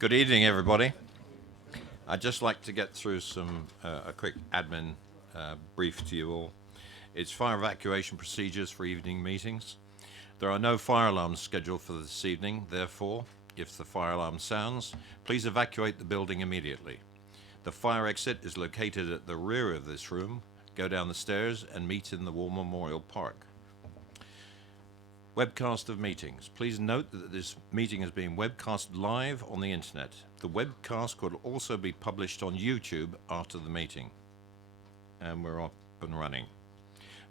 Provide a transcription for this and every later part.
Good evening, everybody. I'd just like to get through a quick admin brief to you all. It's fire evacuation procedures for evening meetings. There are no fire alarms scheduled for this evening. Therefore, if the fire alarm sounds, please evacuate the building immediately. The fire exit is located at the rear of this room. Go down the stairs and meet in the War Memorial Park. Webcast of meetings. Please note that this meeting is being webcast live on the internet. The webcast could also be published on YouTube after the meeting. And we're up and running.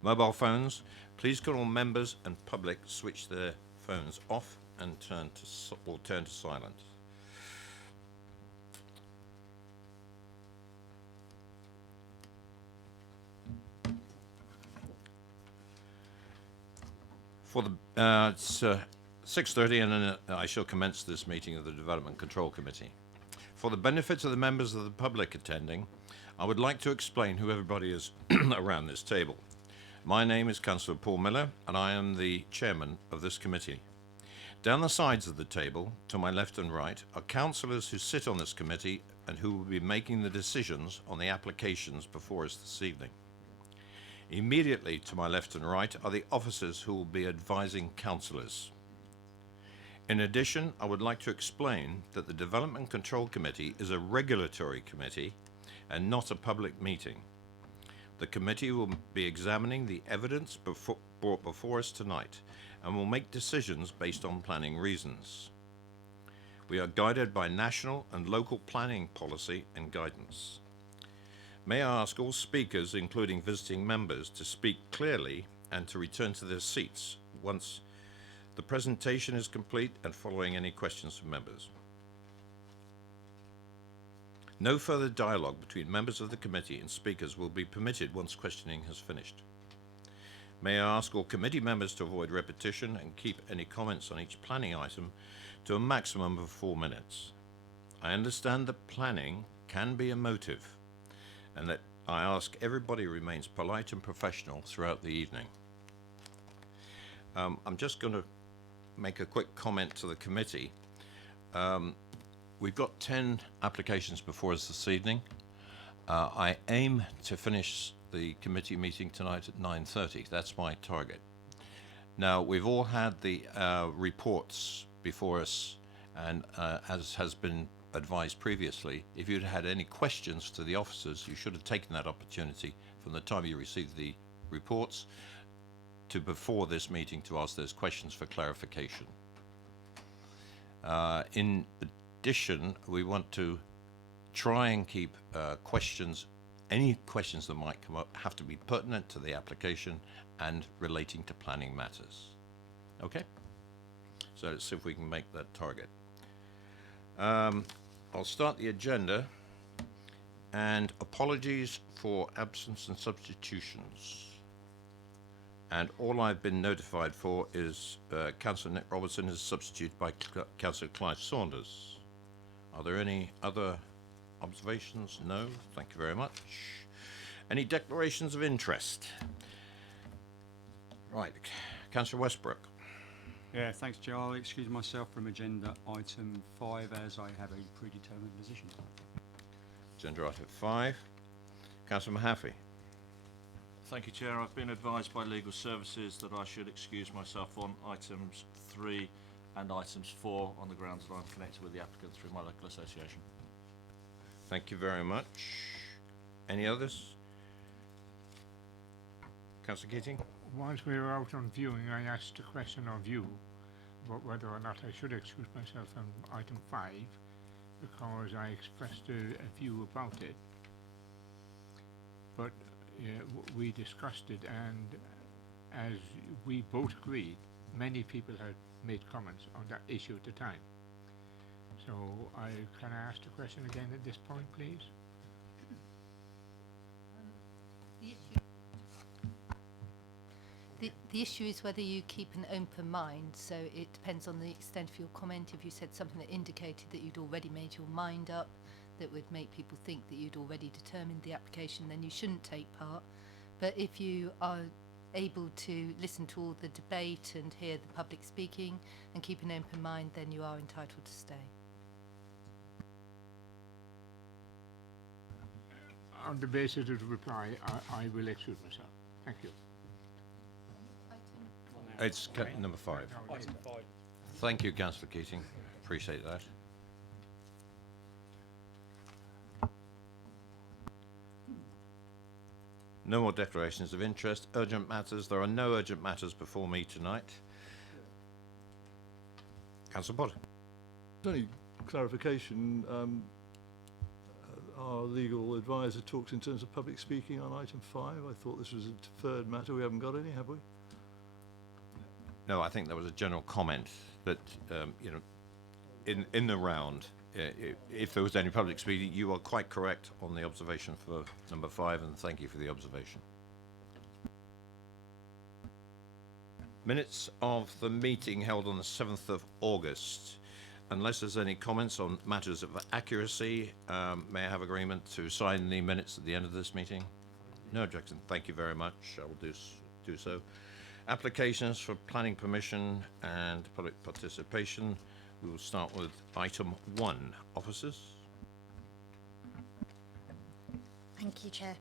Mobile phones. Please could all members and public switch their phones off and turn to silent. It's 6:30 and then I shall commence this meeting of the Development Control Committee. For the benefit of the members of the public attending, I would like to explain who everybody is around this table. My name is Councillor Paul Miller and I am the chairman of this committee. Down the sides of the table, to my left and right, are councillors who sit on this committee and who will be making the decisions on the applications before us this evening. Immediately to my left and right are the officers who will be advising councillors. In addition, I would like to explain that the Development Control Committee is a regulatory committee and not a public meeting. The committee will be examining the evidence brought before us tonight and will make decisions based on planning reasons. We are guided by national and local planning policy and guidance. May I ask all speakers, including visiting members, to speak clearly and to return to their seats once the presentation is complete and following any questions from members. No further dialogue between members of the committee and speakers will be permitted once questioning has finished. May I ask all committee members to avoid repetition and keep any comments on each planning item to a maximum of 4 minutes. I understand that planning can be emotive, and that I ask everybody remains polite and professional throughout the evening. I'm just going to make a quick comment to the committee. We've got 10 applications before us this evening. I aim to finish the committee meeting tonight at 9:30. That's my target. Now, we've all had the reports before us, and as has been advised previously, if you'd had any questions to the officers, you should have taken that opportunity from the time you received the reports to before this meeting to ask those questions for clarification. In addition, we want to try and keep any questions that might come up have to be pertinent to the application and relating to planning matters. Okay? So let's see if we can make that target. I'll start the agenda, and apologies for absence and substitutions. And all I've been notified for is Councillor Nick Robertson is substituted by Councillor Clive Saunders. Are there any other observations? No? Thank you very much. Any declarations of interest? Right, Councillor Westbrook. Yeah, thanks, Joe. I'll excuse myself from agenda item 5 as I have a predetermined position. Agenda item 5. Councillor Mahaffey. Thank you, Chair. I've been advised by Legal Services that I should excuse myself on items 3 and items 4 on the grounds that I'm connected with the applicant through my local association. Thank you very much. Any others? Councillor Keating? Whilst we were out on viewing, I asked a question of you about whether or not I should excuse myself on item 5 because I expressed a view about it. But we discussed it, and as we both agreed, many people had made comments on that issue at the time. So can I ask the question again at this point, please? The issue is whether you keep an open mind, so it depends on the extent of your comment. If you said something that indicated that you'd already made your mind up, that would make people think that you'd already determined the application, then you shouldn't take part. But if you are able to listen to all the debate and hear the public speaking and keep an open mind, then you are entitled to stay. on the basis of the reply, I will excuse myself. Thank you. It's number 5. Item 5. Thank you, Councillor Keating. Appreciate that. No more declarations of interest. Urgent matters. There are no urgent matters before me tonight. Councillor Potter. Only clarification, our legal advisor talked in terms of public speaking on item 5. I thought this was a deferred matter. We haven't got any, have we? No, I think there was a general comment that, you know, in the round, if there was any public speaking, you are quite correct on the observation for number 5, and thank you for the observation. Minutes of the meeting held on the 7th of August. Unless there's any comments on matters of accuracy, may I have agreement to sign the minutes at the end of this meeting? No objection. Thank you very much. I will do so. Applications for planning permission and public participation. We will start with item 1. Officers. Thank you, Chair.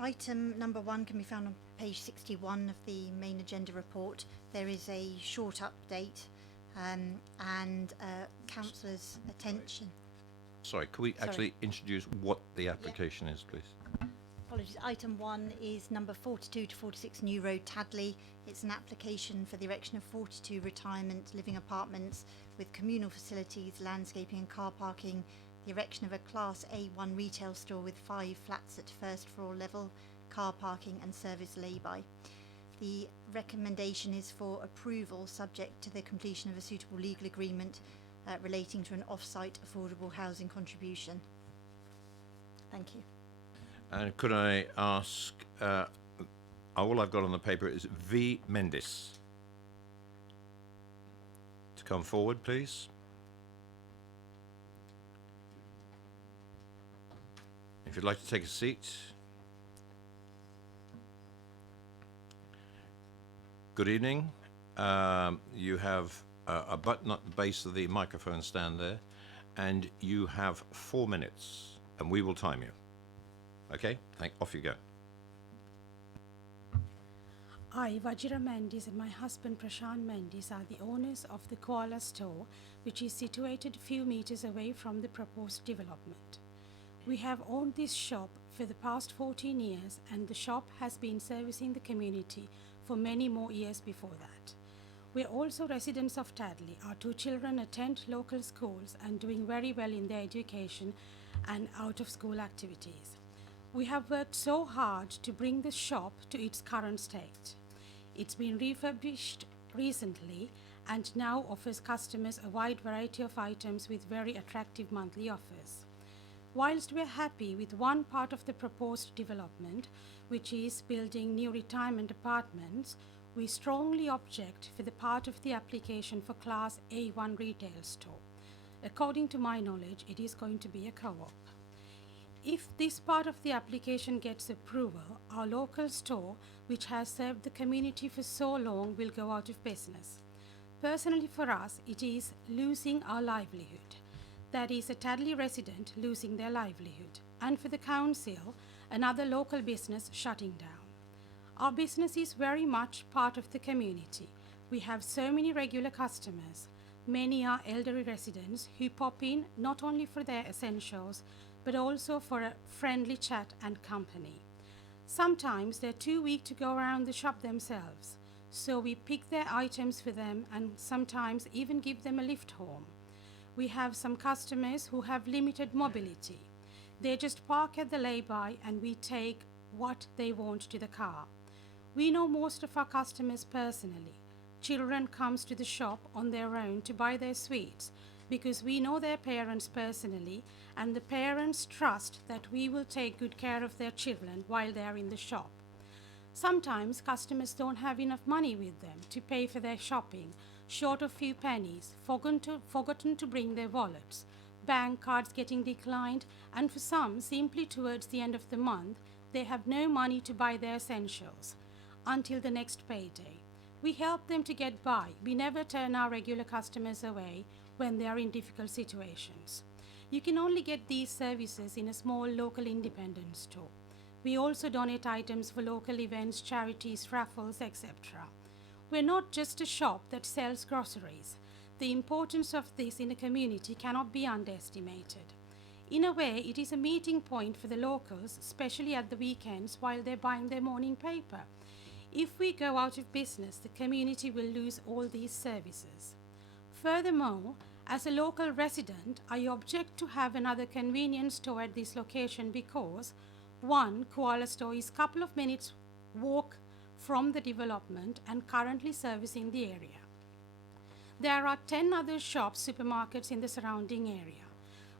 Item number 1 can be found on page 61 of the main agenda report. There is a short update and councillors' attention. Sorry, could we actually introduce what the application is, please? Apologies. Item 1 is number 42 to 46 New Road, Tadley. It's an application for the erection of 42 retirement living apartments with communal facilities, landscaping and car parking, the erection of a Class A1 retail store with 5 flats at first floor level, car parking and service lay-by. The recommendation is for approval subject to the completion of a suitable legal agreement relating to an off-site affordable housing contribution. Thank you. And could I ask, all I've got on the paper is V. Mendes. To come forward, please. If you'd like to take a seat. Good evening. You have a button at the base of the microphone stand there, and you have 4 minutes, and we will time you. Okay, off you go. I, Vajira Mendes, and my husband Prashant Mendes are the owners of the Koala store, which is situated a few meters away from the proposed development. We have owned this shop for the past 14 years, and the shop has been servicing the community for many more years before that. We are also residents of Tadley. Our 2 children attend local schools and doing very well in their education and out-of-school activities. We have worked so hard to bring the shop to its current state. It's been refurbished recently and now offers customers a wide variety of items with very attractive monthly offers. Whilst we are happy with one part of the proposed development, which is building new retirement apartments, we strongly object for the part of the application for Class A1 retail store. According to my knowledge, it is going to be a co-op. If this part of the application gets approval, our local store, which has served the community for so long, will go out of business. Personally for us, it is losing our livelihood. That is a Tadley resident losing their livelihood. And for the council, another local business shutting down. Our business is very much part of the community. We have so many regular customers. Many are elderly residents who pop in not only for their essentials, but also for a friendly chat and company. Sometimes they're too weak to go around the shop themselves, so we pick their items for them and sometimes even give them a lift home. We have some customers who have limited mobility. They just park at the lay-by and we take what they want to the car. We know most of our customers personally. Children comes to the shop on their own to buy their sweets because we know their parents personally, and the parents trust that we will take good care of their children while they are in the shop. Sometimes customers don't have enough money with them to pay for their shopping, short of few pennies, forgotten to bring their wallets, bank cards getting declined, and for some, simply towards the end of the month, they have no money to buy their essentials until the next payday. We help them to get by. We never turn our regular customers away when they are in difficult situations. You can only get these services in a small local independent store. We also donate items for local events, charities, raffles, etc. We're not just a shop that sells groceries. The importance of this in a community cannot be underestimated. In a way, it is a meeting point for the locals, especially at the weekends while they're buying their morning paper. If we go out of business, the community will lose all these services. Furthermore, as a local resident, I object to have another convenience store at this location because, one, Koala Store is a couple of minutes walk from the development and currently servicing the area. There are 10 other shops, supermarkets in the surrounding area.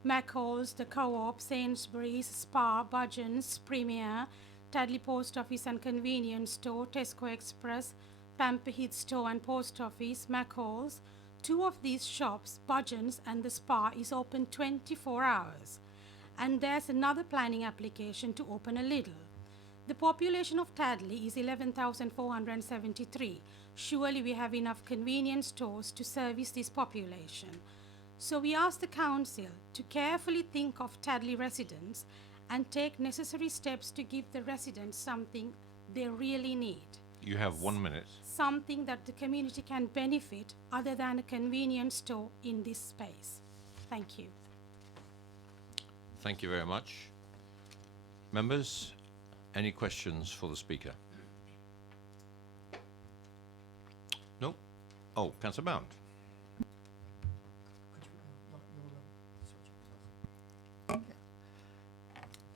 Macall's, the Co-op, Sainsbury's, Spar, Budgeons, Premier, Tadley Post Office and Convenience Store, Tesco Express, Pamperheath Store and Post Office, Macall's. 2 of these shops, Budgeons and the Spar, is open 24 hours. And there's another planning application to open a Lidl. The population of Tadley is 11,473. Surely we have enough convenience stores to service this population. So we ask the council to carefully think of Tadley residents and take necessary steps to give the residents something they really need. You have 1 minute. Something that the community can benefit other than a convenience store in this space. Thank you. Thank you very much. Members, any questions for the speaker? No? Oh, Councillor Bound.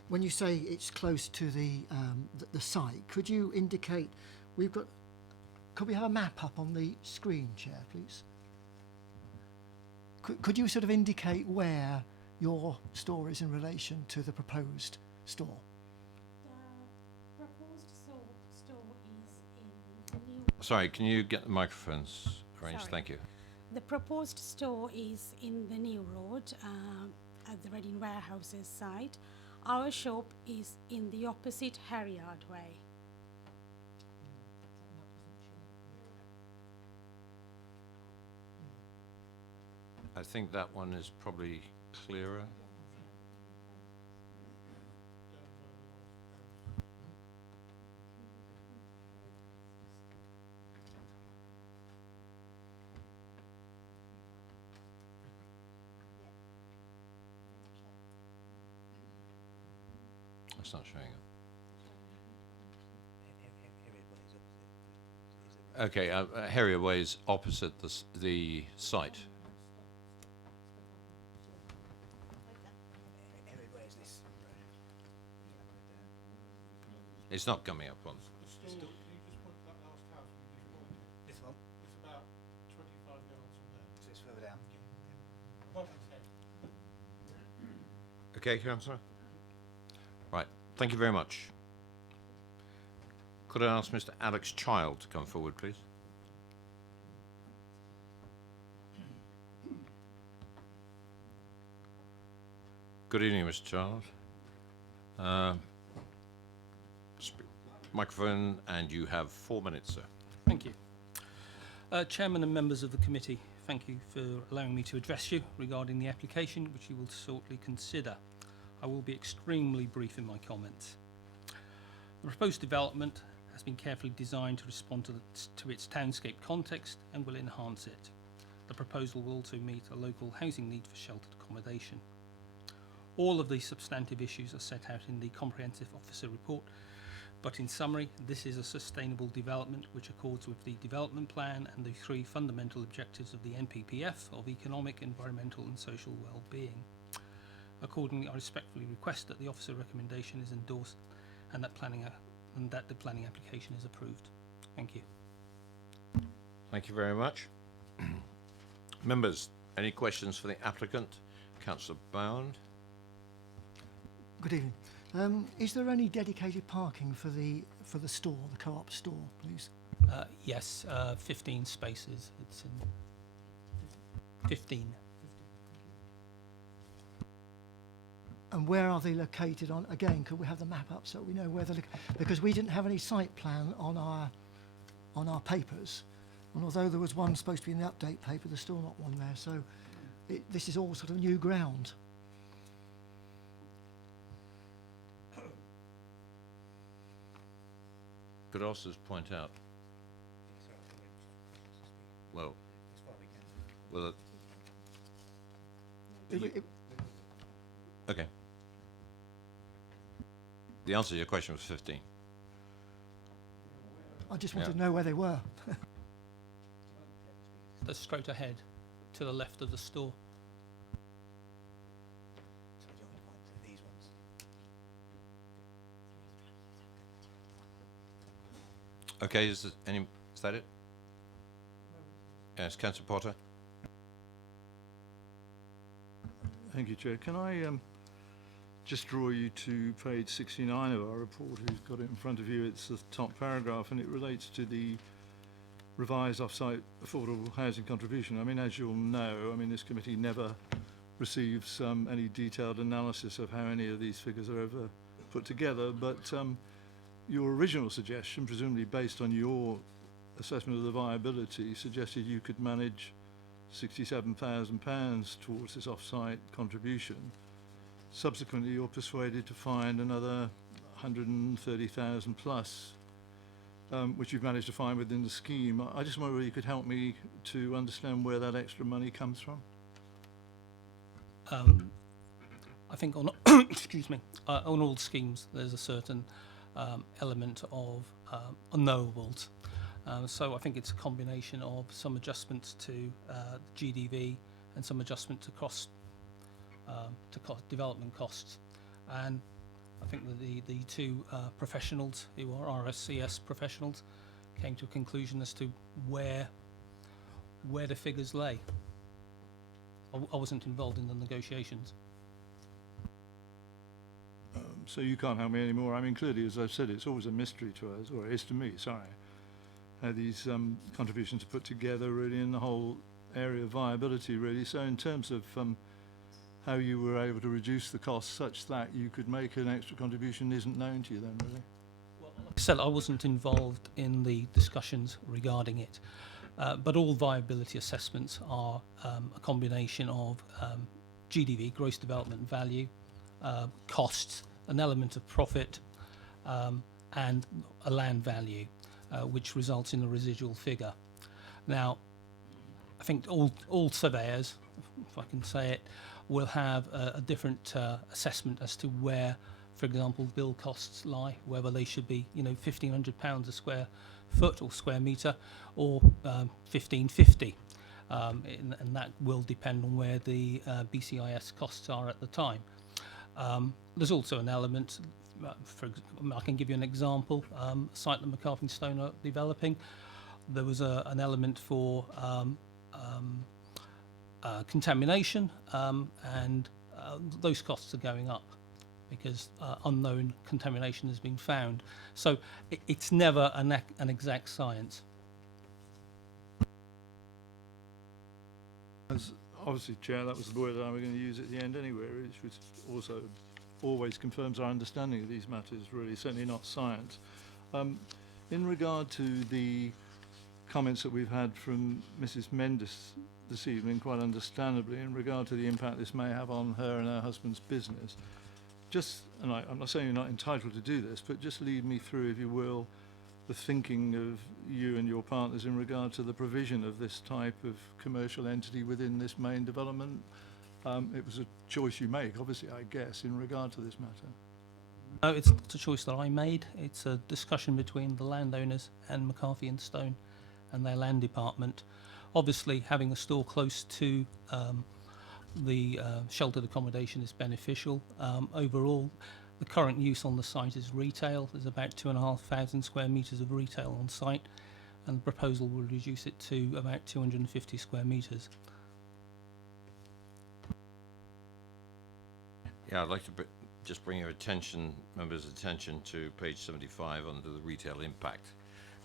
When you say it's close to the site, could you indicate could we have a map up on the screen, Chair, please? Could you sort of indicate where your store is in relation to the proposed store? The proposed store is in the new... Sorry, can you get the microphones arranged? Sorry. Thank you. The proposed store is in the new road at the Reading Warehouses site. Our shop is in the opposite Harryard way. I think that one is probably clearer. It's not showing up. Okay, Harrier Way is opposite the site. It's not coming up on. Can you just point to that last house you just pointed? This one? It's about 25 yards from there. So it's further down. Above his head. Okay, Councillor? Right, thank you very much. Could I ask Mr. Alex Child to come forward, please? Good evening, Mr. Child. Microphone, and you have 4 minutes, sir. Thank you. Chairman and members of the committee, thank you for allowing me to address you regarding the application, which you will shortly consider. I will be extremely brief in my comments. The proposed development has been carefully designed to respond to its townscape context and will enhance it. The proposal will also meet a local housing need for sheltered accommodation. All of these substantive issues are set out in the Comprehensive Officer Report, but in summary, this is a sustainable development which accords with the development plan and the 3 fundamental objectives of the NPPF of economic, environmental and social well-being. Accordingly, I respectfully request that the officer recommendation is endorsed and that the planning application is approved. Thank you. Thank you very much. Members, any questions for the applicant? Councillor Bound. Good evening. Is there any dedicated parking for the store, the Co-op store, please? Yes, 15 spaces. It's in 15. And where are they located on? Again, could we have the map up so we know where they're because we didn't have any site plan on our papers, and although there was one supposed to be in the update paper, there's still not one there. So this is all sort of new ground. could also point out, well, well, okay. The answer to your question was 15. I just wanted Yeah. to know where they were. They're straight ahead to the left of the store. Okay, is that it? Yes, Councillor Potter. Thank you, Chair. Can I just draw you to page 69 of our report? Who's got it in front of you? It's the top paragraph, and it relates to the revised off-site affordable housing contribution. I mean, as you'll know, I mean, this committee never receives any detailed analysis of how any of these figures are ever put together, but your original suggestion, presumably based on your assessment of the viability, suggested you could manage £67,000 towards this off-site contribution. Subsequently, you're persuaded to find another 130,000 plus, which you've managed to find within the scheme. I just wonder whether you could help me to understand where that extra money comes from. I think on excuse me, on all schemes there's a certain element of unknowables. So I think it's a combination of some adjustments to GDV and some adjustment to development costs. And I think that the two professionals who are RSCS professionals came to a conclusion as to where the figures lay. I wasn't involved in the negotiations. So you can't help me anymore. I mean, clearly, as I've said, it's always a mystery to us, or it is to me, sorry, how these contributions are put together really in the whole area of viability really. So in terms of how you were able to reduce the costs such that you could make an extra contribution isn't known to you then really? Well, like I said, I wasn't involved in the discussions regarding it, but all viability assessments are a combination of GDV, gross development value, costs, an element of profit, and a land value, which results in a residual figure. Now, I think all surveyors, if I can say it, will have a different assessment as to where, for example, build costs lie, whether they should be, £1,500 a square foot or square metre, or £1,550, and that will depend on where the BCIS costs are at the time. There's also an element, I can give you an example, a site that McCarthy and Stone are developing. There was an element for contamination, and those costs are going up because unknown contamination has been found. So it's never an exact science. As obviously, Chair, that was the word that I was going to use at the end anyway, which also always confirms our understanding of these matters, really, certainly not science. In regard to the comments that we've had from Mrs. Mendes this evening, quite understandably, in regard to the impact this may have on her and her husband's business, and I'm not saying you're not entitled to do this, but just lead me through, if you will, the thinking of you and your partners in regard to the provision of this type of commercial entity within this main development. It was a choice you make, obviously, I guess, in regard to this matter. No, it's not a choice that I made. It's a discussion between the landowners and McCarthy and Stone and their land department. Obviously, having a store close to the sheltered accommodation is beneficial. Overall, the current use on the site is retail. There's about 2,500 square metres of retail on site, and the proposal will reduce it to about 250 square metres. Yeah, I'd like to just bring your members' attention to page 75 under the retail impact.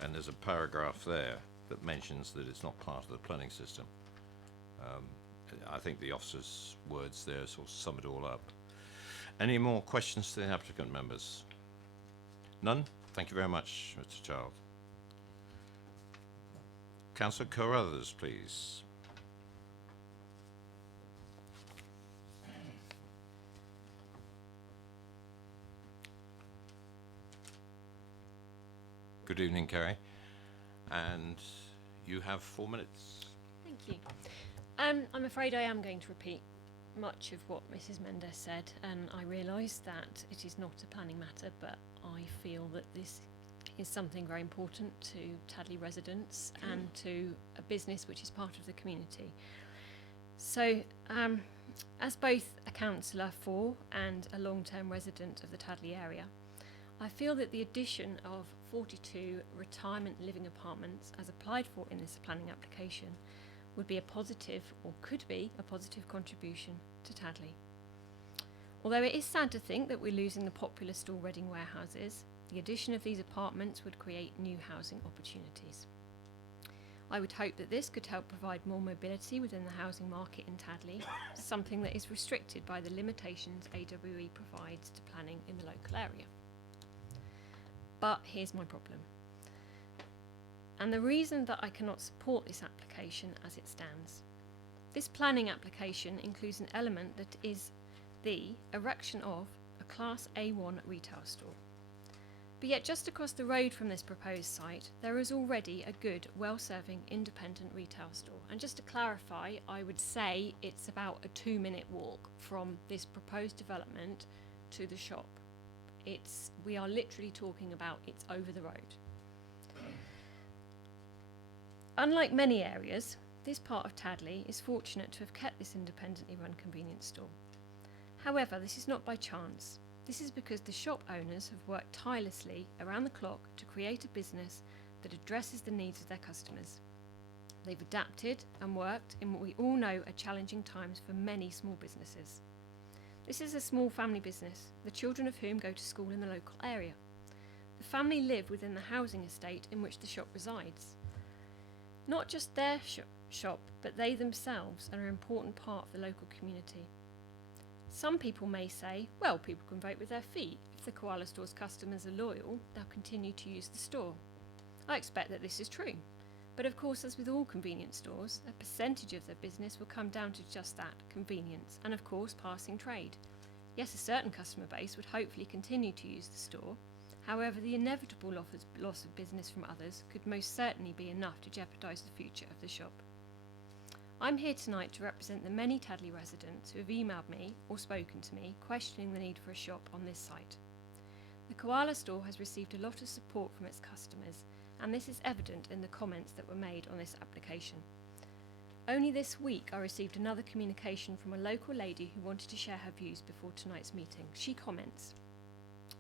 And there's a paragraph there that mentions that it's not part of the planning system. I think the officer's words there sort of sum it all up. Any more questions to the applicant, members? None? Thank you very much, Mr. Child. Councillor Carruthers, please. Good evening, Kerry. And you have 4 minutes. Thank you. I'm afraid I am going to repeat much of what Mrs. Mendes said, and I realise that it is not a planning matter, but I feel that this is something very important to Tadley residents and to a business which is part of the community. So, as both a councillor for and a long-term resident of the Tadley area, I feel that the addition of 42 retirement living apartments as applied for in this planning application would be a positive, or could be a positive contribution to Tadley. Although it is sad to think that we're losing the popular store Reading warehouses, the addition of these apartments would create new housing opportunities. I would hope that this could help provide more mobility within the housing market in Tadley, something that is restricted by the limitations AWE provides to planning in the local area. But here's my problem. And the reason that I cannot support this application as it stands. This planning application includes an element that is the erection of a Class A1 retail store. But yet just across the road from this proposed site, there is already a good, well-serving independent retail store. And just to clarify, I would say it's about a 2-minute walk from this proposed development to the shop. We are literally talking about it's over the road. Unlike many areas, this part of Tadley is fortunate to have kept this independently run convenience store. However, this is not by chance. This is because the shop owners have worked tirelessly around the clock to create a business that addresses the needs of their customers. They've adapted and worked in what we all know are challenging times for many small businesses. This is a small family business, the children of whom go to school in the local area. The family live within the housing estate in which the shop resides. Not just their shop, but they themselves are an important part of the local community. Some people may say, well, people can vote with their feet. If the koala store's customers are loyal, they'll continue to use the store. I expect that this is true. But of course, as with all convenience stores, a percentage of their business will come down to just that, convenience, and of course, passing trade. Yes, a certain customer base would hopefully continue to use the store. However, the inevitable loss of business from others could most certainly be enough to jeopardise the future of the shop. I'm here tonight to represent the many Tadley residents who have emailed me or spoken to me questioning the need for a shop on this site. The koala store has received a lot of support from its customers, and this is evident in the comments that were made on this application. Only this week I received another communication from a local lady who wanted to share her views before tonight's meeting. She comments,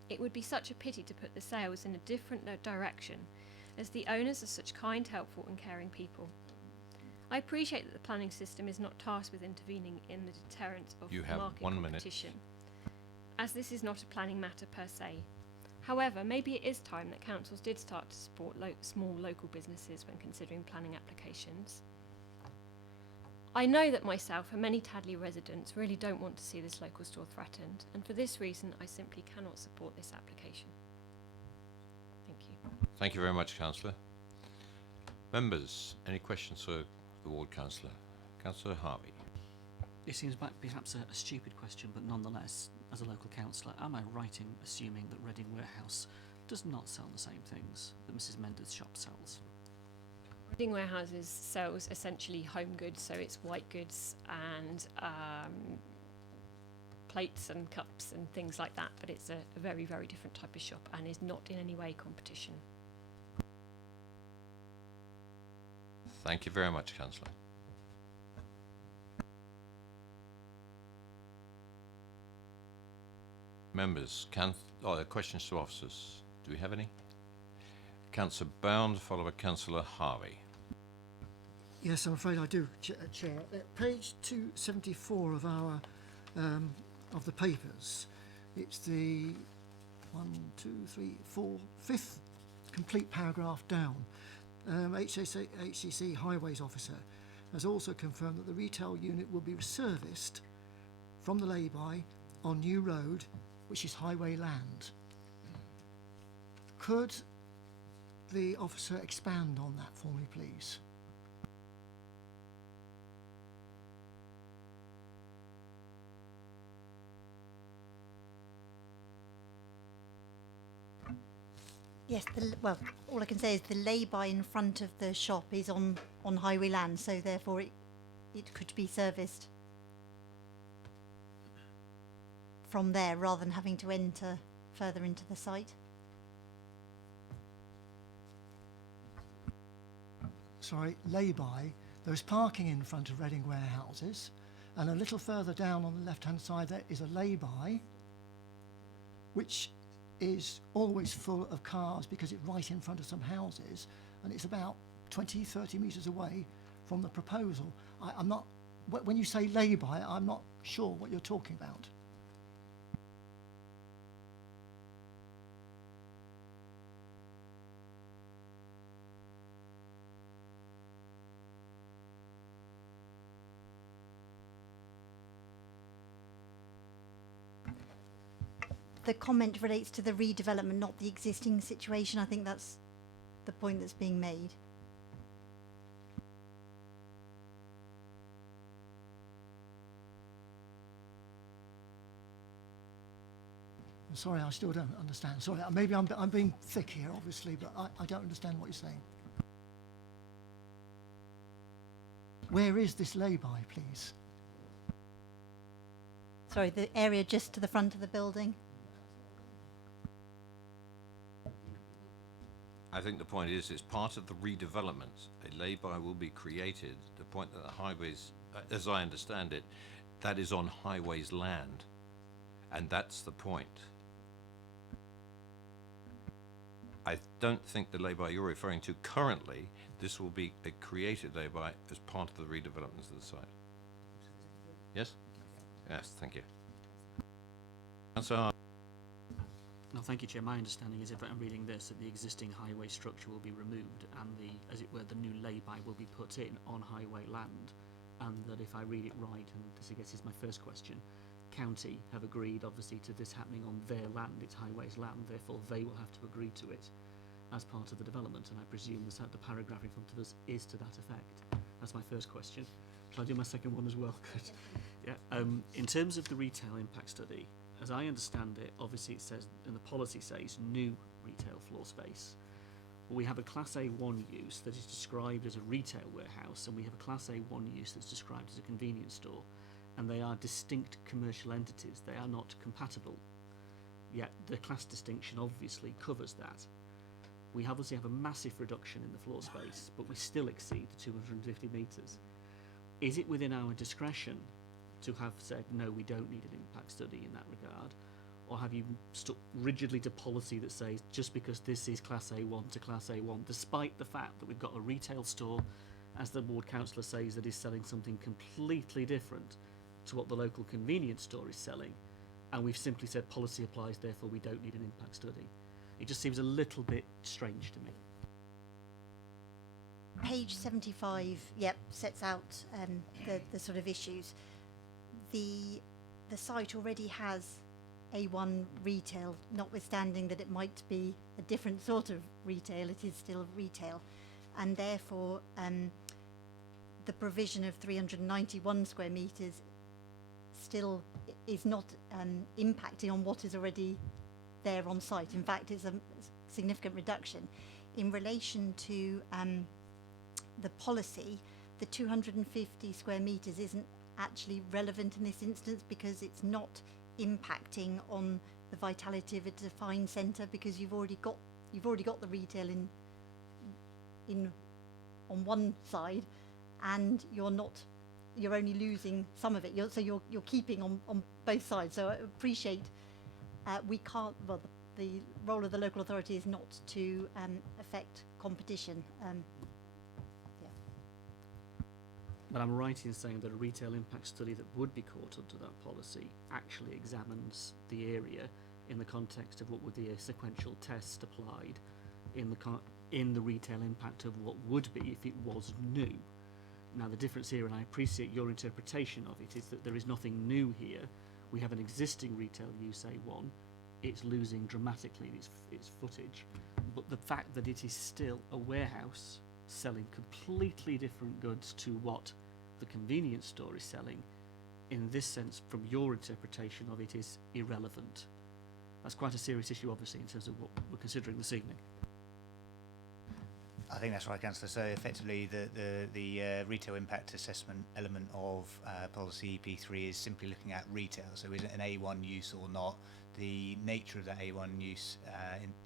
"It would be such a pity to put the sales in a different direction, as the owners are such kind, helpful and caring people. I appreciate that the planning system is not tasked with intervening in the deterrent of You have market 1 minute. competition, as this is not a planning matter per se. However, maybe it is time that councils did start to support small local businesses when considering planning applications. I know that myself and many Tadley residents really don't want to see this local store threatened, and for this reason I simply cannot support this application." Thank you. Thank you very much, Councillor. Members, any questions for the ward councillor? Councillor Harvey. This seems perhaps a stupid question, but nonetheless, as a local councillor, am I right in assuming that Reading Warehouse does not sell the same things that Mrs. Mendes' shop sells? Reading Warehouses sells essentially home goods, so it's white goods and plates and cups and things like that, but it's a very, very different type of shop and is not in any way competition. Thank you very much, Councillor. Members, questions to officers. Do we have any? Councillor Bound, followed by Councillor Harvey. Yes, I'm afraid I do, Chair. At page 274 of our of the papers, it's the 5th complete paragraph down. HCC Highways Officer has also confirmed that the retail unit will be serviced from the lay-by on New Road, which is highway land. Could the officer expand on that for me, please? Yes, well, all I can say is the lay-by in front of the shop is on highway land, so therefore it could be serviced from there rather than having to enter further into the site. Sorry, lay-by, there's parking in front of Reading warehouses, and a little further down on the left-hand side there is a lay-by, which is always full of cars because it's right in front of some houses, and it's about 20, 30 metres away from the proposal. I'm not, when you say lay-by, I'm not sure what you're talking about. The comment relates to the redevelopment, not the existing situation. I think that's the point that's being made. I'm sorry, I still don't understand. Sorry, maybe I'm being thick here, obviously, but I don't understand what you're saying. Where is this lay-by, please? Sorry, the area just to the front of the building. I think the point is, it's part of the redevelopment. A lay-by will be created. The point that the highways, as I understand it, that is on highways land. And that's the point. I don't think the lay-by you're referring to currently, this will be a created lay-by as part of the redevelopment of the site. Yes? Yes, thank you. Councillor. No, thank you, Chair. My understanding is, if I'm reading this, that the existing highway structure will be removed and the, as it were, the new lay-by will be put in on highway land, and that if I read it right, and this I guess is my first question, county have agreed obviously to this happening on their land, it's highways land, therefore they will have to agree to it as part of the development, and I presume that the paragraph in front of us is to that effect. That's my first question. Shall I do my second one as well? Good. Yeah. In terms of the retail impact study, as I understand it, obviously it says, and the policy says, new retail floor space. But we have a Class A1 use that is described as a retail warehouse, and we have a Class A1 use that's described as a convenience store, and they are distinct commercial entities. They are not compatible. Yet the class distinction obviously covers that. We obviously have a massive reduction in the floor space, but we still exceed the 250 metres. Is it within our discretion to have said, no, we don't need an impact study in that regard? Or have you stuck rigidly to policy that says, just because this is Class A1 to Class A1, despite the fact that we've got a retail store, as the ward councillor says, that is selling something completely different to what the local convenience store is selling, and we've simply said policy applies, therefore we don't need an impact study? It just seems a little bit strange to me. Page 75, yep, sets out the sort of issues. The site already has A1 retail, notwithstanding that it might be a different sort of retail, it is still retail, and therefore the provision of 391 square metres still is not impacting on what is already there on site. In fact, it's a significant reduction. In relation to the policy, the 250 square metres isn't actually relevant in this instance because it's not impacting on the vitality of a defined centre, because you've already got the retail in on one side, and you're only losing some of it. You're keeping on both sides. So I appreciate we can't. Well, the role of the local authority is not to affect competition. But I'm right in saying that a retail impact study that would be caught under that policy actually examines the area in the context of what would be a sequential test applied in the retail impact of what would be if it was new. Now the difference here, and I appreciate your interpretation of it, is that there is nothing new here. We have an existing retail use A1. It's losing dramatically in its footage, but the fact that it is still a warehouse selling completely different goods to what the convenience store is selling, in this sense, from your interpretation of it, is irrelevant. That's quite a serious issue, obviously, in terms of what we're considering this evening. I think that's right, Councillor. So effectively, the retail impact assessment element of policy EP3 is simply looking at retail. So is it an A1 use or not? The nature of that A1 use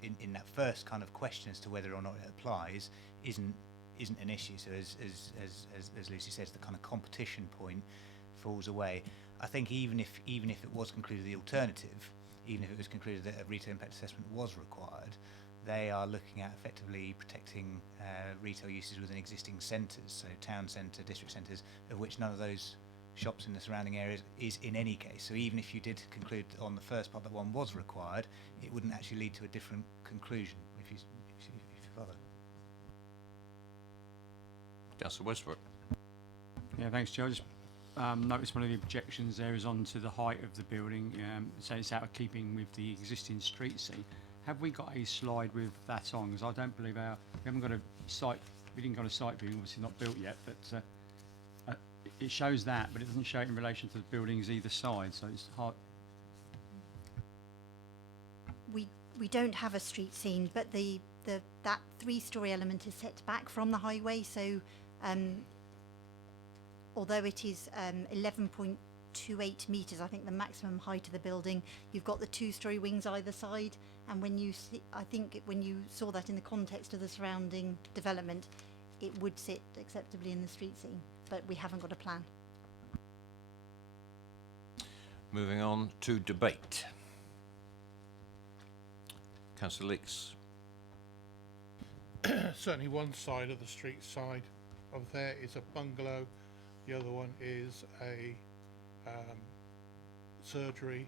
in that first kind of question as to whether or not it applies isn't an issue. So as Lucy says, the kind of competition point falls away. I think even if it was concluded the alternative, even if it was concluded that a retail impact assessment was required, they are looking at effectively protecting retail uses within existing centres, so town centre, district centres, of which none of those shops in the surrounding areas is in any case. So even if you did conclude on the first part that one was required, it wouldn't actually lead to a different conclusion, if you follow. Councillor Westbrook. Yeah, thanks, Joe. I just noticed one of the objections there is on to the height of the building, so it's out of keeping with the existing street scene. Have we got a slide with that on? Because I don't believe we haven't got a site, we didn't got a site view, obviously not built yet, but it shows that, but it doesn't show it in relation to the buildings either side, so it's hard. We don't have a street scene, but that 3-storey element is set back from the highway, so although it is 11.28 metres, I think the maximum height of the building, you've got the 2-storey wings either side, and when you see, I think when you saw that in the context of the surrounding development, it would sit acceptably in the street scene, but we haven't got a plan. Moving on to debate. Councillor Leeks. Certainly one side of the street side of there is a bungalow, the other one is a surgery,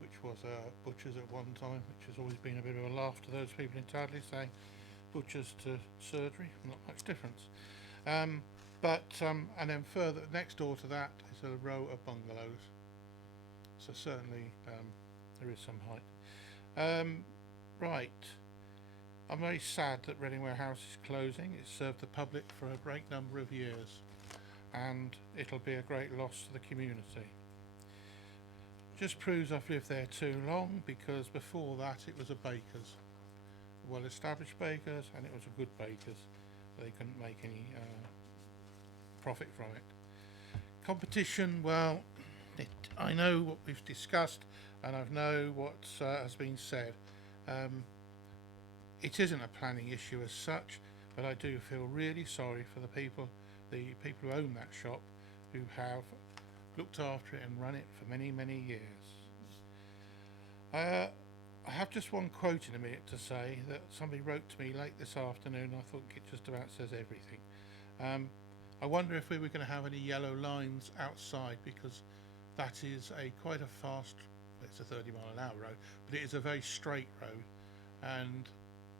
which was a butcher's at one time, which has always been a bit of a laugh to those people in Tadley, saying butchers to surgery, not much difference. And then further next door to that is a row of bungalows, so certainly there is some height. Right, I'm very sad that Reading Warehouse is closing. It's served the public for a great number of years, and it'll be a great loss to the community. Just proves I've lived there too long, because before that it was a baker's, a well-established baker's, and it was a good baker's. They couldn't make any profit from it. Competition, well, I know what we've discussed, and I know what has been said. It isn't a planning issue as such, but I do feel really sorry for the people who own that shop, who have looked after it and run it for many, many years. I have just one quote in a minute to say that somebody wrote to me late this afternoon. I thought it just about says everything. I wonder if we were going to have any yellow lines outside, because that is quite a fast, it's a 30-mile-an-hour road, but it is a very straight road, and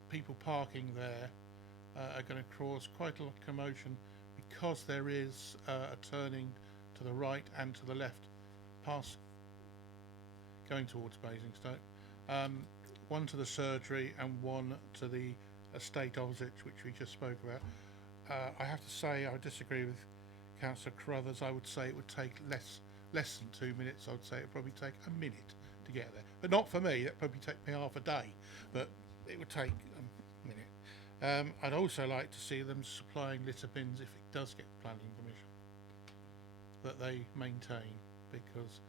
people parking there are going to cause quite a lot of commotion, because there is a turning to the right and to the left past going towards Basingstoke, one to the surgery and one to the estate opposite, which we just spoke about. I have to say I disagree with Councillor Carruthers. I would say it would take less than 2 minutes. I would say it would probably take a minute to get there, but not for me. That probably take me half a day, but it would take a minute. I'd also like to see them supplying litter bins if it does get planning permission, that they maintain, because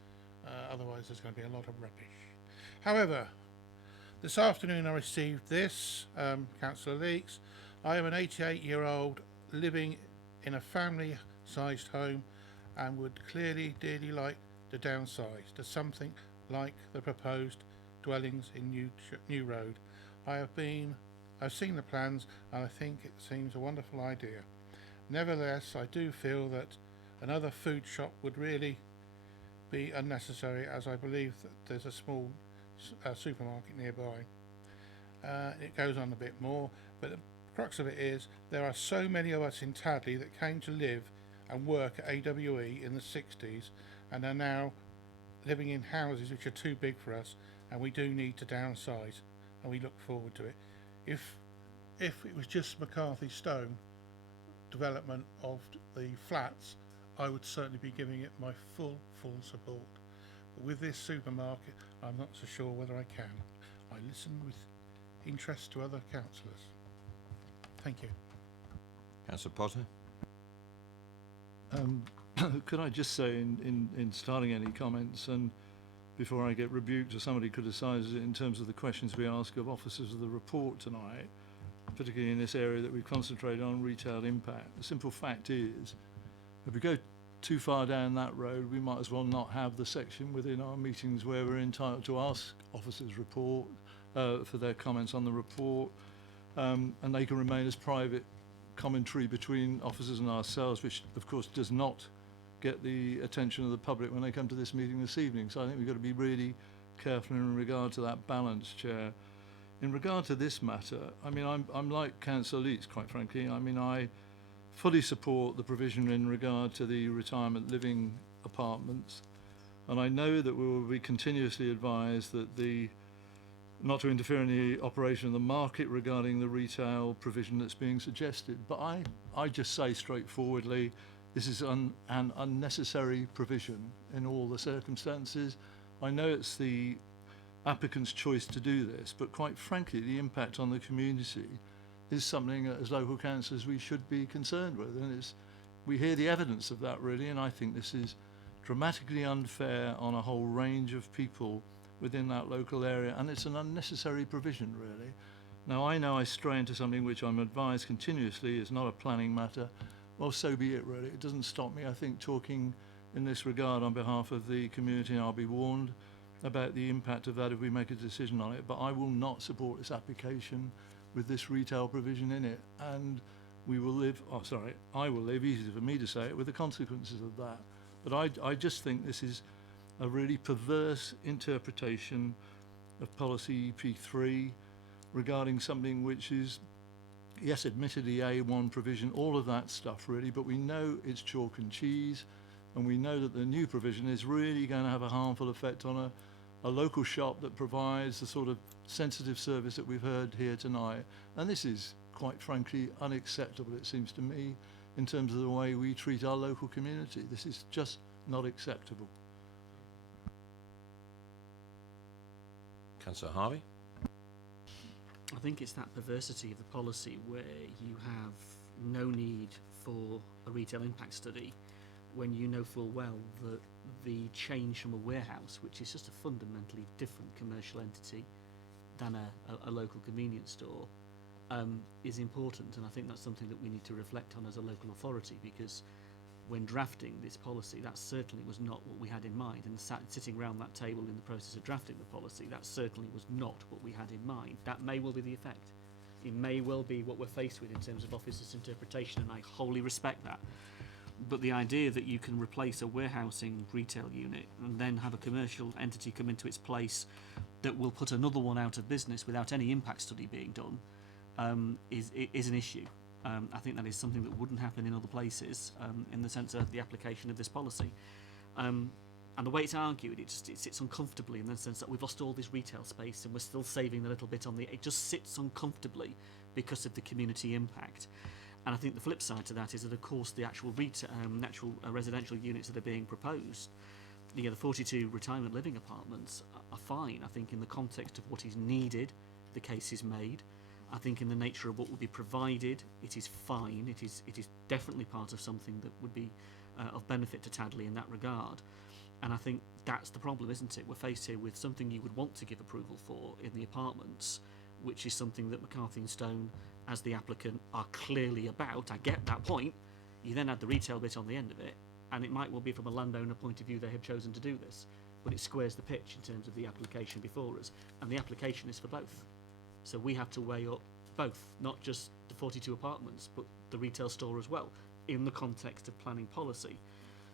otherwise there's going to be a lot of rubbish. However, this afternoon I received this, Councillor Leeks. I am an 88-year-old living in a family-sized home and would clearly dearly like to downsize to something like the proposed dwellings in New Road. I've seen the plans, and I think it seems a wonderful idea. Nevertheless, I do feel that another food shop would really be unnecessary, as I believe that there's a small supermarket nearby. It goes on a bit more, but the crux of it is there are so many of us in Tadley that came to live and work at AWE in the 60s and are now living in houses which are too big for us, and we do need to downsize, and we look forward to it. If it was just McCarthy Stone development of the flats, I would certainly be giving it my full support. But with this supermarket, I'm not so sure whether I can. I listen with interest to other councillors. Thank you. Councillor Potter? Could I just say in starting any comments, and before I get rebuked or somebody criticises it in terms of the questions we ask of officers of the report tonight, particularly in this area that we concentrate on, retail impact, the simple fact is, if we go too far down that road, we might as well not have the section within our meetings where we're entitled to ask officers for their comments on the report, and they can remain as private commentary between officers and ourselves, which of course does not get the attention of the public when they come to this meeting this evening. So I think we've got to be really careful in regard to that balance, Chair. In regard to this matter, I mean, I'm like Councillor Leeds, quite frankly. I mean, I fully support the provision in regard to the retirement living apartments, and I know that we will be continuously advised that not to interfere in the operation of the market regarding the retail provision that's being suggested. But I just say straightforwardly, this is an unnecessary provision in all the circumstances. I know it's the applicant's choice to do this, but quite frankly, the impact on the community is something that as local councillors we should be concerned with, and we hear the evidence of that really, and I think this is dramatically unfair on a whole range of people within that local area, and it's an unnecessary provision really. Now I know I stray into something which I'm advised continuously is not a planning matter. Well, so be it really. It doesn't stop me, I think, talking in this regard on behalf of the community, and I'll be warned about the impact of that if we make a decision on it. But I will not support this application with this retail provision in it, and I will live, easy for me to say it, with the consequences of that. But I just think this is a really perverse interpretation of policy EP3 regarding something which is, yes, admittedly A1 provision, all of that stuff really, but we know it's chalk and cheese, and we know that the new provision is really going to have a harmful effect on a local shop that provides the sort of sensitive service that we've heard here tonight. And this is, quite frankly, unacceptable, it seems to me, in terms of the way we treat our local community. This is just not acceptable. Councillor Harvey? I think it's that perversity of the policy where you have no need for a retail impact study when you know full well that the change from a warehouse, which is just a fundamentally different commercial entity than a local convenience store, is important. And I think that's something that we need to reflect on as a local authority, because when drafting this policy, that certainly was not what we had in mind. And sitting around that table in the process of drafting the policy, that certainly was not what we had in mind. That may well be the effect. It may well be what we're faced with in terms of officers' interpretation, and I wholly respect that. But the idea that you can replace a warehousing retail unit and then have a commercial entity come into its place that will put another one out of business without any impact study being done is an issue. I think that is something that wouldn't happen in other places in the sense of the application of this policy. And the way it's argued, it sits uncomfortably in the sense that we've lost all this retail space and we're still saving a little bit on it just sits uncomfortably because of the community impact. And I think the flip side to that is that, of course, the actual residential units that are being proposed, the 42 retirement living apartments are fine. I think in the context of what is needed, the case is made. I think in the nature of what will be provided, it is fine. It is definitely part of something that would be of benefit to Tadley in that regard. And I think that's the problem, isn't it? We're faced here with something you would want to give approval for in the apartments, which is something that McCarthy and Stone, as the applicant, are clearly about. I get that point. You then add the retail bit on the end of it, and it might well be from a landowner point of view they have chosen to do this, but it squares the pitch in terms of the application before us, and the application is for both. So we have to weigh up both, not just the 42 apartments, but the retail store as well, in the context of planning policy.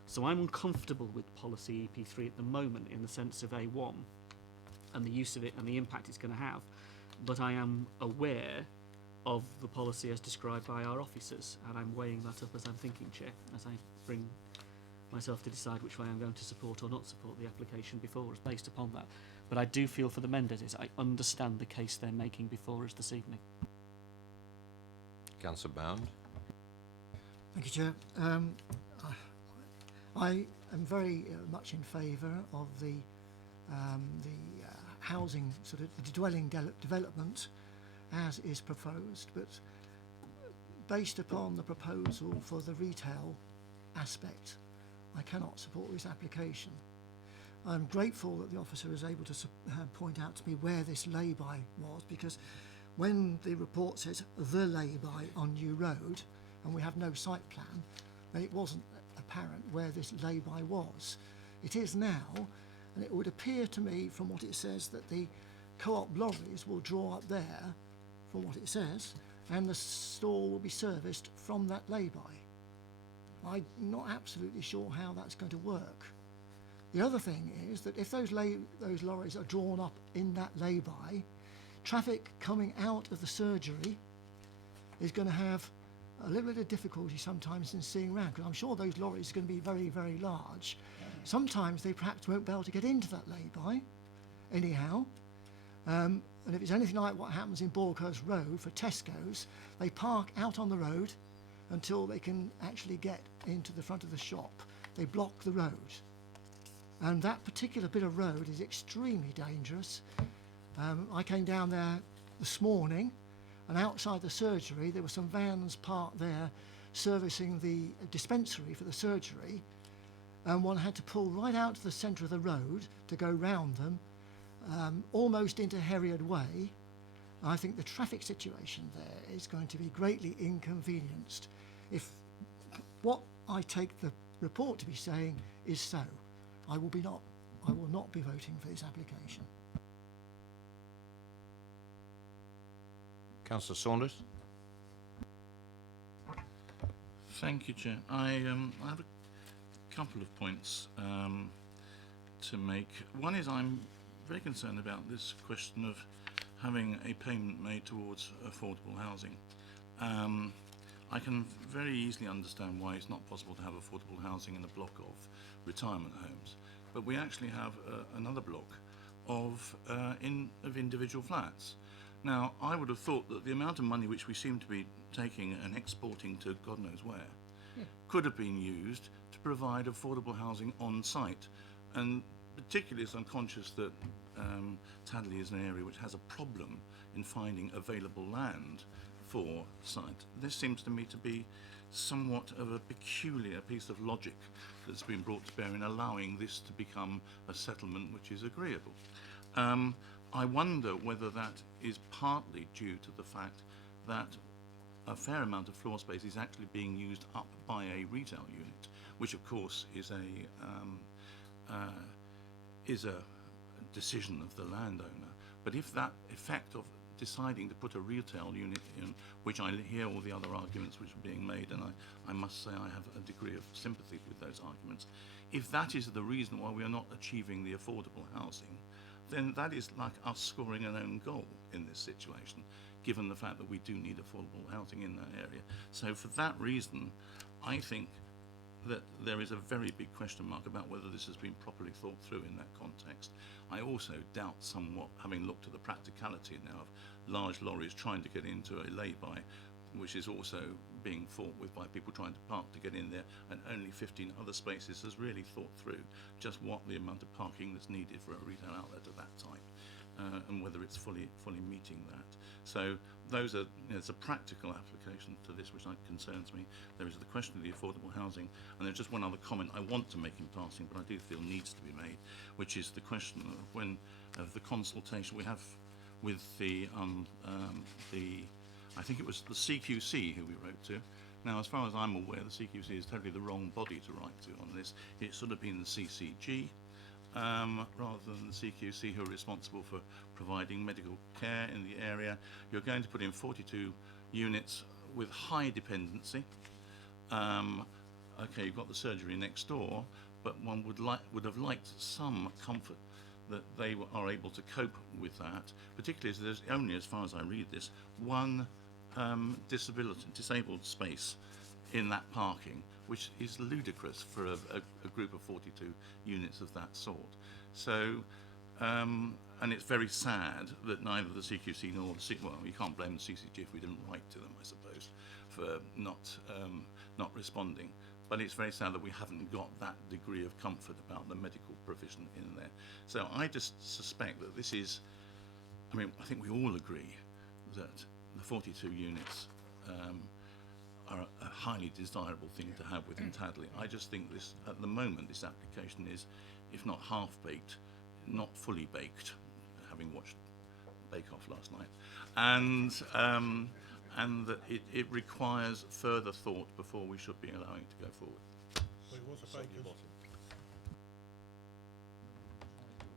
So I'm uncomfortable with policy EP3 at the moment in the sense of A1 and the use of it and the impact it's going to have, but I am aware of the policy as described by our officers, and I'm weighing that up as I'm thinking, Chair, as I bring myself to decide which way I'm going to support or not support the application before us based upon that. But I do feel for the Mendes, I understand the case they're making before us this evening. Councillor Bound? Thank you, Chair. I am very much in favour of the housing, sort of the dwelling development as is proposed, but based upon the proposal for the retail aspect, I cannot support this application. I'm grateful that the officer is able to point out to me where this lay-by was, because when the report says the lay-by on New Road and we have no site plan, then it wasn't apparent where this lay-by was. It is now, and it would appear to me from what it says that the co-op lorries will draw up there, from what it says, and the store will be serviced from that lay-by. I'm not absolutely sure how that's going to work. The other thing is that if those lorries are drawn up in that lay-by, traffic coming out of the surgery is going to have a little bit of difficulty sometimes in seeing around, because I'm sure those lorries are going to be very, very large. Sometimes they perhaps won't be able to get into that lay-by anyhow. And if it's anything like what happens in Borkhurst Road for Tesco's, they park out on the road until they can actually get into the front of the shop. They block the road. And that particular bit of road is extremely dangerous. I came down there this morning, and outside the surgery there were some vans parked there servicing the dispensary for the surgery, and one had to pull right out to the centre of the road to go round them, almost into Herriard Way. I think the traffic situation there is going to be greatly inconvenienced if what I take the report to be saying is so. I will not be voting for this application. Councillor Saunders. Thank you, Chair. I have a couple of points to make. One is I'm very concerned about this question of having a payment made towards affordable housing. I can very easily understand why it's not possible to have affordable housing in a block of retirement homes, but we actually have another block of individual flats. Now, I would have thought that the amount of money which we seem to be taking and exporting to God knows where could have been used to provide affordable housing on site, and particularly as I'm conscious that Tadley is an area which has a problem in finding available land for site. This seems to me to be somewhat of a peculiar piece of logic that's been brought to bear in allowing this to become a settlement which is agreeable. I wonder whether that is partly due to the fact that a fair amount of floor space is actually being used up by a retail unit, which of course is a decision of the landowner. But if that effect of deciding to put a retail unit in, which I hear all the other arguments which are being made, and I must say I have a degree of sympathy with those arguments, if that is the reason why we are not achieving the affordable housing, then that is like us scoring an own goal in this situation, given the fact that we do need affordable housing in that area. So for that reason, I think that there is a very big question mark about whether this has been properly thought through in that context. I also doubt somewhat, having looked at the practicality now of large lorries trying to get into a lay-by, which is also being fought with by people trying to park to get in there, and only 15 other spaces, has really thought through just what the amount of parking that's needed for a retail outlet of that type, and whether it's fully meeting that. So those are, there's a practical application to this which concerns me. There is the question of the affordable housing, and there's just one other comment I want to make in passing, but I do feel needs to be made, which is the question of the consultation we have with the I think it was the CQC who we wrote to. Now, as far as I'm aware, the CQC is totally the wrong body to write to on this. It should have been the CCG, rather than the CQC, who are responsible for providing medical care in the area. You're going to put in 42 units with high dependency. Okay, you've got the surgery next door, but one would have liked some comfort that they are able to cope with that, particularly as there's only, as far as I read this, one disabled space in that parking, which is ludicrous for a group of 42 units of that sort. So, and it's very sad that neither the CQC nor the well, you can't blame the CCG if we didn't write to them, I suppose, for not responding. but it's very sad that we haven't got that degree of comfort about the medical provision in there. So I just suspect that this is, I mean, I think we all agree that the 42 units are a highly desirable thing to have within Tadley. I just think this, at the moment, this application is, if not half-baked, not fully baked, having watched Bake Off last night, and that it requires further thought before we should be allowing it to go forward. Well, it was a baker's.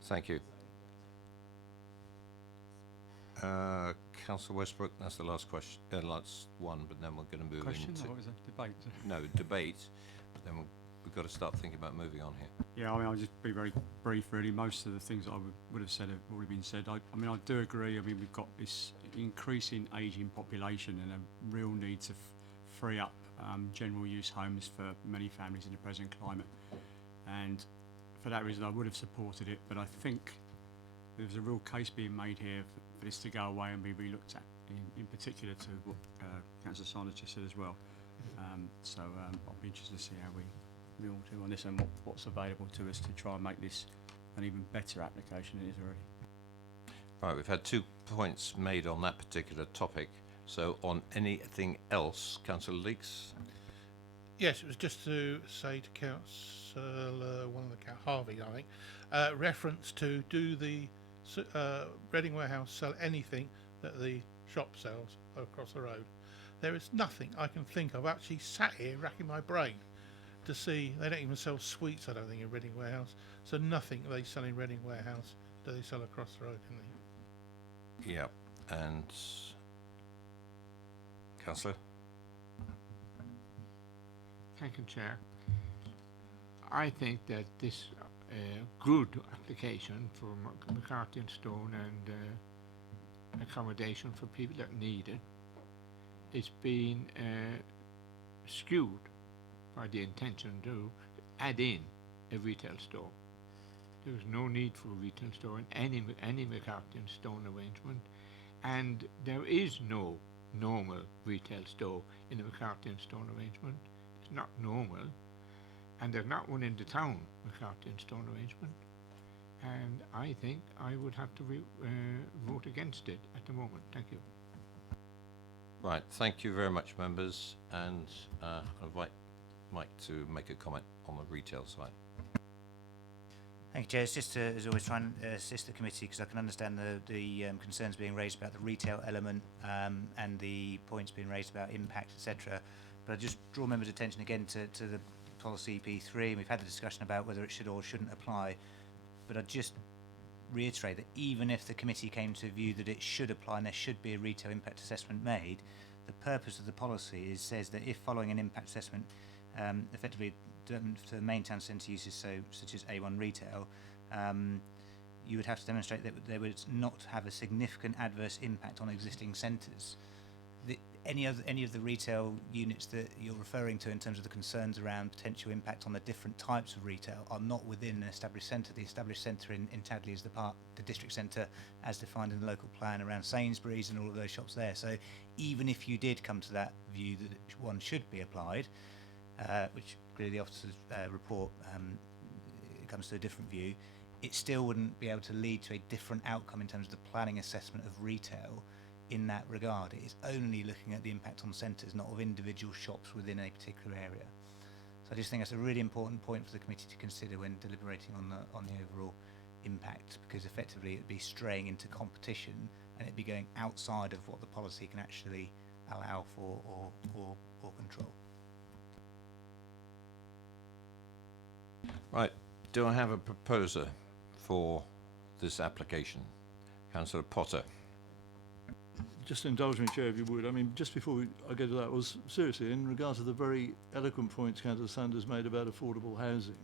Thank you. Councillor Westbrook, that's the last question, last one, but then we're going to move Question into... or was it debate? No, debate, but then we've got to start thinking about moving on here. Yeah, I mean, I'll just be very brief, really. Most of the things that I would have said have already been said. I mean, I do agree. I mean, we've got this increasing ageing population and a real need to free up general use homes for many families in the present climate. And for that reason, I would have supported it. But I think there's a real case being made here for this to go away and be re-looked at, in particular to what Councillor Sanders just said as well. I'll be interested to see how we all do on this and what's available to us to try and make this an even better application than it is already. Right, we've had 2 points made on that particular topic. So on anything else, Councillor Leeks? Yes, it was just to say to Councillor, Harvey, I think, reference to do the Reading Warehouse sell anything that the shop sells across the road. There is nothing I can think of. Actually sat here racking my brain to see. They don't even sell sweets, I don't think, in Reading Warehouse. So nothing they sell in Reading Warehouse do they sell across the road, in Yeah, and Councillor? Thank you, Chair. I think that this good application for McCarthy and Stone and accommodation for people that need it, it's been skewed by the intention to add in a retail store. There is no need for a retail store in any McCarthy and Stone arrangement, and there is no normal retail store in the McCarthy and Stone arrangement. It's not normal, and there's not one in the town McCarthy and Stone arrangement, and I think I would have to vote against it at the moment. Thank you. Right, thank you very much, members, and I invite Mike to make a comment on the retail side. Thank you, Chair. It's just to, as always, try and assist the committee, because I can understand the concerns being raised about the retail element and the points being raised about impact, etc. But I just draw members' attention again to the policy EP3, and we've had the discussion about whether it should or shouldn't apply. But I'd just reiterate that even if the committee came to a view that it should apply and there should be a retail impact assessment made, the purpose of the policy says that if following an impact assessment effectively for main town centre uses such as A1 retail, you would have to demonstrate that they would not have a significant adverse impact on existing centres. Any of the retail units that you're referring to in terms of the concerns around potential impact on the different types of retail are not within an established centre. The established centre in Tadley is the district centre as defined in the local plan around Sainsbury's and all of those shops there. So even if you did come to that view that one should be applied, which clearly the officer's report comes to a different view, it still wouldn't be able to lead to a different outcome in terms of the planning assessment of retail in that regard. It is only looking at the impact on centres, not of individual shops within a particular area. So I just think that's a really important point for the committee to consider when deliberating on the overall impact, because effectively it would be straying into competition and it'd be going outside of what the policy can actually allow for or control. Right, do I have a proposer for this application? Councillor Potter. Just indulge me, Chair, if you would. I mean, just before I get to that, was seriously, in regard to the very eloquent points Councillor Sanders made about affordable housing,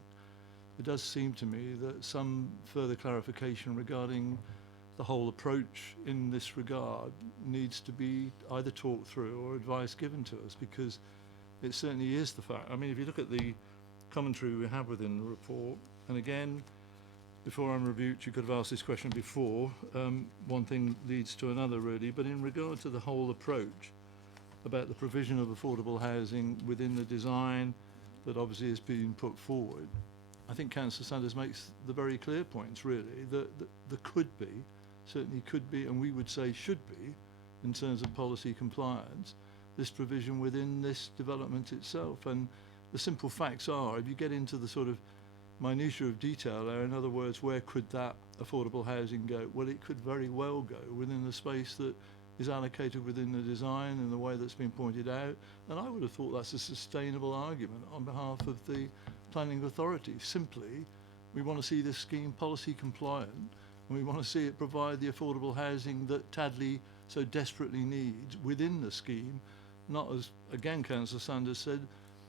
it does seem to me that some further clarification regarding the whole approach in this regard needs to be either talked through or advice given to us, because it certainly is the fact. I mean, if you look at the commentary we have within the report, and again, before I'm rebuked, you could have asked this question before. One thing leads to another, really. But in regard to the whole approach about the provision of affordable housing within the design that obviously is being put forward, I think Councillor Sanders makes the very clear points, really, that there could be, certainly could be, and we would say should be, in terms of policy compliance, this provision within this development itself. And the simple facts are, if you get into the sort of minutiae of detail there, in other words, where could that affordable housing go? Well, it could very well go within the space that is allocated within the design in the way that's been pointed out. And I would have thought that's a sustainable argument on behalf of the planning authority. Simply, we want to see this scheme policy compliant, and we want to see it provide the affordable housing that Tadley so desperately needs within the scheme, not, as again Councillor Sanders said,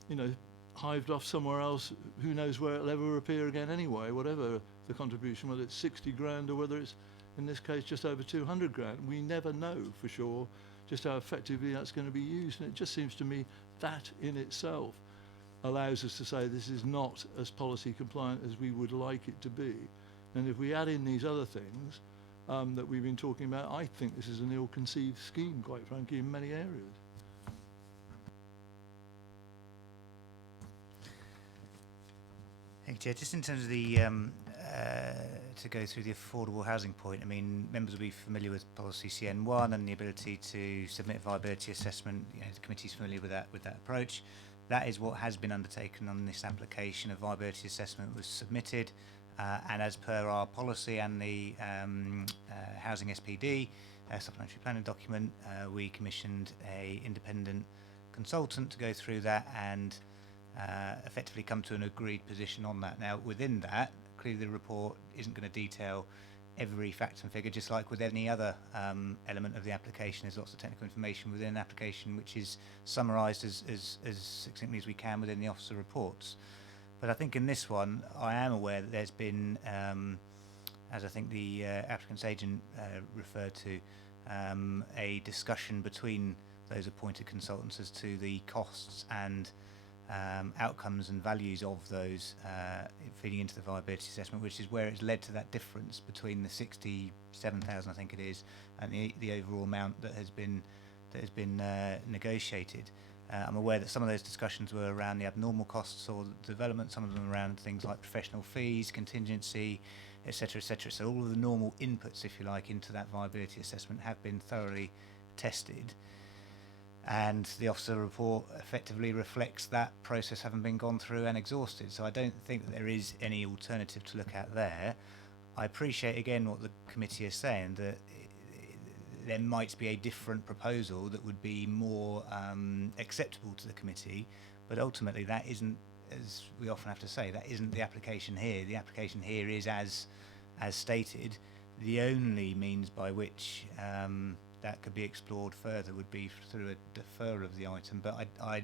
you know, hived off somewhere else, who knows where it'll ever appear again anyway, whatever the contribution, whether it's 60 grand or whether it's, in this case, just over 200 grand. We never know for sure just how effectively that's going to be used. And it just seems to me that in itself allows us to say this is not as policy compliant as we would like it to be. And if we add in these other things that we've been talking about, I think this is an ill-conceived scheme, quite frankly, in many areas. Thank you, Chair. Just in terms of the, to go through the affordable housing point, I mean, members will be familiar with policy CN1 and the ability to submit a viability assessment. You know, the committee's familiar with that approach. That is what has been undertaken on this application. A viability assessment was submitted, and as per our policy and the housing SPD, supplementary planning document, we commissioned a independent consultant to go through that and effectively come to an agreed position on that. Now, within that, clearly the report isn't going to detail every fact and figure, just like with any other element of the application. There's lots of technical information within an application which is summarised as succinctly as we can within the officer reports. But I think in this one, I am aware that there's been, as I think the applicant's agent referred to, a discussion between those appointed consultants as to the costs and outcomes and values of those feeding into the viability assessment, which is where it's led to that difference between the 67,000, I think it is, and the overall amount that has been negotiated. I'm aware that some of those discussions were around the abnormal costs or the development, some of them around things like professional fees, contingency, etc., etc. So all of the normal inputs, if you like, into that viability assessment have been thoroughly tested. And the officer report effectively reflects that process having been gone through and exhausted. So I don't think that there is any alternative to look at there. I appreciate again what the committee is saying, that there might be a different proposal that would be more acceptable to the committee, but ultimately that isn't, as we often have to say, that isn't the application here. The application here is as stated. The only means by which that could be explored further would be through a deferral of the item. But I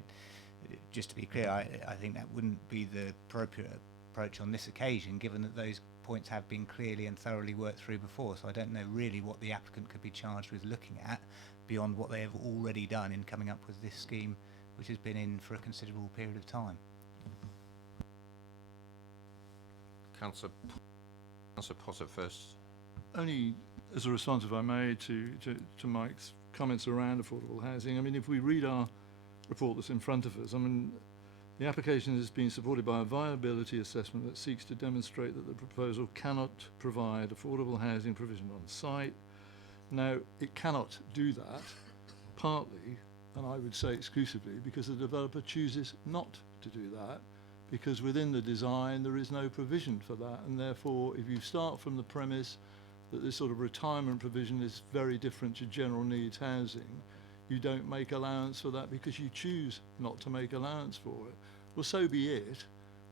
just to be clear, I think that wouldn't be the appropriate approach on this occasion, given that those points have been clearly and thoroughly worked through before. So I don't know really what the applicant could be charged with looking at beyond what they have already done in coming up with this scheme, which has been in for a considerable period of time. Councillor Potter first. Only as a response, if I may, to Mike's comments around affordable housing. I mean, if we read our report that's in front of us, I mean, the application has been supported by a viability assessment that seeks to demonstrate that the proposal cannot provide affordable housing provision on site. Now, it cannot do that, partly, and I would say exclusively, because the developer chooses not to do that, because within the design there is no provision for that, and therefore if you start from the premise that this sort of retirement provision is very different to general needs housing, you don't make allowance for that because you choose not to make allowance for it. Well, so be it.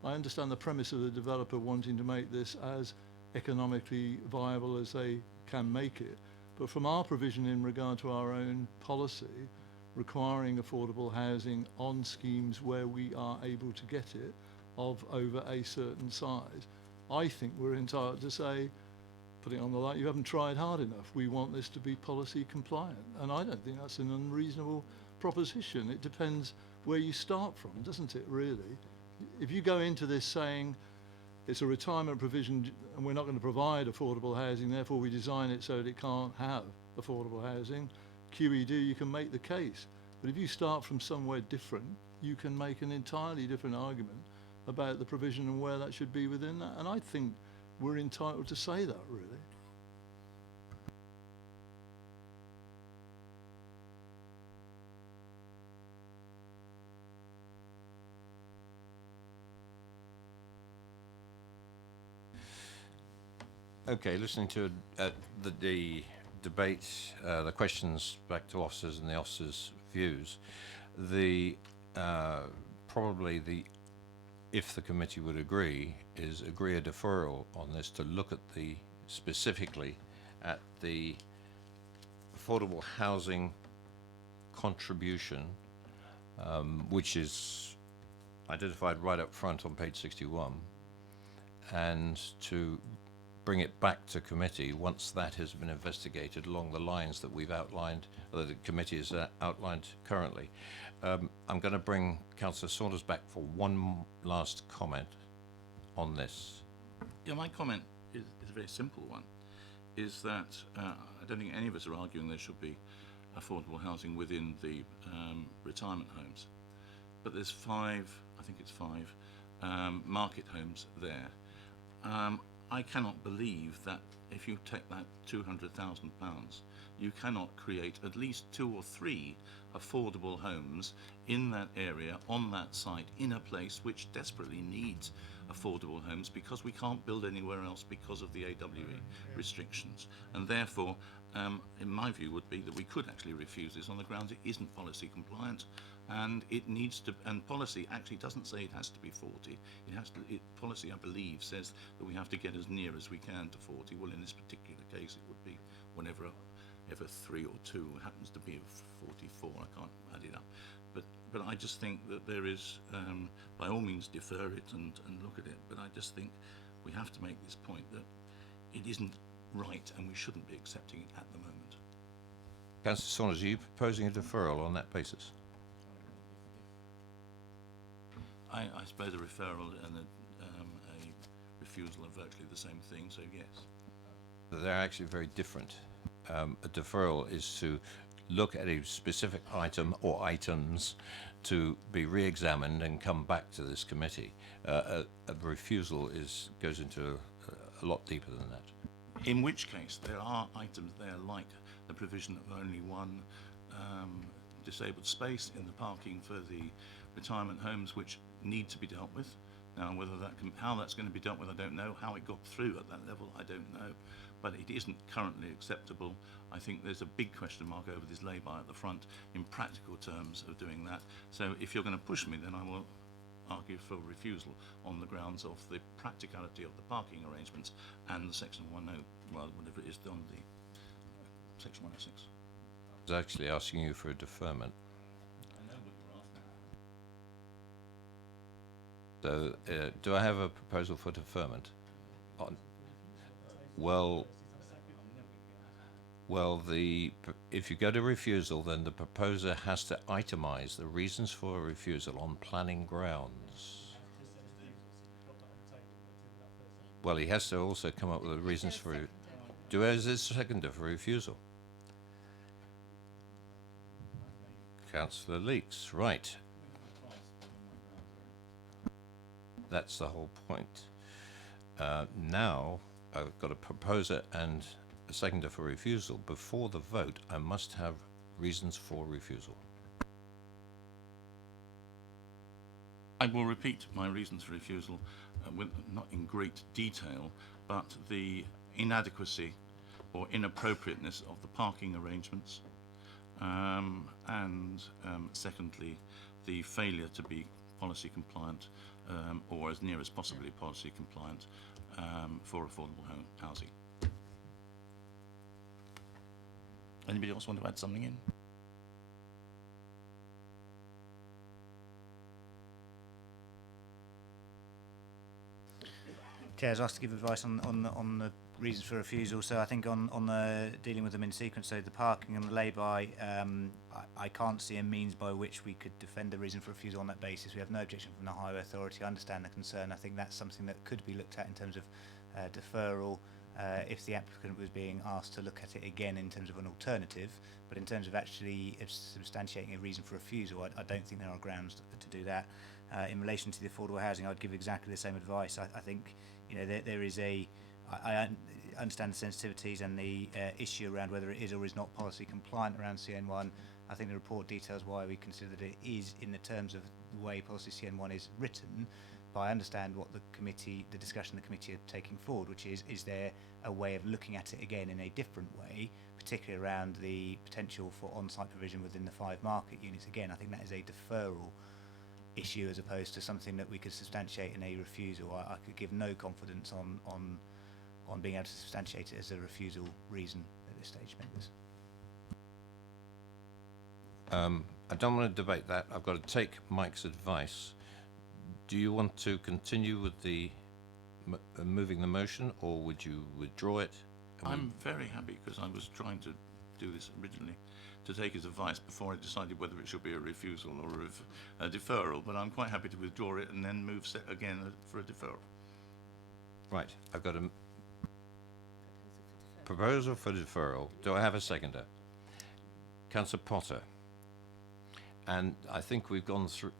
I understand the premise of the developer wanting to make this as economically viable as they can make it, but from our provision in regard to our own policy requiring affordable housing on schemes where we are able to get it of over a certain size, I think we're entitled to say, put it on the light, you haven't tried hard enough. We want this to be policy compliant. And I don't think that's an unreasonable proposition. It depends where you start from, doesn't it, really? If you go into this saying it's a retirement provision and we're not going to provide affordable housing, therefore we design it so that it can't have affordable housing, QED, you can make the case. But if you start from somewhere different, you can make an entirely different argument about the provision and where that should be within that. And I think we're entitled to say that, really. Okay, listening to the debate, the questions back to officers and the officers' views, probably if the committee would agree, is agree a deferral on this to look at specifically at the affordable housing contribution, which is identified right up front on page 61, and to bring it back to committee once that has been investigated along the lines that we've outlined, or the committee has outlined currently. I'm going to bring Councillor Saunders back for one last comment on this. Yeah, my comment is a very simple one, is that I don't think any of us are arguing there should be affordable housing within the retirement homes. But there's five market homes there. I cannot believe that if you take that £200,000, you cannot create at least 2 or 3 affordable homes in that area, on that site, in a place which desperately needs affordable homes, because we can't build anywhere else because of the AWE restrictions. And therefore, in my view, would be that we could actually refuse this on the grounds it isn't policy compliant, and it needs to, and policy actually doesn't say it has to be 40. It has to, policy, I believe, says that we have to get as near as we can to 40. Well, in this particular case, it would be whenever 3 or 2 happens to be 44. I can't add it up. But I just think that there is, by all means, defer it and look at it. But I just think we have to make this point that it isn't right, and we shouldn't be accepting it at the moment. Councillor Saunders, are you proposing a deferral on that basis? I suppose a referral and a refusal are virtually the same thing, so yes. They're actually very different. A deferral is to look at a specific item or items to be re-examined and come back to this committee. A refusal goes into a lot deeper than that. In which case, there are items there like the provision of only one disabled space in the parking for the retirement homes, which need to be dealt with. Now, how that's going to be dealt with, I don't know. How it got through at that level, I don't know. But it isn't currently acceptable. I think there's a big question mark over this lay-by at the front in practical terms of doing that. So if you're going to push me, then I will argue for refusal on the grounds of the practicality of the parking arrangements and the Section 10, well, whatever it is, on the Section 106. I was actually asking you for a deferment. So, do I have a proposal for deferment? Well, if you go to refusal, then the proposer has to itemise the reasons for a refusal on planning grounds. Well, he has to also come up with the reasons for it. Do as a seconder for refusal. Councillor Leeks, right. That's the whole point. Now, I've got a proposer and a seconder for refusal. Before the vote, I must have reasons for refusal. I will repeat my reasons for refusal, not in great detail, but the inadequacy or inappropriateness of the parking arrangements, and secondly, the failure to be policy compliant, or as near as possibly policy compliant, for affordable housing. Anybody else want to add something in? Chair, I was asked to give advice on the reasons for refusal. So I think on the dealing with them in sequence, so the parking and the lay-by, I can't see a means by which we could defend the reason for refusal on that basis. We have no objection from the Highway Authority. I understand the concern. I think that's something that could be looked at in terms of deferral. if the applicant was being asked to look at it again in terms of an alternative, but in terms of actually substantiating a reason for refusal, I don't think there are grounds to do that. In relation to the affordable housing, I'd give exactly the same advice. I think, you know, there is I understand the sensitivities and the issue around whether it is or is not policy compliant around CN1. I think the report details why we consider that it is in the terms of the way policy CN1 is written, but I understand what the discussion the committee are taking forward, which is there a way of looking at it again in a different way, particularly around the potential for on-site provision within the 5 market units. Again, I think that is a deferral issue as opposed to something that we could substantiate in a refusal. I could give no confidence on being able to substantiate it as a refusal reason at this stage, members. I don't want to debate that. I've got to take Mike's advice. Do you want to continue with the moving the motion, or would you withdraw it? I'm very happy, because I was trying to do this originally, to take his advice before I decided whether it should be a refusal or a deferral, but I'm quite happy to withdraw it and then move again for a deferral. Right, I've got a proposal for deferral. Do I have a seconder? Councillor Potter. And I think we've gone through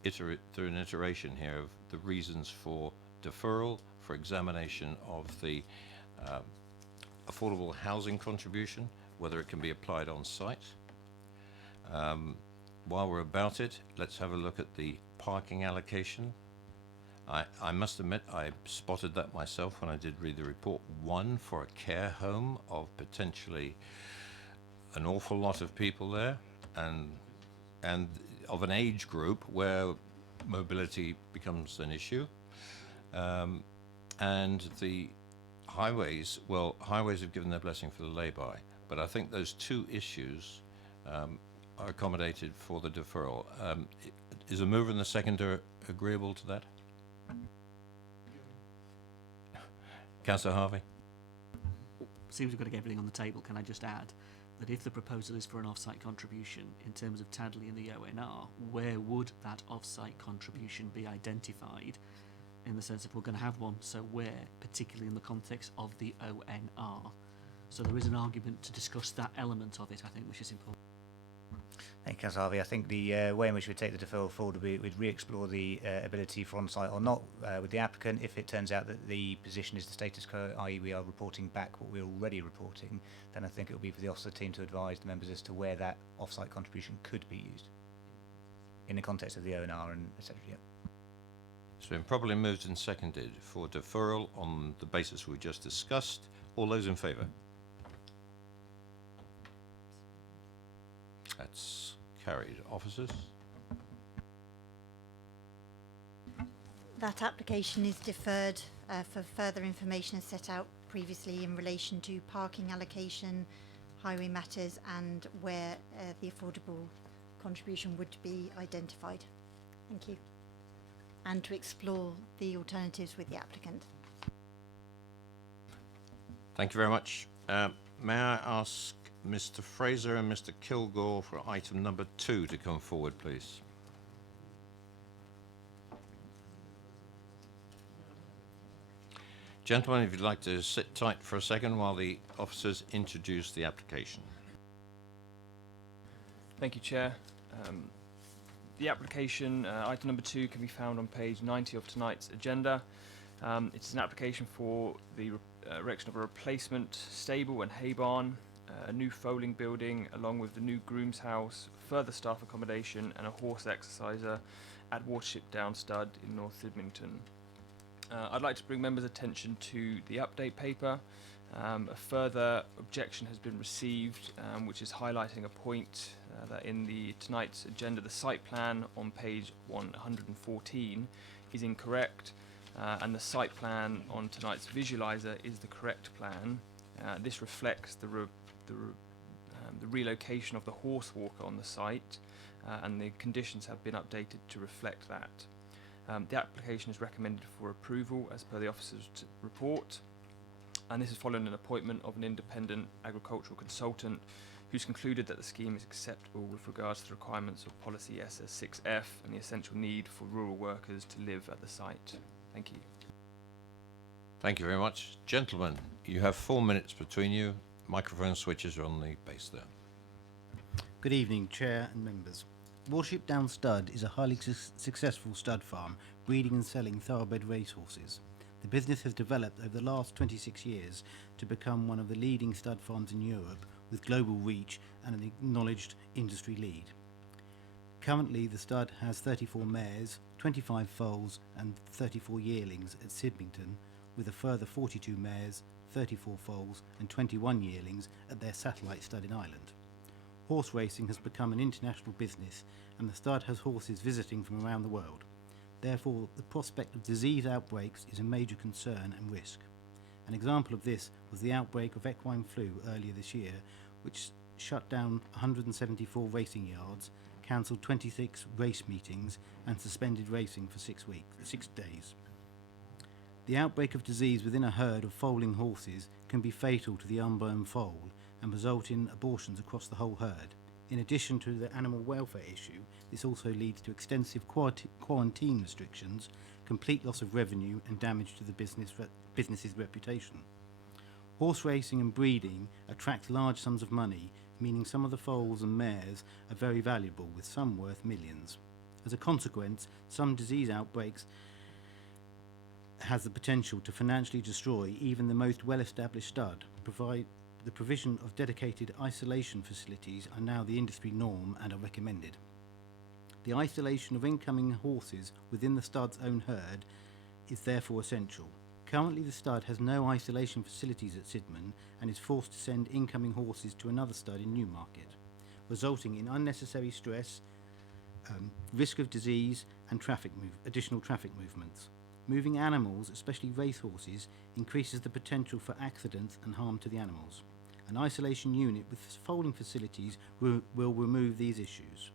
an iteration here of the reasons for deferral, for examination of the affordable housing contribution, whether it can be applied on site. While we're about it, let's have a look at the parking allocation. I must admit, I spotted that myself when I did read the report. One for a care home of potentially an awful lot of people there, and of an age group where mobility becomes an issue. And the highways, well, highways have given their blessing for the lay-by, but I think those two issues are accommodated for the deferral. Is the mover and the seconder agreeable to that? Councillor Harvey? Seems we've got to get everything on the table. Can I just add that if the proposal is for an off-site contribution in terms of Tadley and the ONR, where would that off-site contribution be identified, in the sense if we're going to have one, so where, particularly in the context of the ONR? So there is an argument to discuss that element of it, I think, which is important. Thank you, Councillor Harvey. I think the way in which we take the deferral forward would be we'd re-explore the ability for on-site or not with the applicant. If it turns out that the position is the status quo, i.e. we are reporting back what we're already reporting, then I think it will be for the officer team to advise the members as to where that off-site contribution could be used in the context of the ONR and etc. Yeah. It's been properly moved and seconded for deferral on the basis we just discussed. All those in favour? That's carried. Officers? That application is deferred for further information as set out previously in relation to parking allocation, highway matters, and where the affordable contribution would be identified. Thank you. And to explore the alternatives with the applicant. Thank you very much. May I ask Mr. Fraser and Mr. Kilgore for item number 2 to come forward, please? Gentlemen, if you'd like to sit tight for a second while the officers introduce the application. Thank you, Chair. The application, item number 2, can be found on page 90 of tonight's agenda. It's an application for the erection of a replacement stable and hay barn, a new foaling building along with the new groom's house, further staff accommodation and a horse exerciser at Watership Down Stud in North Sydmington. I'd like to bring members' attention to the update paper. A further objection has been received, which is highlighting a point that in tonight's agenda, the site plan on page 114 is incorrect, and the site plan on tonight's visualizer is the correct plan. This reflects the relocation of the horse walker on the site, and the conditions have been updated to reflect that. The application is recommended for approval as per the officer's report, and this is following an appointment of an independent agricultural consultant who's concluded that the scheme is acceptable with regards to the requirements of policy SS6F and the essential need for rural workers to live at the site. Thank you. Thank you very much. Gentlemen, You have 4 minutes between you. Microphone switches are on the base there. Good evening, Chair and members. Warship Down Stud is a highly successful stud farm, breeding and selling thoroughbred racehorses. The business has developed over the last 26 years to become one of the leading stud farms in Europe, with global reach and an acknowledged industry lead. Currently, the stud has 34 mares, 25 foals and 34 yearlings at Sydmington, with a further 42 mares, 34 foals and 21 yearlings at their satellite stud in Ireland. Horse racing has become an international business, and the stud has horses visiting from around the world. Therefore, the prospect of disease outbreaks is a major concern and risk. An example of this was the outbreak of equine flu earlier this year, which shut down 174 racing yards, cancelled 26 race meetings and suspended racing for 6 days. The outbreak of disease within a herd of foaling horses can be fatal to the unborn foal and result in abortions across the whole herd. In addition to the animal welfare issue, this also leads to extensive quarantine restrictions, complete loss of revenue and damage to the business's reputation. Horse racing and breeding attracts large sums of money, meaning some of the foals and mares are very valuable, with some worth millions. As a consequence, some disease outbreaks has the potential to financially destroy even the most well-established stud. The provision of dedicated isolation facilities are now the industry norm and are recommended. The isolation of incoming horses within the stud's own herd is therefore essential. Currently, the stud has no isolation facilities at Sidman and is forced to send incoming horses to another stud in Newmarket, resulting in unnecessary stress, risk of disease and additional traffic movements. Moving animals, especially racehorses, increases the potential for accidents and harm to the animals. An isolation unit with foaling facilities will remove these issues.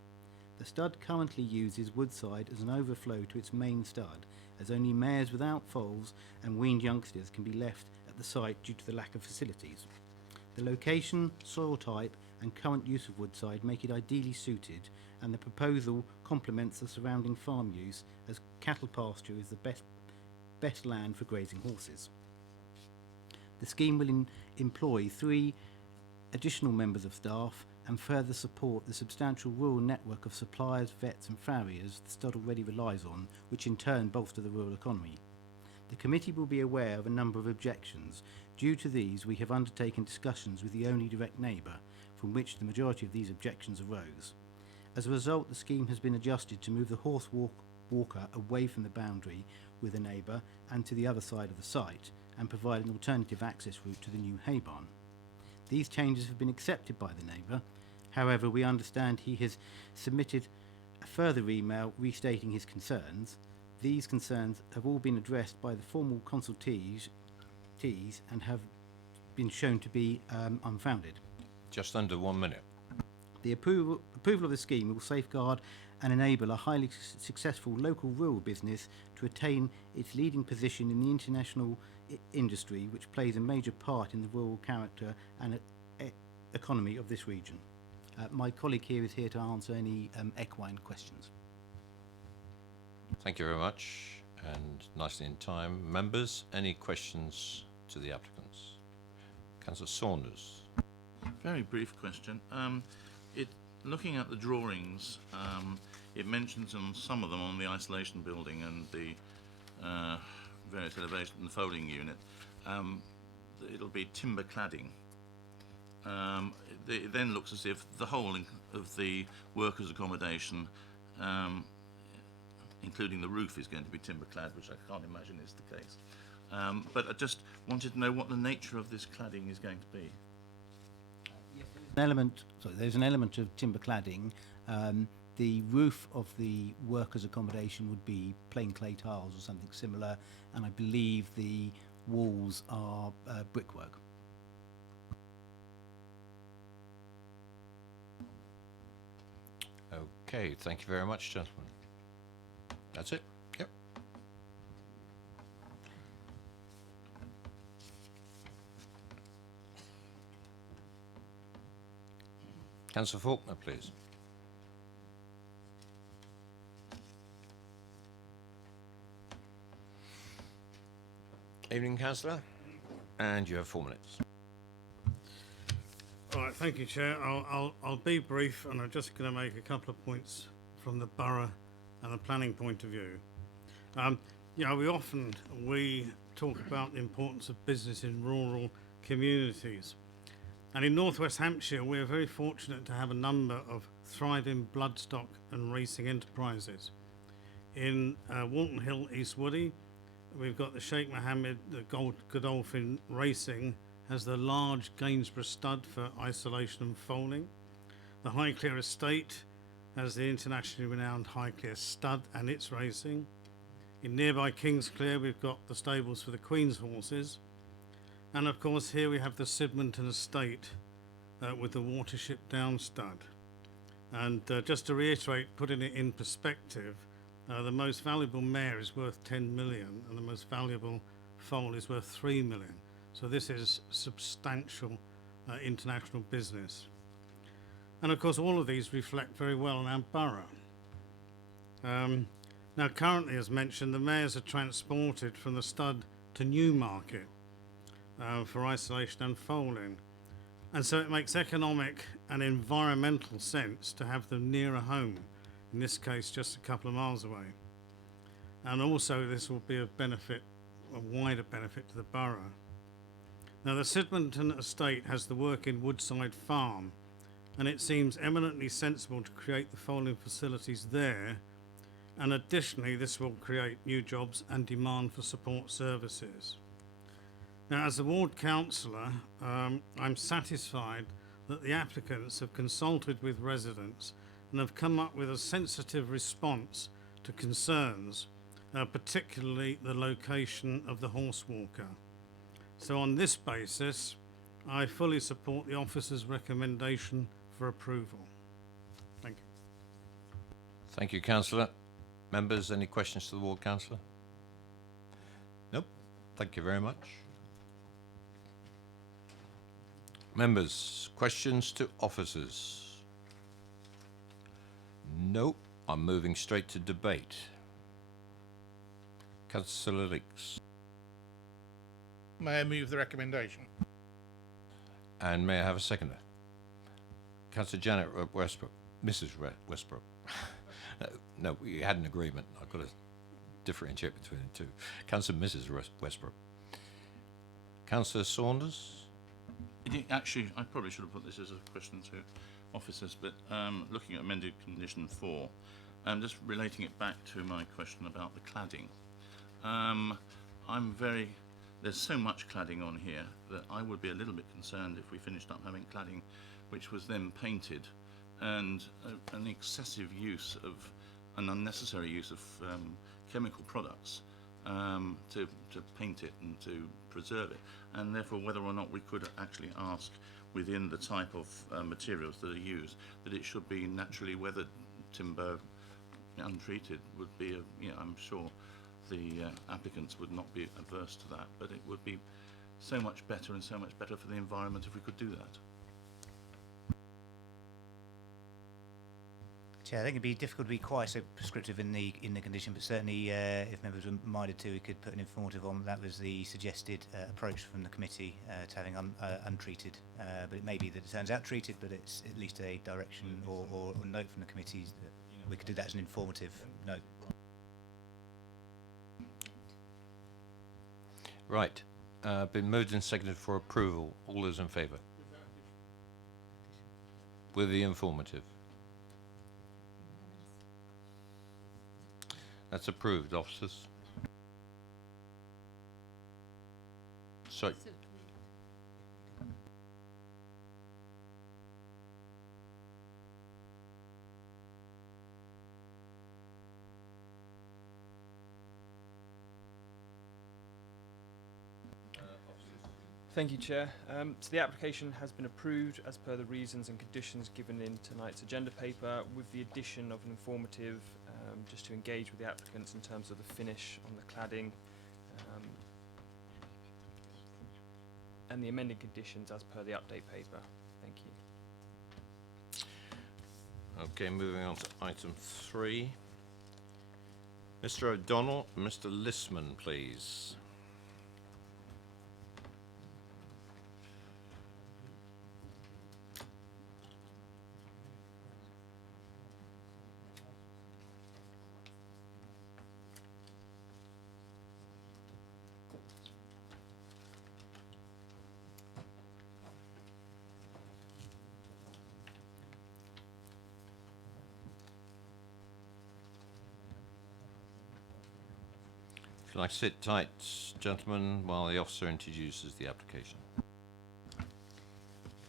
The stud currently uses Woodside as an overflow to its main stud, as only mares without foals and weaned youngsters can be left at the site due to the lack of facilities. The location, soil type and current use of Woodside make it ideally suited, and the proposal complements the surrounding farm use, as cattle pasture is the best land for grazing horses. The scheme will employ 3 additional members of staff and further support the substantial rural network of suppliers, vets and farriers the stud already relies on, which in turn bolster the rural economy. The committee will be aware of a number of objections. Due to these, we have undertaken discussions with the only direct neighbour, from which the majority of these objections arose. As a result, the scheme has been adjusted to move the horse walker away from the boundary with a neighbour and to the other side of the site, and provide an alternative access route to the new hay barn. These changes have been accepted by the neighbour. However, we understand he has submitted a further email restating his concerns. These concerns have all been addressed by the formal consultees and have been shown to be unfounded. Just under 1 minute. The approval of the scheme will safeguard and enable a highly successful local rural business to attain its leading position in the international industry, which plays a major part in the rural character and economy of this region. My colleague here is here to answer any equine questions. Thank you very much, and nicely in time. Members, any questions to the applicants? Councillor Saunders. Very brief question. Looking at the drawings, it mentions on some of them on the isolation building and the various elevations and the folding unit, it'll be timber cladding. It then looks as if the whole of the workers' accommodation, including the roof, is going to be timber clad, which I can't imagine is the case. But I just wanted to know what the nature of this cladding is going to be. There's an element of timber cladding. The roof of the workers' accommodation would be plain clay tiles or something similar, and I believe the walls are brickwork. Okay, thank you very much, gentlemen. That's it? Yep. Councillor Faulkner, please. Evening, Councillor. And you have 4 minutes. All right, thank you, Chair. I'll be brief, and I'm just going to make a couple of points from the borough and the planning point of view. You know, we talk about the importance of business in rural communities. And in North West Hampshire, we're very fortunate to have a number of thriving bloodstock and racing enterprises. In Walton Hill, East Woody, we've got the Sheikh Mohammed, the Godolphin Racing, has the large Gainsborough stud for isolation and foaling. The Highclere Estate has the internationally renowned Highclere stud and its racing. In nearby Kingsclere, we've got the stables for the Queen's horses. And of course, here we have the Sidmonton Estate with the Watership Down stud. And just to reiterate, putting it in perspective, the most valuable mare is worth 10 million and the most valuable foal is worth 3 million. So this is substantial international business. And of course, all of these reflect very well on our borough. Now, currently, as mentioned, the mares are transported from the stud to Newmarket for isolation and foaling. And so it makes economic and environmental sense to have them nearer home, in this case, just a couple of miles away. And also, this will be of benefit, a wider benefit to the borough. Now, the Sidmonton Estate has the work in Woodside Farm, and it seems eminently sensible to create the foaling facilities there, and additionally this will create new jobs and demand for support services. Now, as a ward councillor, I'm satisfied that the applicants have consulted with residents and have come up with a sensitive response to concerns, particularly the location of the horse walker. So on this basis, I fully support the officer's recommendation for approval. Thank you. Thank you, Councillor. Members, any questions to the ward councillor? Nope. Thank you very much. Members, questions to officers? Nope. I'm moving straight to debate. Councillor Leeks. May I move the recommendation? And may I have a seconder? Councillor Janet Westbrook. Mrs. Westbrook. No, we had an agreement. I've got to differentiate between the two. Councillor Mrs. Westbrook. Councillor Saunders. Actually, I probably should have put this as a question to officers, but looking at amended condition 4, just relating it back to my question about the cladding. There's so much cladding on here that I would be a little bit concerned if we finished up having cladding which was then painted, and an excessive use of, an unnecessary use of chemical products to paint it and to preserve it, and therefore whether or not we could actually ask within the type of materials that are used that it should be naturally weathered timber, untreated, would be I'm sure the applicants would not be averse to that, but it would be so much better and so much better for the environment if we could do that. Chair, I think it'd be difficult to be quite so prescriptive in the condition, but certainly if members were minded to, we could put an informative on. That was the suggested approach from the committee to having untreated, but it may be that it turns out treated, but it's at least a direction or note from the committee that we could do that as an informative note. Right. Been moved and seconded for approval. All those in favour? With the informative. That's approved, officers. Sorry. Thank you, Chair. So the application has been approved as per the reasons and conditions given in tonight's agenda paper, with the addition of an informative just to engage with the applicants in terms of the finish on the cladding and the amended conditions as per the update paper. Thank you. Okay, moving on to item 3. Mr. O'Donnell, Mr. Lissman, please. Can I sit tight, gentlemen, while the officer introduces the application?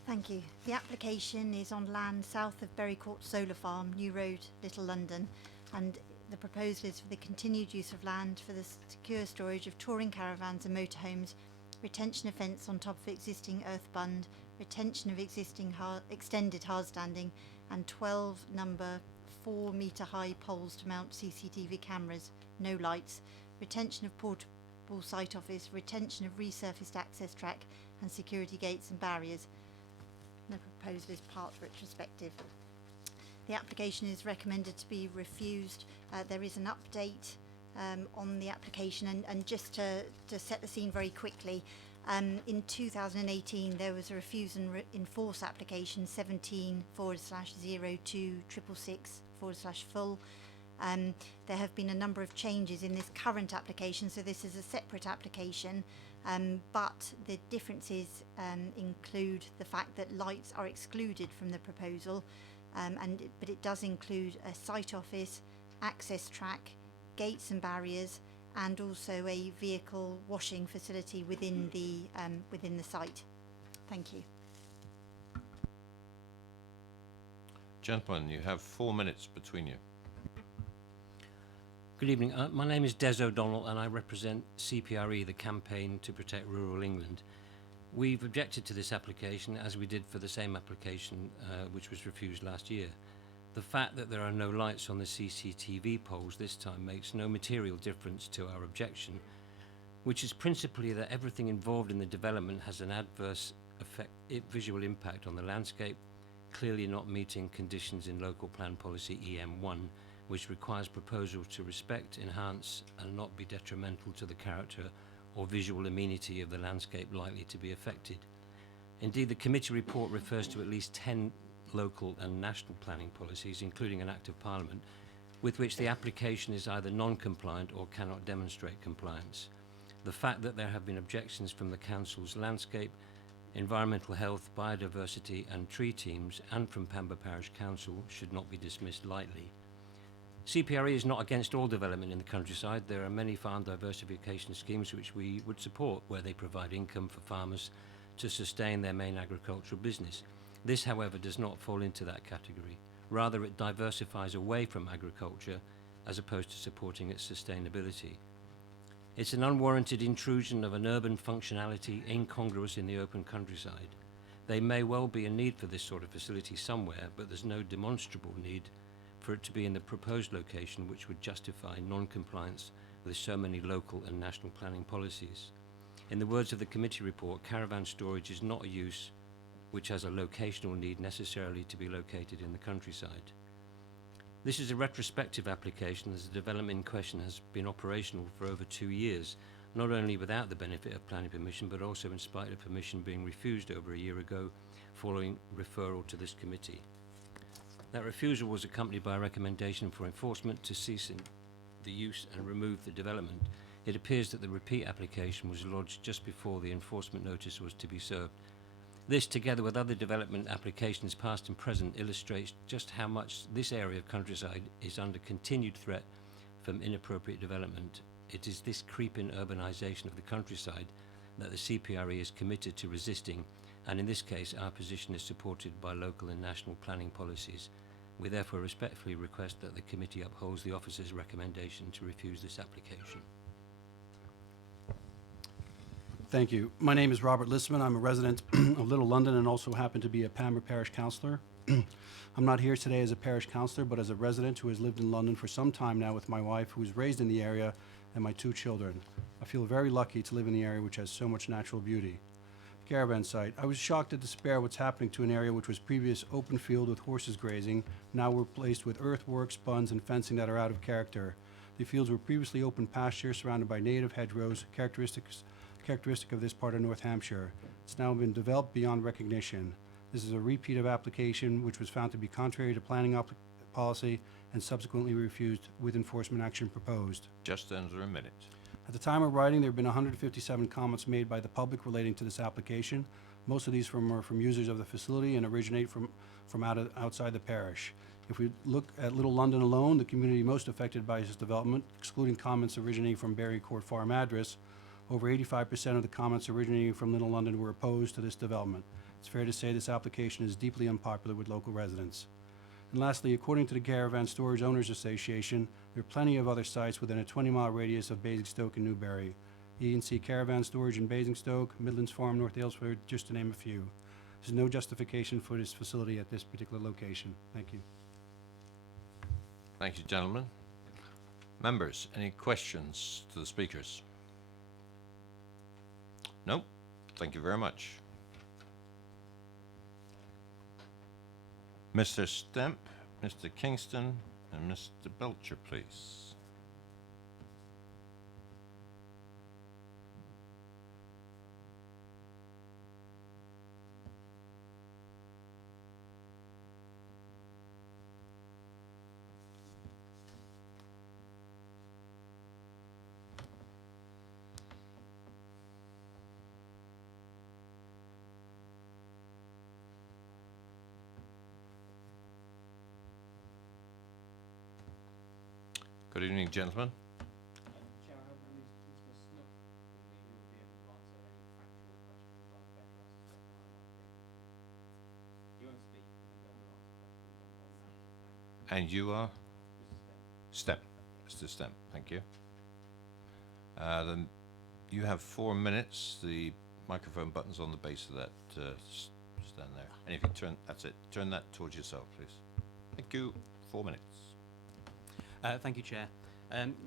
Thank you. The application is on land south of Berry Court Solar Farm, New Road, Little London, and the proposal is for the continued use of land for the secure storage of touring caravans and motorhomes, retention of fence on top of existing earth bund, retention of existing extended hard standing, and 12 number 4 metre high poles to mount CCTV cameras, no lights, retention of portable site office, retention of resurfaced access track and security gates and barriers. The proposal is part retrospective. The application is recommended to be refused. There is an update on the application, and just to set the scene very quickly, in 2018 there was a refuse and enforce application 17/02/666/full. There have been a number of changes in this current application, so this is a separate application, but the differences include the fact that lights are excluded from the proposal, but it does include a site office, access track, gates and barriers, and also a vehicle washing facility within the site. Thank you. Gentlemen, you have 4 minutes between you. Good evening. My name is Des O'Donnell and I represent CPRE, the Campaign to Protect Rural England. We've objected to this application as we did for the same application which was refused last year. The fact that there are no lights on the CCTV poles this time makes no material difference to our objection, which is principally that everything involved in the development has an adverse visual impact on the landscape, clearly not meeting conditions in Local Plan Policy EM1, which requires proposals to respect, enhance and not be detrimental to the character or visual amenity of the landscape likely to be affected. Indeed, the committee report refers to at least 10 local and national planning policies, including an Act of Parliament, with which the application is either non-compliant or cannot demonstrate compliance. The fact that there have been objections from the Council's landscape, environmental health, biodiversity and tree teams and from Pember Parish Council should not be dismissed lightly. CPRE is not against all development in the countryside. There are many farm diversification schemes which we would support where they provide income for farmers to sustain their main agricultural business. This, however, does not fall into that category. Rather, it diversifies away from agriculture as opposed to supporting its sustainability. It's an unwarranted intrusion of an urban functionality incongruous in the open countryside. There may well be a need for this sort of facility somewhere, but there's no demonstrable need for it to be in the proposed location which would justify non-compliance with so many local and national planning policies. In the words of the committee report, caravan storage is not a use which has a locational need necessarily to be located in the countryside. This is a retrospective application as the development in question has been operational for over 2 years, not only without the benefit of planning permission but also in spite of permission being refused over a year ago following referral to this committee. That refusal was accompanied by a recommendation for enforcement to cease the use and remove the development. It appears that the repeat application was lodged just before the enforcement notice was to be served. This, together with other development applications past and present, illustrates just how much this area of countryside is under continued threat from inappropriate development. It is this creeping urbanisation of the countryside that the CPRE is committed to resisting, and in this case our position is supported by local and national planning policies. We therefore respectfully request that the committee upholds the officer's recommendation to refuse this application. Thank you. My name is Robert Listman. I'm a resident of Little London and also happen to be a Pember Parish Councillor. I'm not here today as a parish councillor, but as a resident who has lived in London for some time now with my wife, who was raised in the area, and my 2 children. I feel very lucky to live in the area which has so much natural beauty. Caravan site. I was shocked at despair what's happening to an area which was previous open field with horses grazing, now replaced with earthworks, bunds, and fencing that are out of character. The fields were previously open pasture surrounded by native hedgerows, characteristic of this part of North Hampshire. It's now been developed beyond recognition. This is a repeat of application which was found to be contrary to planning policy and subsequently refused with enforcement action proposed. Just under a minute. At the time of writing, there have been 157 comments made by the public relating to this application. Most of these are from users of the facility and originate from outside the parish. If we look at Little London alone, the community most affected by this development, excluding comments originating from Berry Court Farm address, over 85% of the comments originating from Little London were opposed to this development. It's fair to say this application is deeply unpopular with local residents. And lastly, according to the Caravan Storage Owners Association, there are plenty of other sites within a 20-mile radius of Basingstoke and Newbury. You can see caravan storage in Basingstoke, Midlands Farm, North Aylesford, just to name a few. There's no justification for this facility at this particular location. Thank you. Thank you, gentlemen. Members, any questions to the speakers? No? Thank you very much. Mr. Stemp, Mr. Kingston, and Mr. Belcher, please. Good evening, gentlemen. And you are? Stemp. Mr. Stemp, thank you. Then you have 4 minutes. The microphone button's on the base of that stand there. And if you turn, that's it. Turn that towards yourself, please. Thank you. 4 minutes. Thank you, Chair.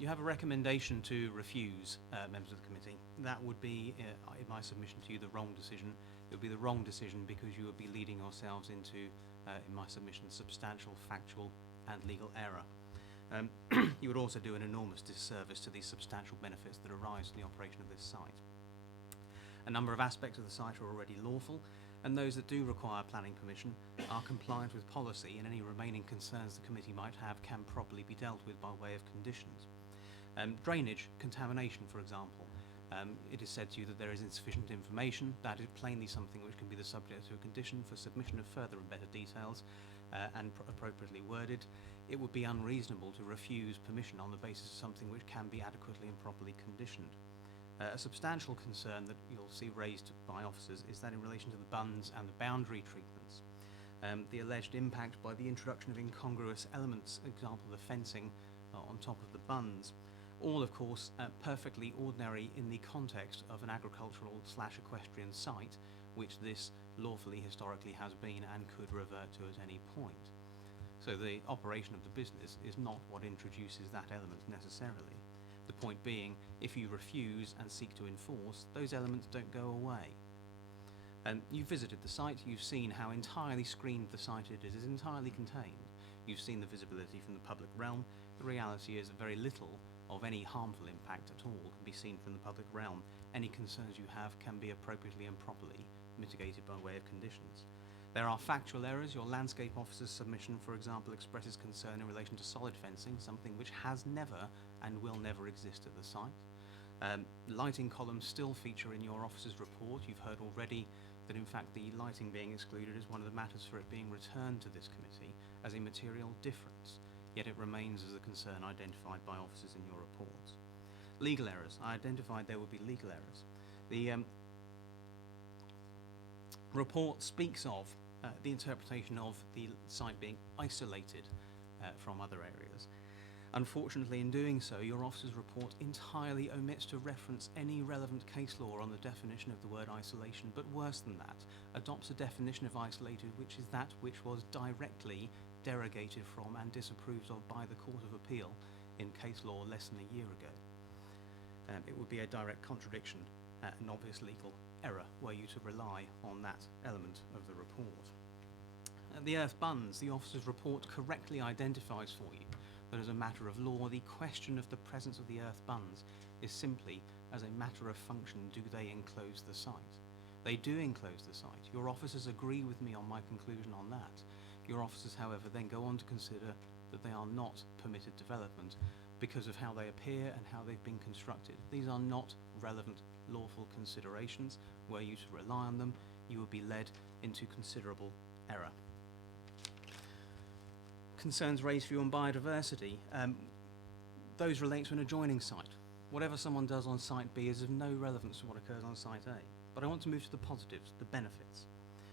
You have a recommendation to refuse, members of the committee. That would be, in my submission to you, the wrong decision. It would be the wrong decision because you would be leading yourselves into, in my submission, substantial factual and legal error. You would also do an enormous disservice to the substantial benefits that arise from the operation of this site. A number of aspects of the site are already lawful, and those that do require planning permission are compliant with policy, and any remaining concerns the committee might have can properly be dealt with by way of conditions. Drainage, contamination, for example. It is said to you that there is insufficient information. That is plainly something which can be the subject to a condition for submission of further and better details and appropriately worded. It would be unreasonable to refuse permission on the basis of something which can be adequately and properly conditioned. A substantial concern that you'll see raised by officers is that in relation to the bunds and the boundary treatments. The alleged impact by the introduction of incongruous elements, example the fencing on top of the bunds, all of course perfectly ordinary in the context of an agricultural/equestrian site, which this lawfully historically has been and could revert to at any point. So the operation of the business is not what introduces that element necessarily. The point being, if you refuse and seek to enforce, those elements don't go away. And you've visited the site, you've seen how entirely screened the site it is entirely contained. You've seen the visibility from the public realm. The reality is that very little of any harmful impact at all can be seen from the public realm. Any concerns you have can be appropriately and properly mitigated by way of conditions. There are factual errors. Your landscape officer's submission, for example, expresses concern in relation to solid fencing, something which has never and will never exist at the site. Lighting columns still feature in your officer's report. You've heard already that in fact the lighting being excluded is one of the matters for it being returned to this committee as a material difference, yet it remains as a concern identified by officers in your reports. Legal errors. I identified there would be legal errors. The report speaks of the interpretation of the site being isolated from other areas. Unfortunately, in doing so, your officer's report entirely omits to reference any relevant case law on the definition of the word isolation, but worse than that, adopts a definition of isolated which is that which was directly derogated from and disapproved of by the Court of Appeal in case law less than a year ago. It would be a direct contradiction, an obvious legal error, were you to rely on that element of the report. The earth bunds, the officer's report correctly identifies for you that as a matter of law, the question of the presence of the earth bunds is simply, as a matter of function, do they enclose the site? They do enclose the site. Your officers agree with me on my conclusion on that. Your officers, however, then go on to consider that they are not permitted development because of how they appear and how they've been constructed. These are not relevant lawful considerations. Were you to rely on them, you would be led into considerable error. Concerns raised for you on biodiversity. Those relate to an adjoining site. Whatever someone does on site B is of no relevance to what occurs on site A. But I want to move to the positives, the benefits.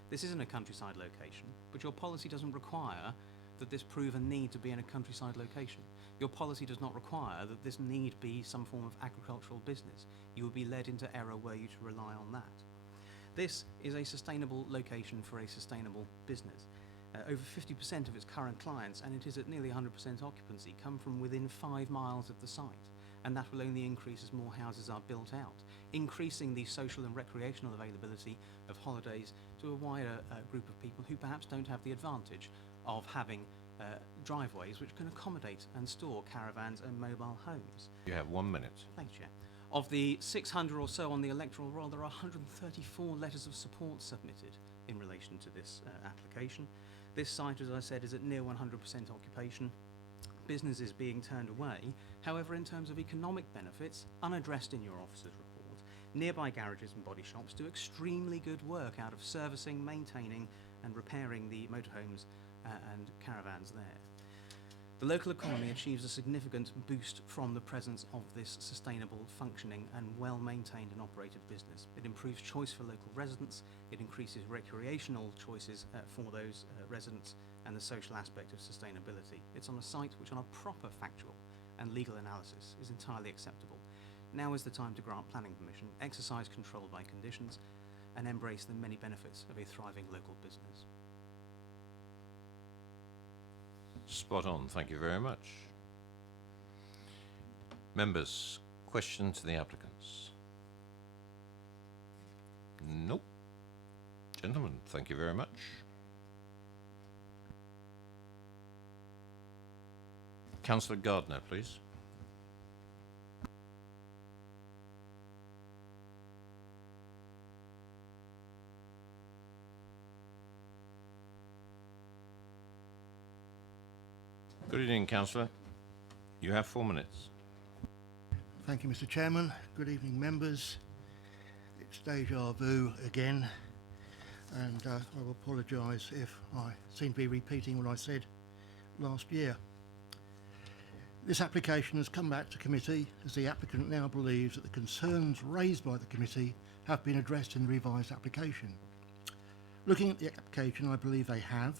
This isn't a countryside location, but your policy doesn't require that this prove a need to be in a countryside location. Your policy does not require that this need be some form of agricultural business. You will be led into error were you to rely on that. This is a sustainable location for a sustainable business. Over 50% of its current clients, and it is at nearly 100% occupancy, come from within 5 miles of the site, and that will only increase as more houses are built out, increasing the social and recreational availability of holidays to a wider group of people who perhaps don't have the advantage of having driveways which can accommodate and store caravans and mobile homes. You have 1 minute. Thank you, Chair. Of the 600 or so on the electoral roll, there are 134 letters of support submitted in relation to this application. This site, as I said, is at near 100% occupation. Business is being turned away. However, in terms of economic benefits, unaddressed in your officer's report, nearby garages and body shops do extremely good work out of servicing, maintaining and repairing the motorhomes and caravans there. The local economy achieves a significant boost from the presence of this sustainable, functioning and well-maintained and operated business. It improves choice for local residents, it increases recreational choices for those residents and the social aspect of sustainability. It's on a site which on a proper factual and legal analysis is entirely acceptable. Now is the time to grant planning permission, exercise control by conditions and embrace the many benefits of a thriving local business. Spot on, thank you very much. Members, question to the applicants? Nope. Gentlemen, thank you very much. Councillor Gardner, please. Good evening, Councillor. You have 4 minutes. Thank you, Mr. Chairman. Good evening, members. It's deja vu again, and I will apologise if I seem to be repeating what I said last year. This application has come back to committee as the applicant now believes that the concerns raised by the committee have been addressed in the revised application. Looking at the application, I believe they have,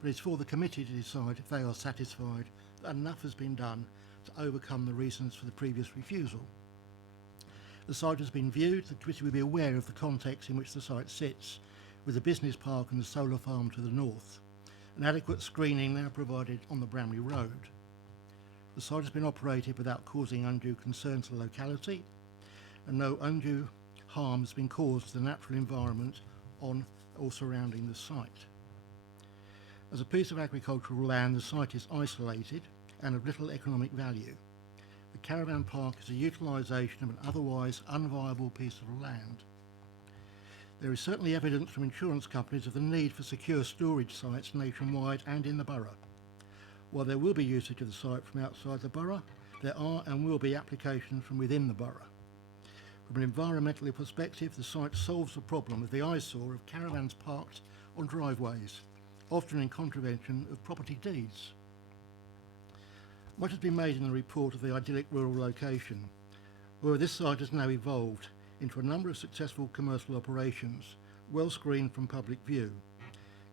but it's for the committee to decide if they are satisfied that enough has been done to overcome the reasons for the previous refusal. The site has been viewed, the committee will be aware of the context in which the site sits, with the business park and the solar farm to the north, and adequate screening now provided on the Bramley Road. The site has been operated without causing undue concern to the locality, and no undue harm has been caused to the natural environment on or surrounding the site. As a piece of agricultural land, the site is isolated and of little economic value. The caravan park is a utilisation of an otherwise unviable piece of land. There is certainly evidence from insurance companies of the need for secure storage sites nationwide and in the borough. While there will be usage of the site from outside the borough, there are and will be applications from within the borough. From an environmental perspective, the site solves the problem of the eyesore of caravans parked on driveways, often in contravention of property deeds. Much has been made in the report of the idyllic rural location, where this site has now evolved into a number of successful commercial operations, well screened from public view.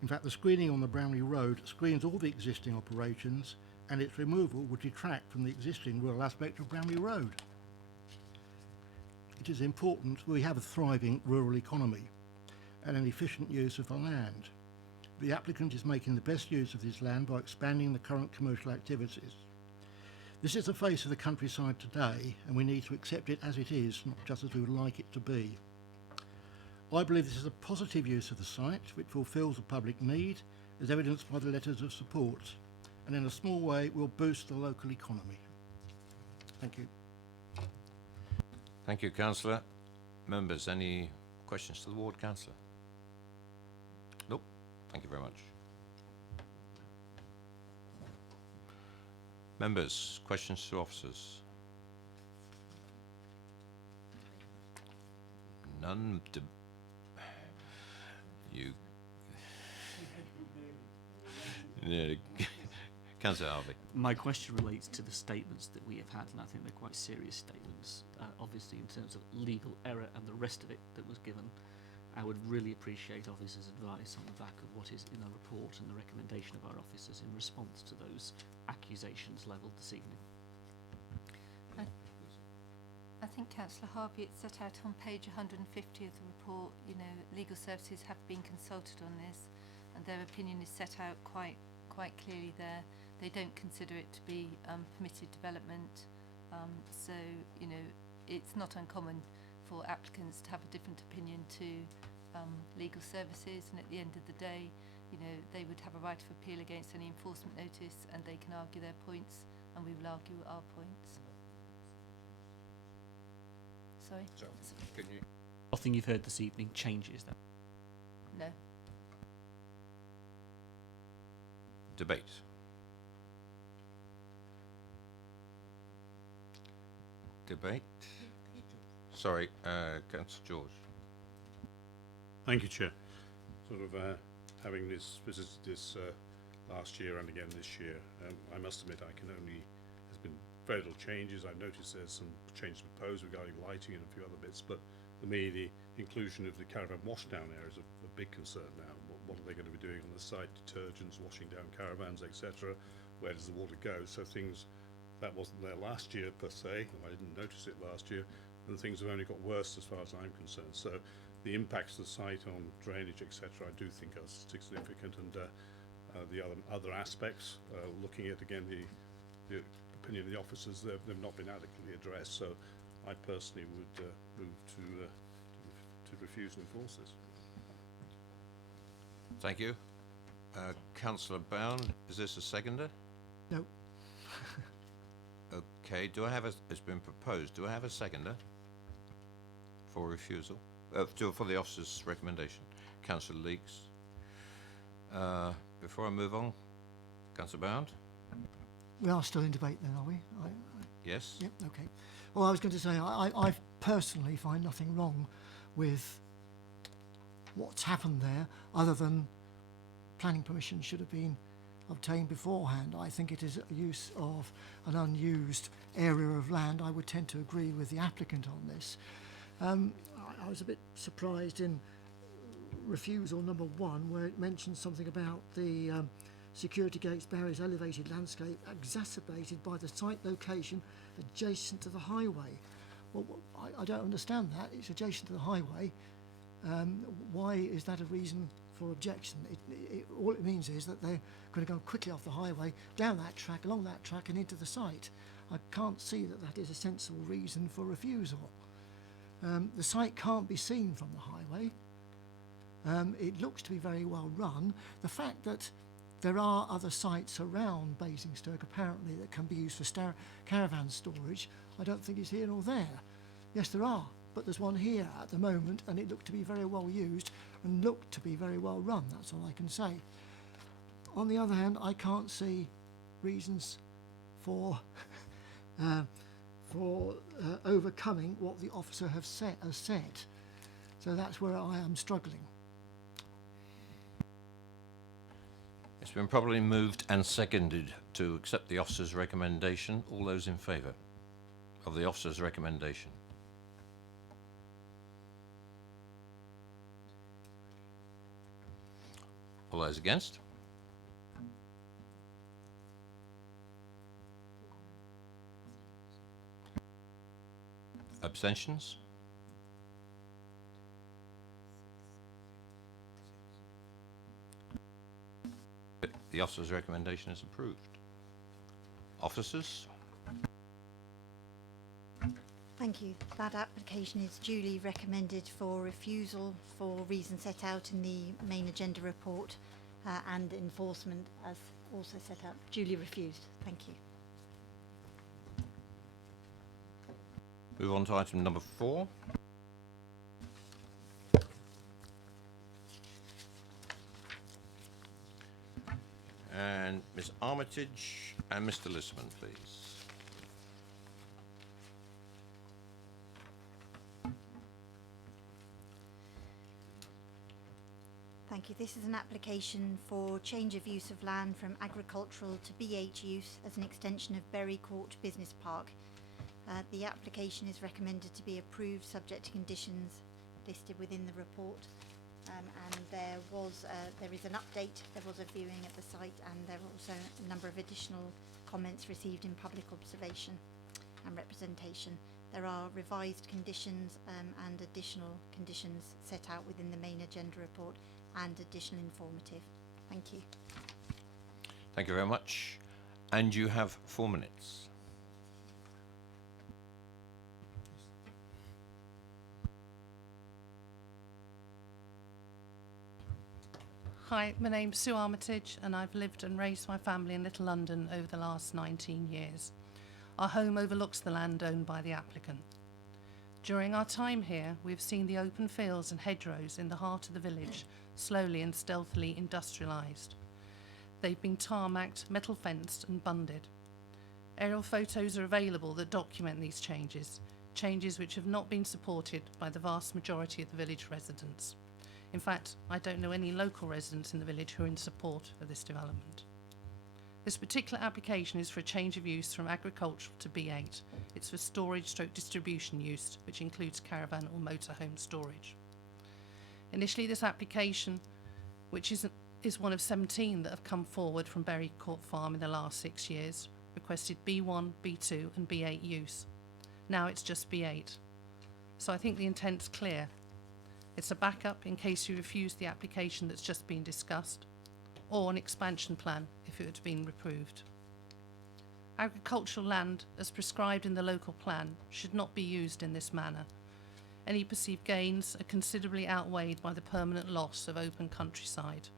In fact, the screening on the Bramley Road screens all the existing operations, and its removal would detract from the existing rural aspect of Bramley Road. It is important we have a thriving rural economy and an efficient use of the land. The applicant is making the best use of this land by expanding the current commercial activities. This is the face of the countryside today, and we need to accept it as it is, not just as we would like it to be. I believe this is a positive use of the site, which fulfills a public need, as evidenced by the letters of support, and in a small way will boost the local economy. Thank you. Thank you, Councillor. Members, any questions to the ward councillor? Nope. Thank you very much. Members, questions to officers? None. You. Yeah, Councillor Harvey. My question relates to the statements that we have had, and I think they're quite serious statements, obviously in terms of legal error and the rest of it that was given. I would really appreciate officers' advice on the back of what is in the report and the recommendation of our officers in response to those accusations levelled this evening. I think Councillor Harvey, it's set out on page 150 of the report, you know, legal services have been consulted on this and their opinion is set out quite clearly there. They don't consider it to be permitted development, so, you know, it's not uncommon for applicants to have a different opinion to legal services, and at the end of the day, you know, they would have a right of appeal against any enforcement notice and they can argue their points and we will argue our points. Sorry? Can you? Nothing you've heard this evening changes that. No. Debate. Debate. Sorry, Councillor George. Thank you, Chair. Sort of having this last year and again this year, I must admit there's been very little changes. I've noticed there's some changes proposed regarding lighting and a few other bits, but for me the inclusion of the caravan washdown area is a big concern now. What are they going to be doing on the site? Detergents, washing down caravans, etc. Where does the water go? So things that wasn't there last year per se, and I didn't notice it last year, and things have only got worse as far as I'm concerned. So the impacts of the site on drainage, etc., I do think are significant, and the other aspects, looking at again the opinion of the officers, they've not been adequately addressed. So I personally would move to refuse and enforce this. Thank you. Councillor Bound, is this a seconder? No. Okay, it's been proposed, do I have a seconder for refusal? For the officer's recommendation. Councillor Leeks. Before I move on, Councillor Bound? We are still in debate then, are we? Yes? Yep, okay. Well, I was going to say, I personally find nothing wrong with what's happened there, other than planning permission should have been obtained beforehand. I think it is a use of an unused area of land. I would tend to agree with the applicant on this. I was a bit surprised in refusal number 1, where it mentions something about the security gates, barriers, elevated landscape exacerbated by the site location adjacent to the highway. Well, I don't understand that. It's adjacent to the highway. Why is that a reason for objection? All it means is that they're going to go quickly off the highway, down that track, along that track and into the site. I can't see that that is a sensible reason for refusal. The site can't be seen from the highway. It looks to be very well run. The fact that there are other sites around Basingstoke apparently that can be used for caravan storage, I don't think is here nor there. Yes, there are, but there's one here at the moment and it looked to be very well used and looked to be very well run. That's all I can say. On the other hand, I can't see reasons for overcoming what the officer has said. So that's where I am struggling. It's been properly moved and seconded to accept the officer's recommendation. All those in favour of the officer's recommendation? All those against? Abstentions? The officer's recommendation is approved. Officers? Thank you. That application is duly recommended for refusal for reasons set out in the main agenda report, and enforcement as also set out. Duly refused. Thank you. Move on to item number 4. And Ms. Armitage and Mr. Lissman, please. Thank you. This is an application for change of use of land from agricultural to BH use as an extension of Berry Court Business Park. The application is recommended to be approved subject to conditions listed within the report. And there is an update. There was a viewing at the site, and there are also a number of additional comments received in public observation and representation. There are revised conditions and additional conditions set out within the main agenda report and additional informative. Thank you. Thank you very much. And you have 4 minutes. Hi, my name's Sue Armitage, and I've lived and raised my family in Little London over the last 19 years. Our home overlooks the land owned by the applicant. During our time here, we've seen the open fields and hedgerows in the heart of the village slowly and stealthily industrialised. They've been tarmacked, metal fenced and bunded. Aerial photos are available that document these changes, changes which have not been supported by the vast majority of the village residents. In fact, I don't know any local residents in the village who are in support of this development. This particular application is for a change of use from agricultural to B8. It's for storage/distribution use, which includes caravan or motorhome storage. Initially, this application, which is one of 17 that have come forward from Berry Court Farm in the last 6 years, requested B1, B2 and B8 use. Now it's just B8. So I think the intent's clear. It's a backup in case you refuse the application that's just been discussed, or an expansion plan if it had been approved. Agricultural land, as prescribed in the local plan, should not be used in this manner. Any perceived gains are considerably outweighed by the permanent loss of open countryside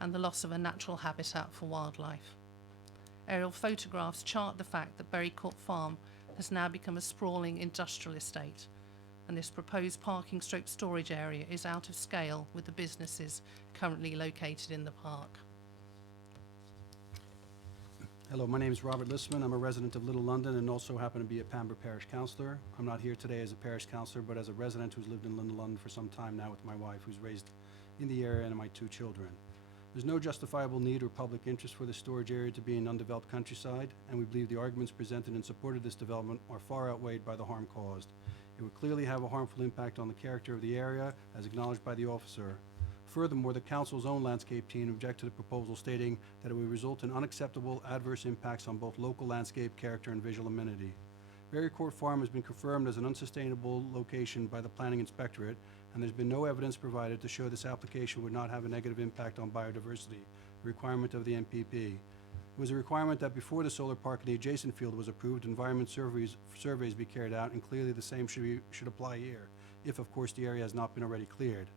and the loss of a natural habitat for wildlife. Aerial photographs chart the fact that Berry Court Farm has now become a sprawling industrial estate, and this proposed parking/storage area is out of scale with the businesses currently located in the park. Hello, my name is Robert Listman. I'm a resident of Little London and also happen to be a Pamber Parish Councillor. I'm not here today as a Parish Councillor, but as a resident who's lived in Little London for some time now with my wife, who's raised in the area, and my 2 children. There's no justifiable need or public interest for the storage area to be in undeveloped countryside, and we believe the arguments presented in support of this development are far outweighed by the harm caused. It would clearly have a harmful impact on the character of the area, as acknowledged by the officer. Furthermore, the Council's own landscape team objected to the proposal, stating that it would result in unacceptable adverse impacts on both local landscape character and visual amenity. Berry Court Farm has been confirmed as an unsustainable location by the Planning Inspectorate, and there's been no evidence provided to show this application would not have a negative impact on biodiversity, a requirement of the NPP. It was a requirement that before the solar park in the adjacent field was approved, environment surveys be carried out, and clearly the same should apply here, if of course the area has not been already cleared.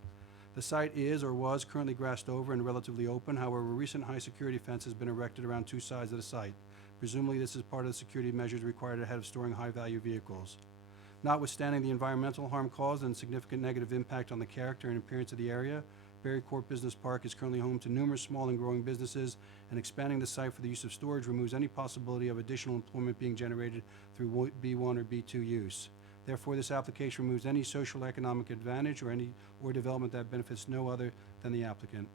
The site is or was currently grassed over and relatively open. However, a recent high security fence has been erected around 2 sides of the site. Presumably this is part of the security measures required ahead of storing high value vehicles. Notwithstanding the environmental harm caused and significant negative impact on the character and appearance of the area, Berry Court Business Park is currently home to numerous small and growing businesses, and expanding the site for the use of storage removes any possibility of additional employment being generated through B1 or B2 use. Therefore, this application removes any social economic advantage or development that benefits no other than the applicant.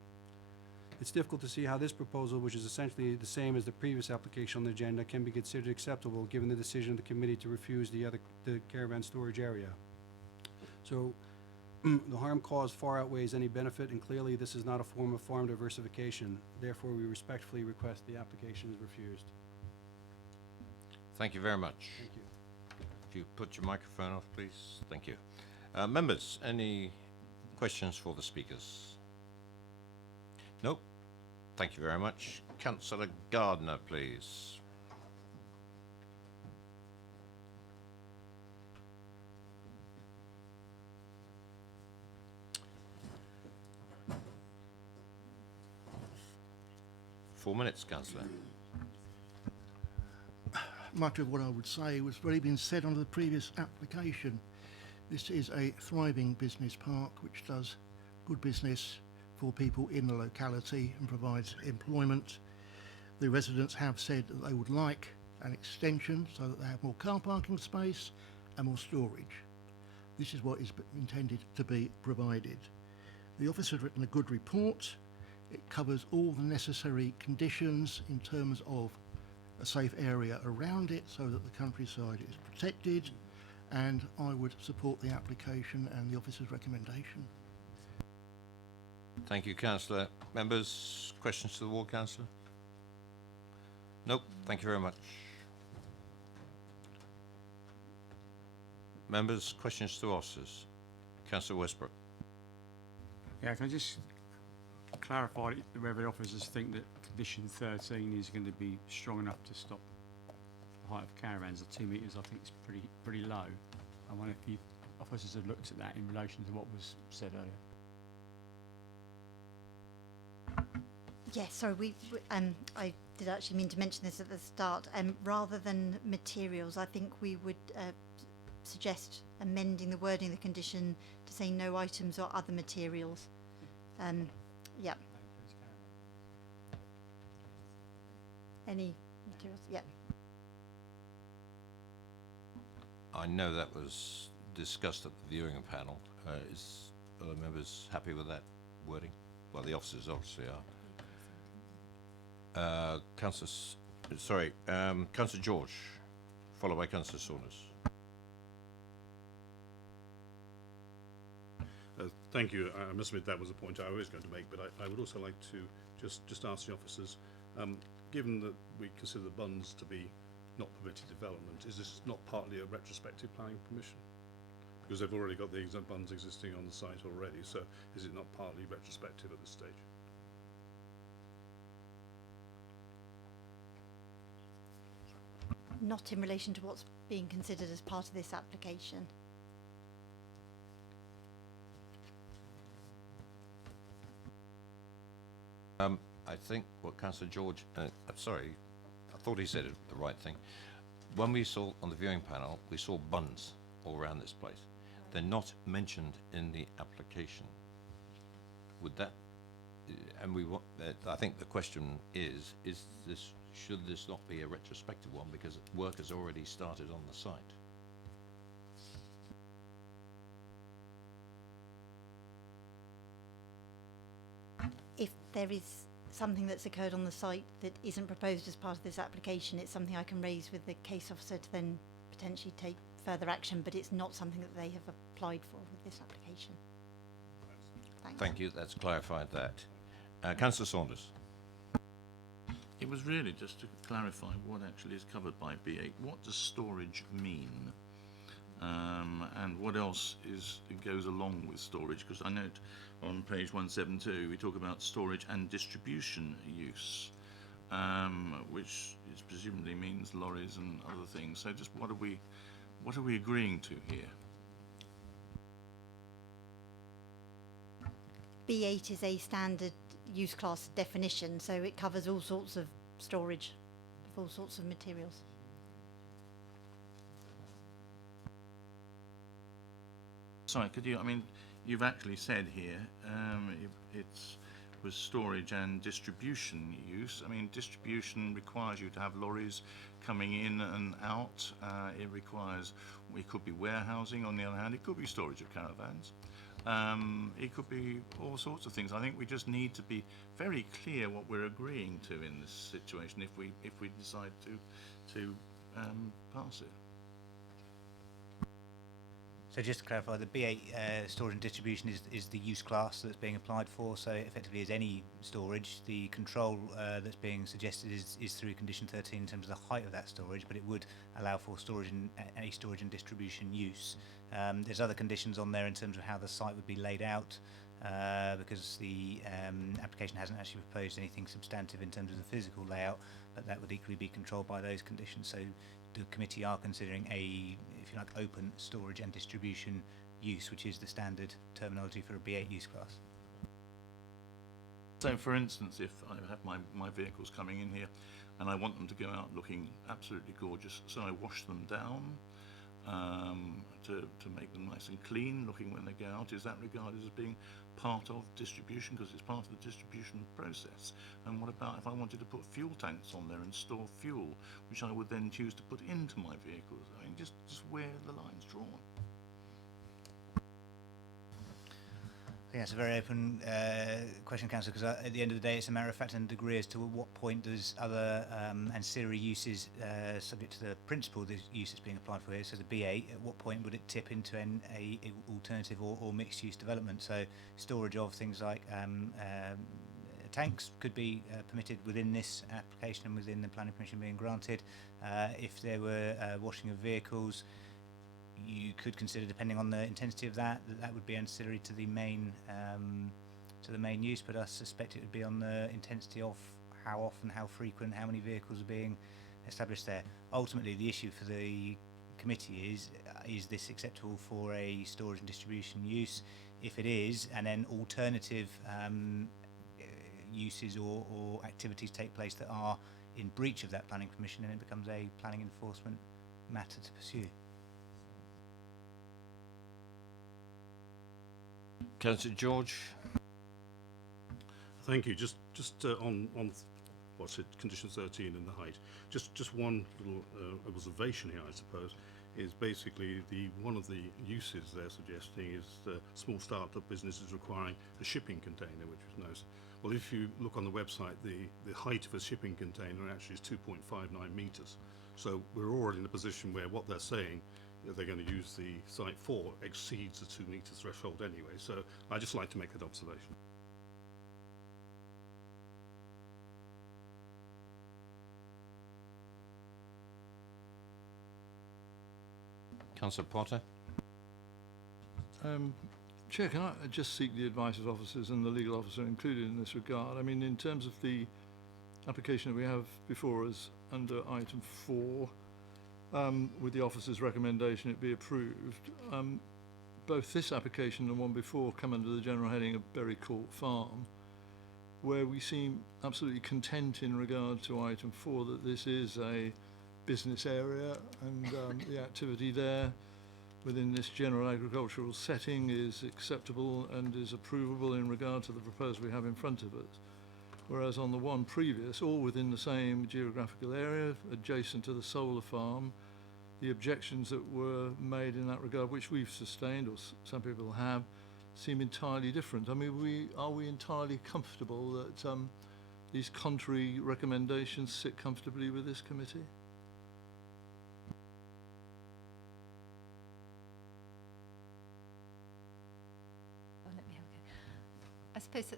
It's difficult to see how this proposal, which is essentially the same as the previous application on the agenda, can be considered acceptable given the decision of the committee to refuse the caravan storage area. So, the harm caused far outweighs any benefit, and clearly this is not a form of farm diversification. Therefore, we respectfully request the application is refused. Thank you very much. Thank you. If you put your microphone off, please. Thank you. Members, any questions for the speakers? Nope. Thank you very much. Councillor Gardner, please. Four minutes, Councillor. Much of what I would say was already been said under the previous application. This is a thriving business park which does good business for people in the locality and provides employment. The residents have said that they would like an extension so that they have more car parking space and more storage. This is what is intended to be provided. The office has written a good report. It covers all the necessary conditions in terms of a safe area around it so that the countryside is protected, and I would support the application and the officer's recommendation. Thank you, Councillor. Members, questions to the ward councillor? Nope. Thank you very much. Members, questions to officers? Councillor Westbrook. Yeah, can I just clarify whether the officers think that condition 13 is going to be strong enough to stop the height of caravans? The 2 metres, I think, is pretty low. I wonder if you officers have looked at that in relation to what was said earlier. Yes, sorry, I did actually mean to mention this at the start. Rather than materials, I think we would suggest amending the wording of the condition to say no items or other materials. Yeah. Any materials? Yeah. I know that was discussed at the viewing panel. Are the members happy with that wording? Well, the officers obviously are. Councillor George, followed by Councillor Saunders. Thank you. I must admit that was a point I was going to make, but I would also like to just ask the officers, given that we consider the bunds to be not permitted development, is this not partly a retrospective planning permission? Because they've already got the bunds existing on the site already, so is it not partly retrospective at this stage? Not in relation to what's being considered as part of this application. I think what Councillor George, sorry, I thought he said the right thing. When we saw on the viewing panel, we saw bunds all around this place. They're not mentioned in the application. Would that, and we want, I think the question is this, should this not be a retrospective one because work has already started on the site? If there is something that's occurred on the site that isn't proposed as part of this application, it's something I can raise with the case officer to then potentially take further action, but it's not something that they have applied for with this application. Thanks. Thank you, that's clarified that. Councillor Saunders. It was really just to clarify what actually is covered by B8. What does storage mean? And what else goes along with storage? Because I note on page 172 we talk about storage and distribution use, which presumably means lorries and other things. So just what are we agreeing to here? B8 is a standard use class definition, so it covers all sorts of storage of all sorts of materials. Sorry, could you, I mean, you've actually said here it's was storage and distribution use. I mean, distribution requires you to have lorries coming in and out. It could be warehousing on the other hand, it could be storage of caravans. It could be all sorts of things. I think we just need to be very clear what we're agreeing to in this situation if we decide to pass it. So just to clarify, the B8 storage and distribution is the use class that's being applied for, so effectively as any storage, the control that's being suggested is through condition 13 in terms of the height of that storage, but it would allow for storage and any storage and distribution use. There's other conditions on there in terms of how the site would be laid out, because the application hasn't actually proposed anything substantive in terms of the physical layout, but that would equally be controlled by those conditions. So the committee are considering a, if you like, open storage and distribution use, which is the standard terminology for a B8 use class. So for instance, if I have my vehicles coming in here and I want them to go out looking absolutely gorgeous, so I wash them down to make them nice and clean looking when they go out, is that regarded as being part of distribution because it's part of the distribution process? And what about if I wanted to put fuel tanks on there and store fuel, which I would then choose to put into my vehicles? I mean, just where are the lines drawn? think that's a very open question, Councillor, because at the end of the day, it's a matter of fact and degree as to what point does other ancillary uses, subject to the principle of the use that's being applied for here, so the B8, at what point would it tip into a alternative or mixed-use development? So storage of things like tanks could be permitted within this application and within the planning permission being granted. If there were washing of vehicles, you could consider, depending on the intensity of that would be ancillary to the main use, but I suspect it would be on the intensity of how often, how frequent, how many vehicles are being established there. Ultimately, the issue for the committee is this acceptable for a storage and distribution use? If it is, and then alternative uses or activities take place that are in breach of that planning permission, then it becomes a planning enforcement matter to pursue. Councillor George. Thank you. Just on what's it, condition 13 and the height. Just one little observation here, I suppose, is basically one of the uses they're suggesting is small start-up businesses requiring a shipping container, which was nice. Well, if you look on the website, the height of a shipping container actually is 2.59 metres. So we're already in a position where what they're saying that they're going to use the site for exceeds the 2 metre threshold anyway. So I'd just like to make that observation. Councillor Potter. Chair, can I just seek the advice of officers and the legal officer included in this regard? I mean, in terms of the application that we have before us under item 4, with the officer's recommendation it be approved, both this application and one before come under the general heading of Berry Court Farm, where we seem absolutely content in regard to item 4 that this is a business area and the activity there within this general agricultural setting is acceptable and is approvable in regard to the proposal we have in front of us. Whereas on the one previous, all within the same geographical area, adjacent to the solar farm, the objections that were made in that regard, which we've sustained, or some people have, seem entirely different. I mean, are we entirely comfortable that these contrary recommendations sit comfortably with this committee? I suppose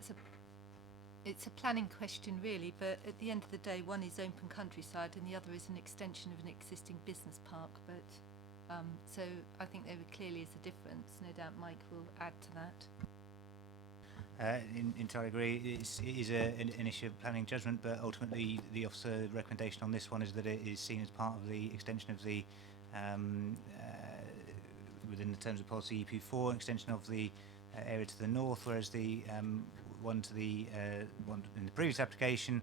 it's a planning question really, but at the end of the day, one is open countryside and the other is an extension of an existing business park. But so I think there clearly is a difference. No doubt Mike will add to that. Entirely agree. It is an issue of planning judgment, but ultimately the officer recommendation on this one is that it is seen as part of the extension of the within the terms of policy EP4, extension of the area to the north, whereas the one to the one in the previous application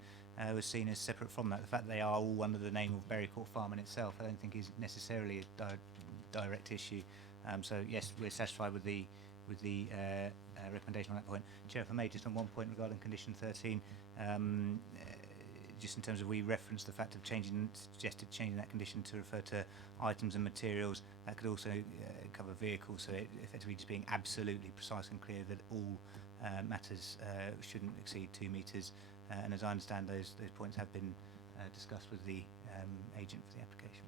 was seen as separate from that. The fact that they are all under the name of Berry Court Farm in itself, I don't think is necessarily a direct issue. So yes, we're satisfied with the recommendation on that point. Chair, if I may, just on one point regarding condition 13, just in terms of we referenced the fact of suggested changing that condition to refer to items and materials, that could also cover vehicles, so it effectively just being absolutely precise and clear that all matters shouldn't exceed 2 metres, and as I understand those points have been discussed with the agent for the application.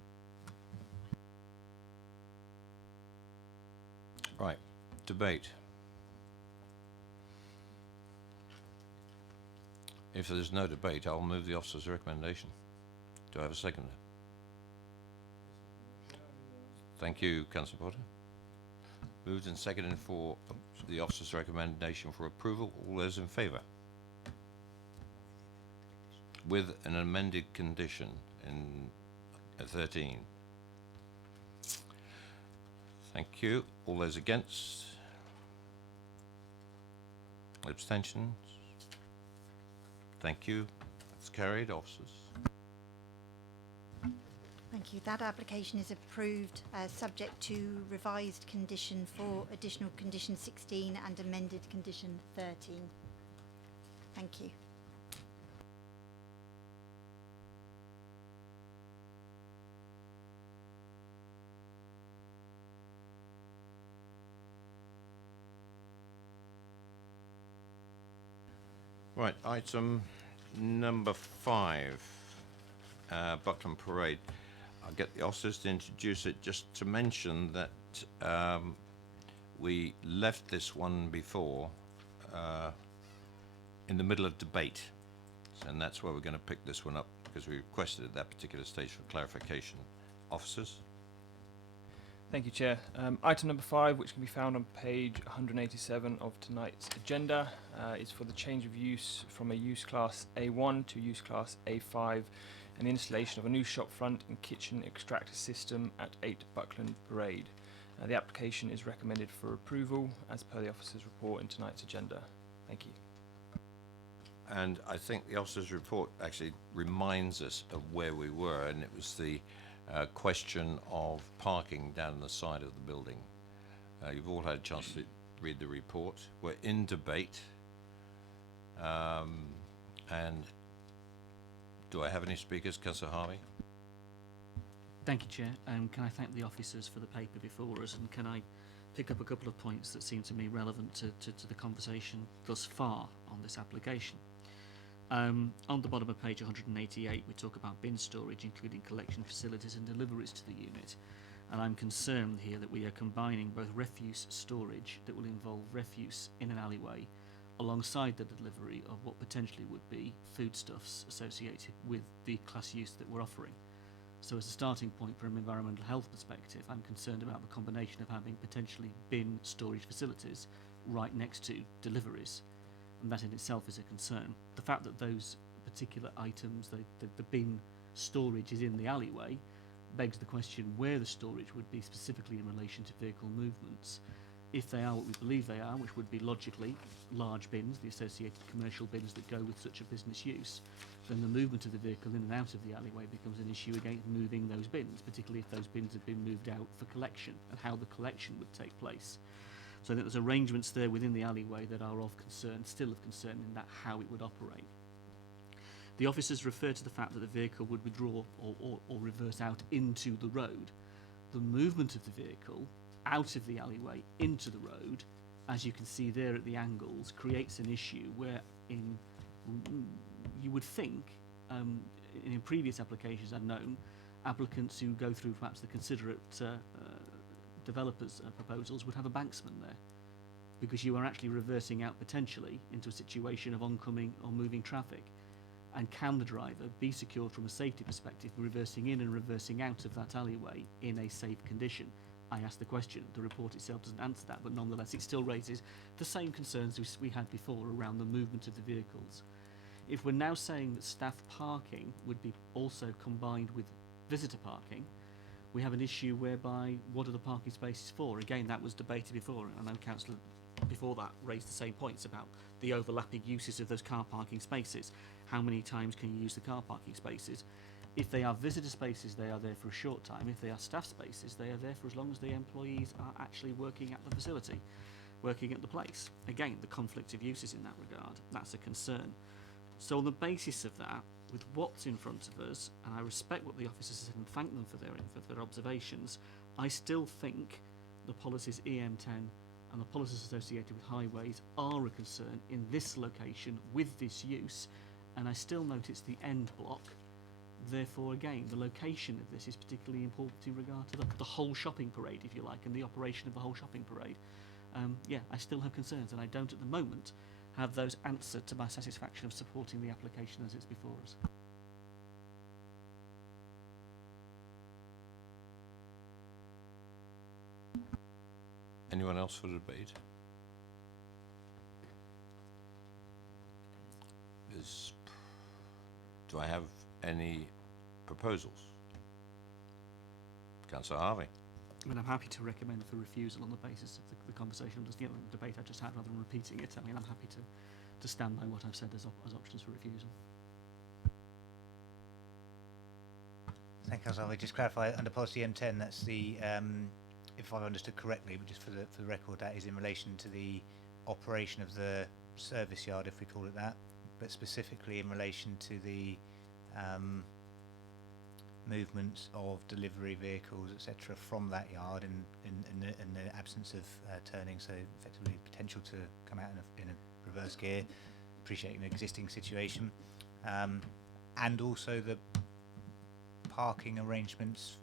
Right, debate. If there's no debate, I'll move the officer's recommendation. Do I have a seconder? Thank you, Councillor Potter. Moved and seconded for the officer's recommendation for approval. All those in favour? With an amended condition in 13. Thank you. All those against? Abstentions? Thank you. That's carried, officers. Thank you. That application is approved subject to revised condition 4, additional condition 16 and amended condition 13. Thank you. Right, item number 5, Buckland Parade. I'll get the officers to introduce it. Just to mention that we left this one before in the middle of debate, and that's why we're going to pick this one up, because we requested at that particular stage for clarification. Officers? Thank you, Chair. Item number 5, which can be found on page 187 of tonight's agenda, is for the change of use from a use class A1 to use class A5 and the installation of a new shop front and kitchen extractor system at 8 Buckland Parade. The application is recommended for approval as per the officer's report in tonight's agenda. Thank you. And I think the officer's report actually reminds us of where we were, and it was the question of parking down the side of the building. You've all had a chance to read the report. We're in debate. And do I have any speakers? Councillor Harvey? Thank you, Chair. Can I thank the officers for the paper before us, and can I pick up a couple of points that seem to me relevant to the conversation thus far on this application. On the bottom of page 188, we talk about bin storage, including collection facilities and deliveries to the unit. And I'm concerned here that we are combining both refuse storage that will involve refuse in an alleyway alongside the delivery of what potentially would be foodstuffs associated with the class use that we're offering. So as a starting point from an environmental health perspective, I'm concerned about the combination of having potentially bin storage facilities right next to deliveries. And that in itself is a concern. The fact that those particular items, the bin storage is in the alleyway, begs the question where the storage would be specifically in relation to vehicle movements. If they are what we believe they are, which would be logically large bins, the associated commercial bins that go with such a business use, then the movement of the vehicle in and out of the alleyway becomes an issue against moving those bins, particularly if those bins have been moved out for collection and how the collection would take place. So I think there's arrangements there within the alleyway that are of concern, still of concern in that how it would operate. The officers refer to the fact that the vehicle would withdraw or reverse out into the road. The movement of the vehicle out of the alleyway into the road, as you can see there at the angles, creates an issue where you would think, in previous applications I've known, applicants who go through perhaps the considerate developers' proposals would have a banksman there, because you are actually reversing out potentially into a situation of oncoming or moving traffic. And can the driver be secured from a safety perspective, reversing in and reversing out of that alleyway in a safe condition? I asked the question. The report itself doesn't answer that, but nonetheless it still raises the same concerns we had before around the movement of the vehicles. If we're now saying that staff parking would be also combined with visitor parking, we have an issue whereby what are the parking spaces for? Again, that was debated before. I know Councillor before that raised the same points about the overlapping uses of those car parking spaces. How many times can you use the car parking spaces? If they are visitor spaces, they are there for a short time. If they are staff spaces, they are there for as long as the employees are actually working at the facility, working at the place. Again, the conflict of uses in that regard, that's a concern. So on the basis of that, with what's in front of us, and I respect what the officers said and thank them for their observations, I still think the policies EM10 and the policies associated with highways are a concern in this location with this use, and I still note it's the end block. Therefore, again, the location of this is particularly important in regard to the whole shopping parade, if you like, and the operation of the whole shopping parade. Yeah, I still have concerns, and I don't at the moment have those answered to my satisfaction of supporting the application as it's before us. Anyone else for the debate? Do I have any proposals? Councillor Harvey. I mean, I'm happy to recommend for refusal on the basis of the conversation, the debate I just had, rather than repeating it. I mean, I'm happy to stand by what I've said as options for refusal. Thank you, Councillor. Just clarify, under policy M10, that's the, if I've understood correctly, but just for the record, that is in relation to the operation of the service yard, if we call it that, but specifically in relation to the movements of delivery vehicles, etc., from that yard in the absence of turning, so effectively potential to come out in a reverse gear, appreciating the existing situation, and also the parking arrangements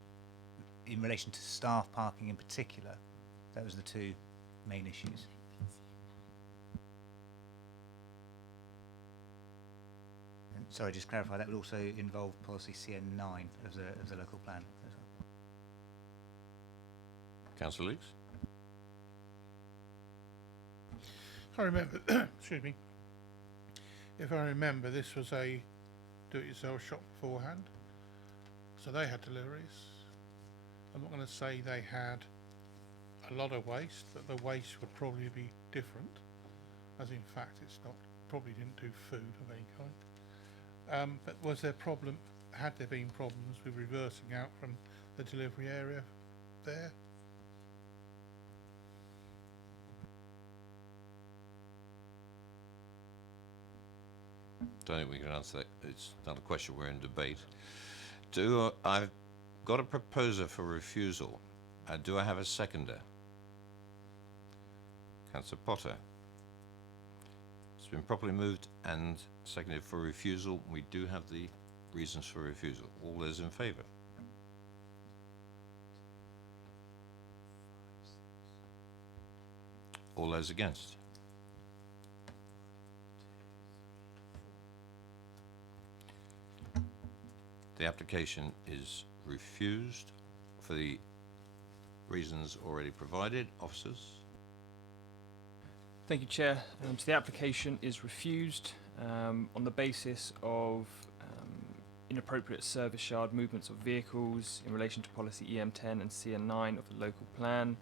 in relation to staff parking in particular. Those are the two main issues. And sorry, just clarify, that would also involve policy CN9 of the local plan as well. Councillor Leeks? I remember, excuse me, if I remember, this was a do-it-yourself shop beforehand, so they had deliveries. I'm not going to say they had a lot of waste, but the waste would probably be different, as in fact it's not, probably didn't do food of any kind. But was there had there been problems with reversing out from the delivery area there? Don't think we can answer that. It's not a question, we're in debate. I've got a proposer for refusal. Do I have a seconder? Councillor Potter. It's been properly moved and seconded for refusal. We do have the reasons for refusal. All those in favour? All those against? The application is refused for the reasons already provided. Officers? Thank you, Chair. So the application is refused on the basis of inappropriate service yard movements of vehicles in relation to policy EM10 and CN9 of the local plan.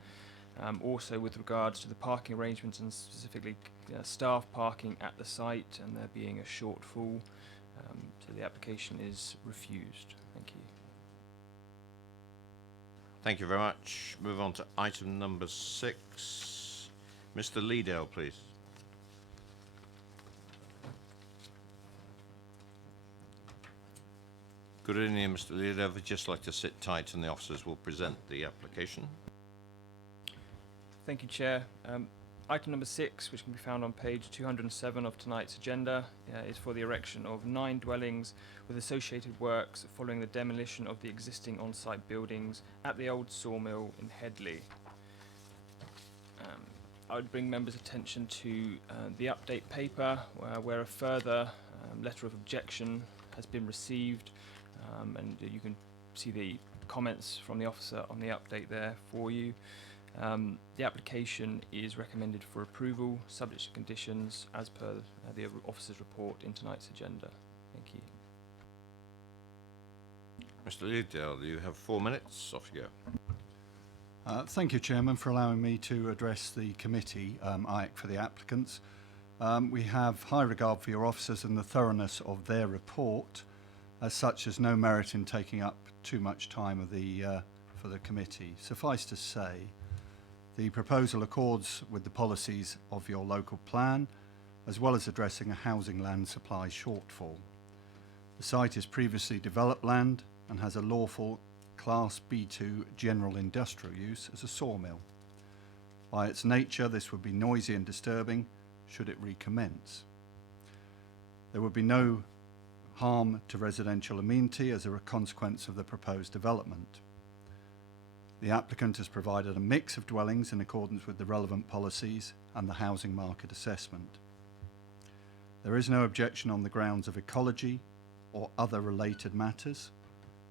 Also with regards to the parking arrangements and specifically staff parking at the site and there being a shortfall. So the application is refused. Thank you. Thank you very much. Move on to item number 6. Mr. Leedale, please. Good evening, Mr. Leedale. I'd just like to sit tight and the officers will present the application. Thank you, Chair. Item number 6, which can be found on page 207 of tonight's agenda, is for the erection of 9 dwellings with associated works following the demolition of the existing on-site buildings at the old sawmill in Headley. I would bring members' attention to the update paper where a further letter of objection has been received, and you can see the comments from the officer on the update there for you. The application is recommended for approval, subject to conditions, as per the officer's report in tonight's agenda. Thank you. Mr. Leedale, you have 4 minutes. Off you go. Thank you, Chairman, for allowing me to address the committee, IAC, for the applicants. We have high regard for your officers and the thoroughness of their report. As such, there's no merit in taking up too much time of for the committee. Suffice to say, the proposal accords with the policies of your local plan, as well as addressing a housing land supply shortfall. The site is previously developed land and has a lawful Class B2 general industrial use as a sawmill. By its nature, this would be noisy and disturbing should it recommence. There would be no harm to residential amenity as a consequence of the proposed development. The applicant has provided a mix of dwellings in accordance with the relevant policies and the housing market assessment. There is no objection on the grounds of ecology or other related matters,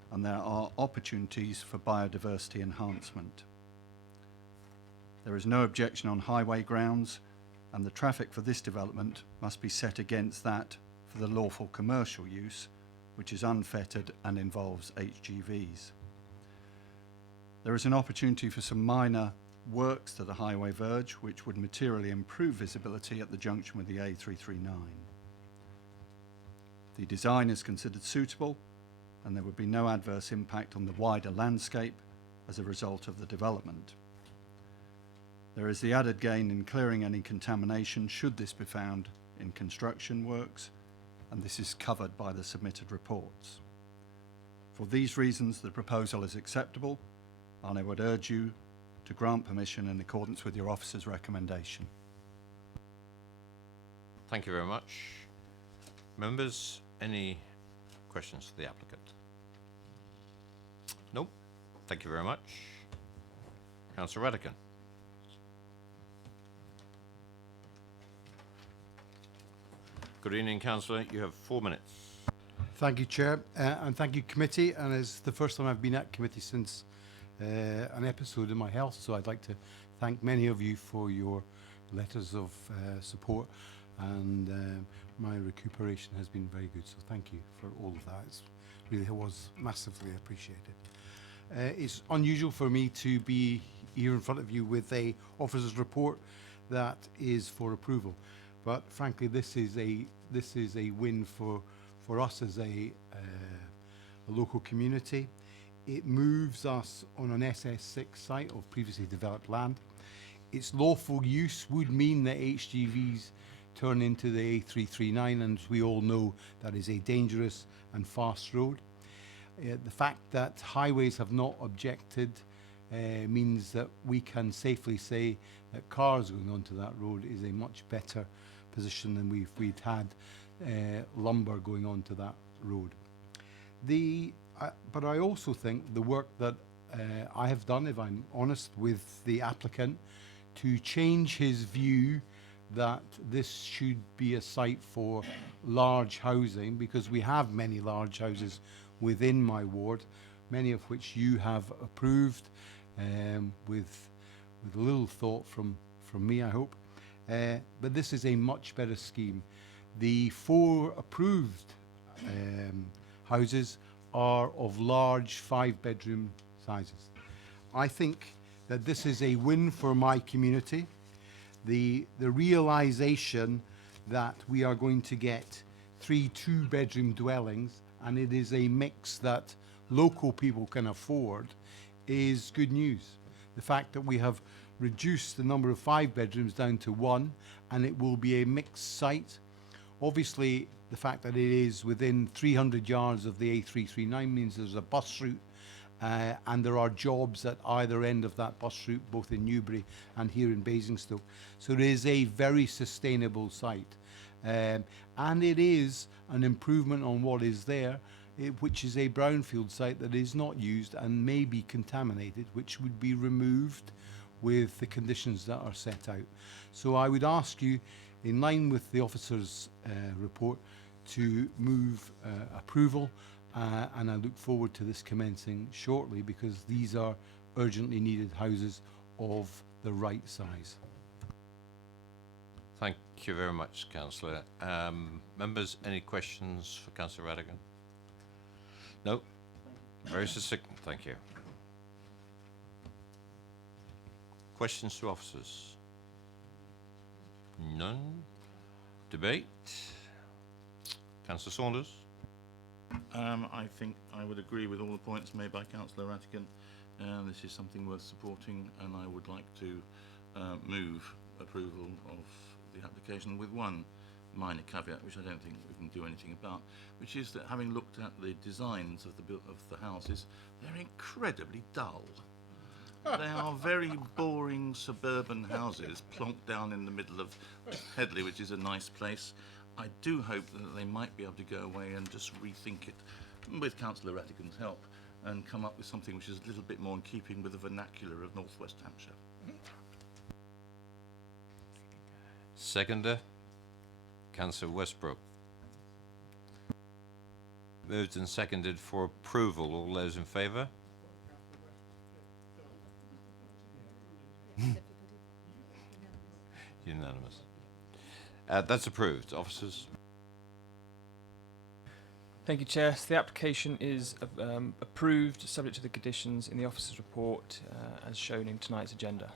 and there are opportunities for biodiversity enhancement. There is no objection on highway grounds, and the traffic for this development must be set against that for the lawful commercial use, which is unfettered and involves HGVs. There is an opportunity for some minor works to the highway verge, which would materially improve visibility at the junction with the A339. The design is considered suitable, and there would be no adverse impact on the wider landscape as a result of the development. There is the added gain in clearing any contamination should this be found in construction works, and this is covered by the submitted reports. For these reasons, the proposal is acceptable, and I would urge you to grant permission in accordance with your officer's recommendation. Thank you very much. Members, any questions for the applicant? Nope. Thank you very much. Councillor Radican. Good evening, Councillor. You have 4 minutes. Thank you, Chair, and thank you, committee. And it's the first time I've been at committee since an episode in my health, so I'd like to thank many of you for your letters of support, and my recuperation has been very good, so thank you for all of that. It really was massively appreciated. It's unusual for me to be here in front of you with a officer's report that is for approval, but frankly this is a win for us as a local community. It moves us on an SS6 site of previously developed land. Its lawful use would mean that HGVs turn into the A339, and as we all know, that is a dangerous and fast road. The fact that highways have not objected means that we can safely say that cars going onto that road is a much better position than we'd had lumber going onto that road. But I also think the work that I have done, if I'm honest with the applicant, to change his view that this should be a site for large housing, because we have many large houses within my ward, many of which you have approved with a little thought from me, I hope. But this is a much better scheme. The 4 approved houses are of large 5-bedroom sizes. I think that this is a win for my community. The realization that we are going to get 3 2-bedroom dwellings, and it is a mix that local people can afford, is good news. The fact that we have reduced the number of 5 bedrooms down to 1, and it will be a mixed site. Obviously, the fact that it is within 300 yards of the A339 means there's a bus route, and there are jobs at either end of that bus route, both in Newbury and here in Basingstoke. So it is a very sustainable site. And it is an improvement on what is there, which is a brownfield site that is not used and may be contaminated, which would be removed with the conditions that are set out. So I would ask you, in line with the officer's report, to move approval, and I look forward to this commencing shortly, because these are urgently needed houses of the right size. Thank you very much, Councillor. Members, any questions for Councillor Radigan? No? Very succinct, thank you. Questions to officers? None? Debate? Councillor Saunders? I think I would agree with all the points made by Councillor Ratigan. This is something worth supporting, and I would like to move approval of the application with one minor caveat, which I don't think we can do anything about, which is that having looked at the designs of the houses, they're incredibly dull. They are very boring suburban houses plonked down in the middle of Headley, which is a nice place. I do hope that they might be able to go away and just rethink it, with Councillor Ratigan's help, and come up with something which is a little bit more in keeping with the vernacular of North West Hampshire. Seconder? Councillor Westbrook. Moved and seconded for approval. All those in favour? Unanimous. That's approved. Officers? Thank you, Chair. So the application is approved, subject to the conditions in the officer's report as shown in tonight's agenda.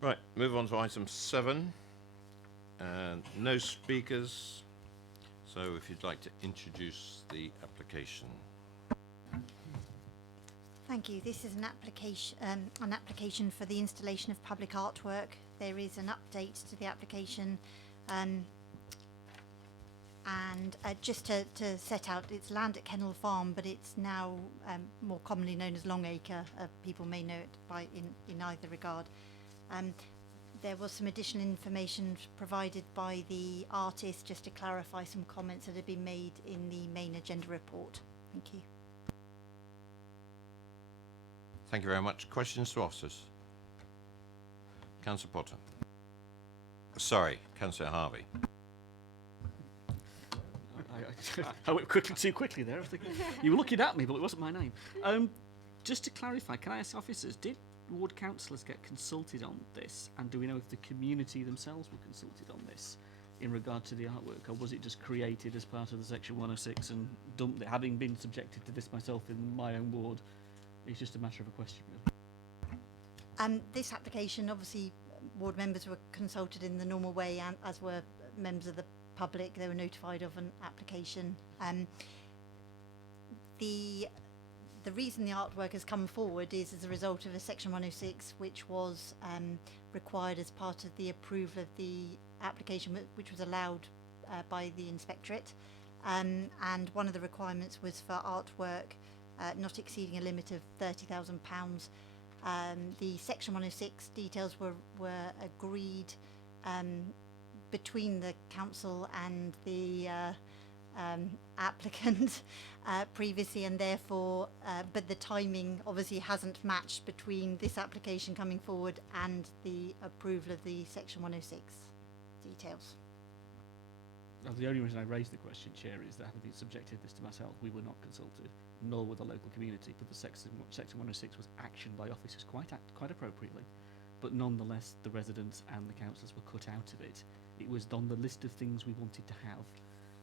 Right, move on to item 7. And no speakers. So if you'd like to introduce the application. Thank you. This is an application for the installation of public artwork. There is an update to the application, and just to set out, it's land at Kennel Farm, but it's now more commonly known as Longacre. People may know it in either regard. there was some additional information provided by the artist just to clarify some comments that had been made in the main agenda report. Thank you. Thank you very much. Questions to officers? Councillor Potter. Sorry, Councillor Harvey. I went quickly, too quickly there. I was thinking, you were looking at me, but it wasn't my name. Just to clarify, can I ask officers, did ward councillors get consulted on this? And do we know if the community themselves were consulted on this in regard to the artwork? Or was it just created as part of the Section 106 and dumped it? Having been subjected to this myself in my own ward, it's just a matter of a question, really. This application, obviously, ward members were consulted in the normal way, and as were members of the public. They were notified of an application. The reason the artwork has come forward is as a result of a Section 106, which was required as part of the approval of the application, which was allowed by the inspectorate. And one of the requirements was for artwork not exceeding a limit of £30,000. The Section 106 details were agreed between the council and the applicant previously, and therefore, but the timing obviously hasn't matched between this application coming forward and the approval of the Section 106 details. The only reason I raised the question, Chair, is that having been subjected this to myself, we were not consulted, nor were the local community, but the Section 106 was actioned by officers quite appropriately. But nonetheless, the residents and the councillors were cut out of it. It was on the list of things we wanted to have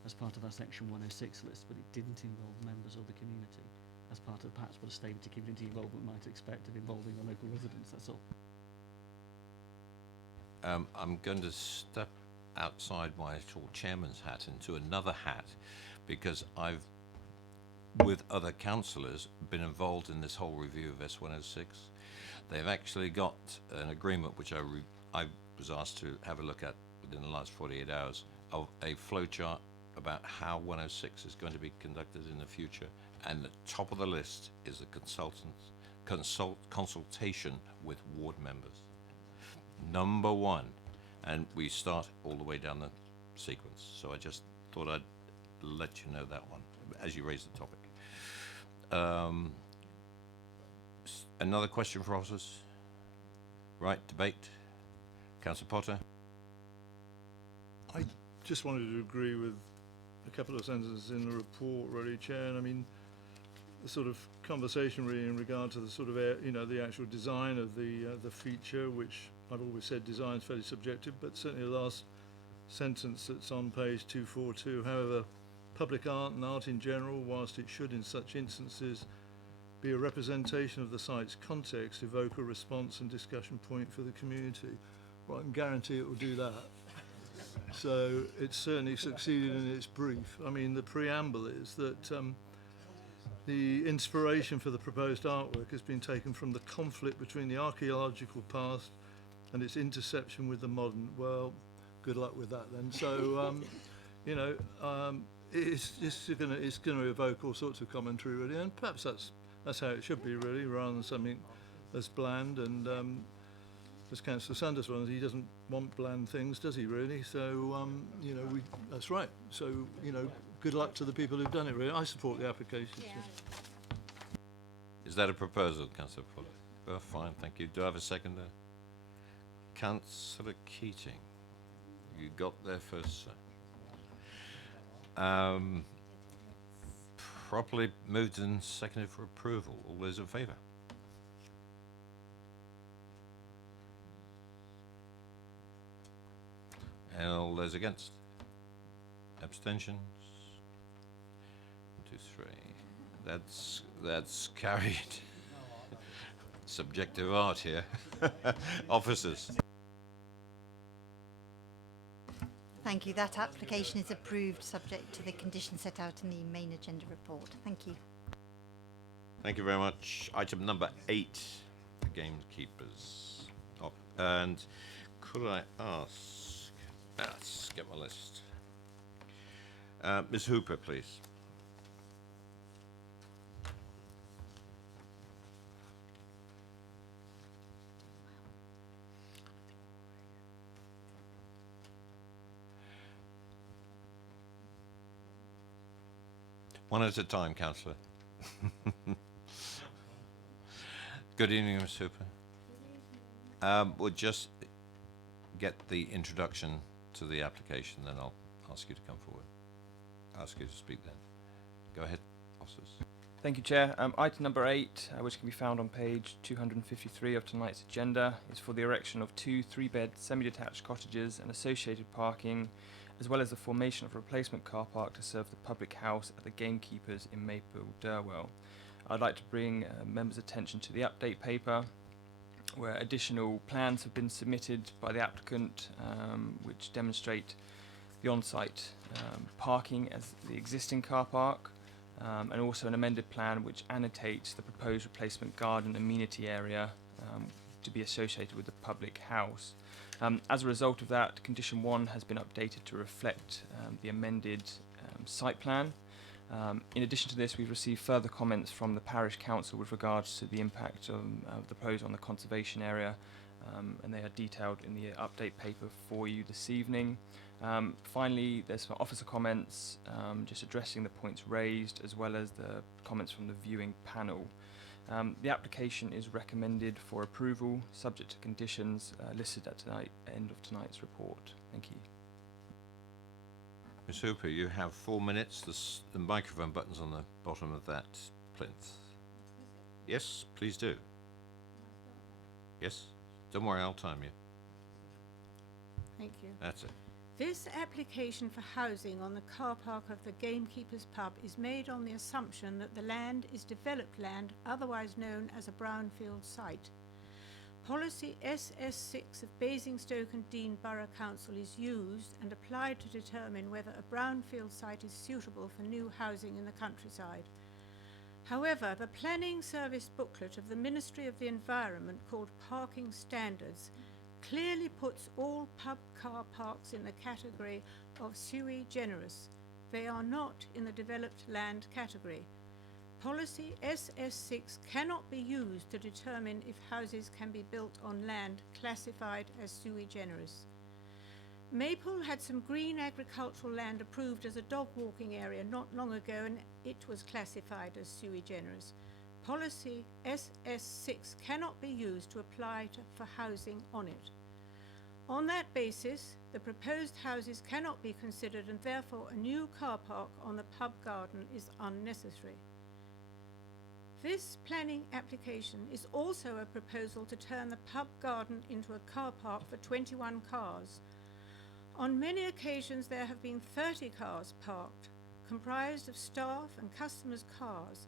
as part of our Section 106 list, but it didn't involve members of the community as part of perhaps what a statement of community involvement might expect of involving the local residents, that's all. I'm going to step outside my actual chairman's hat into another hat, because I've, with other councillors, been involved in this whole review of S106. They've actually got an agreement which I was asked to have a look at within the last 48 hours of a flowchart about how 106 is going to be conducted in the future, and the top of the list is a consultation with ward members. Number one, and we start all the way down the sequence. So I just thought I'd let you know that one as you raise the topic. Another question for officers? Right, debate. Councillor Potter. I just wanted to agree with a couple of sentences in the report, really, Chair. And I mean, the sort of conversation really in regard to the sort of, the actual design of the feature, which I've always said design is fairly subjective, but certainly the last sentence that's on page 242, however, public art and art in general, whilst it should in such instances be a representation of the site's context, evoke a response and discussion point for the community. Well, I can guarantee it will do that. So it's certainly succeeded in its brief. I mean, the preamble is that the inspiration for the proposed artwork has been taken from the conflict between the archaeological past and its intersection with the modern. Well, good luck with that then. So, it's going to evoke all sorts of commentary, really, and perhaps that's how it should be, really, rather than something that's bland. And as Councillor Sanders runs, he doesn't want bland things, does he, really? So, that's right. So, good luck to the people who've done it, really. I support the application. Yeah. Is that a proposal, Councillor Potter? Oh, fine, thank you. Do I have a seconder? Councillor Keating. You got there first, sir. Properly moved and seconded for approval. All those in favour? And all those against? Abstentions? 1, 2, 3. That's carried. Subjective art here. Officers. Thank you. That application is approved subject to the conditions set out in the main agenda report. Thank you. Thank you very much. Item number 8, the gamekeepers. And could I ask, let's get my list. Ms. Hooper, please. One at a time, Councillor. Good evening, Ms. Hooper. We'll just get the introduction to the application, then I'll ask you to come forward. Ask you to speak then. Go ahead, officers. Thank you, Chair. Item number 8, which can be found on page 253 of tonight's agenda, is for the erection of 2 3-bed semi-detached cottages and associated parking, as well as the formation of a replacement car park to serve the public house at the Gamekeepers in Maple, Durwell. I'd like to bring members' attention to the update paper, where additional plans have been submitted by the applicant, which demonstrate the on-site parking as the existing car park, and also an amended plan which annotates the proposed replacement garden amenity area to be associated with the public house. As a result of that, condition 1 has been updated to reflect the amended site plan. In addition to this, we've received further comments from the Parish Council with regards to the impact of the proposal on the conservation area, and they are detailed in the update paper for you this evening. Finally, there's some officer comments just addressing the points raised, as well as the comments from the viewing panel. The application is recommended for approval, subject to conditions listed at the end of tonight's report. Thank you. Ms. Hooper, you have 4 minutes. The microphone button's on the bottom of that plinth. Yes, please do. Yes? Don't worry, I'll time you. Thank you. That's it. This application for housing on the car park of the Gamekeepers pub is made on the assumption that the land is developed land, otherwise known as a brownfield site. Policy SS6 of Basingstoke and Deane Borough Council is used and applied to determine whether a brownfield site is suitable for new housing in the countryside. However, the Planning Service booklet of the Ministry of the Environment, called Parking Standards, clearly puts all pub car parks in the category of sui generis. They are not in the developed land category. Policy SS6 cannot be used to determine if houses can be built on land classified as sui generis. Maple had some green agricultural land approved as a dog walking area not long ago, and it was classified as sui generis. Policy SS6 cannot be used to apply for housing on it. On that basis, the proposed houses cannot be considered, and therefore a new car park on the pub garden is unnecessary. This planning application is also a proposal to turn the pub garden into a car park for 21 cars. On many occasions there have been 30 cars parked, comprised of staff and customers' cars.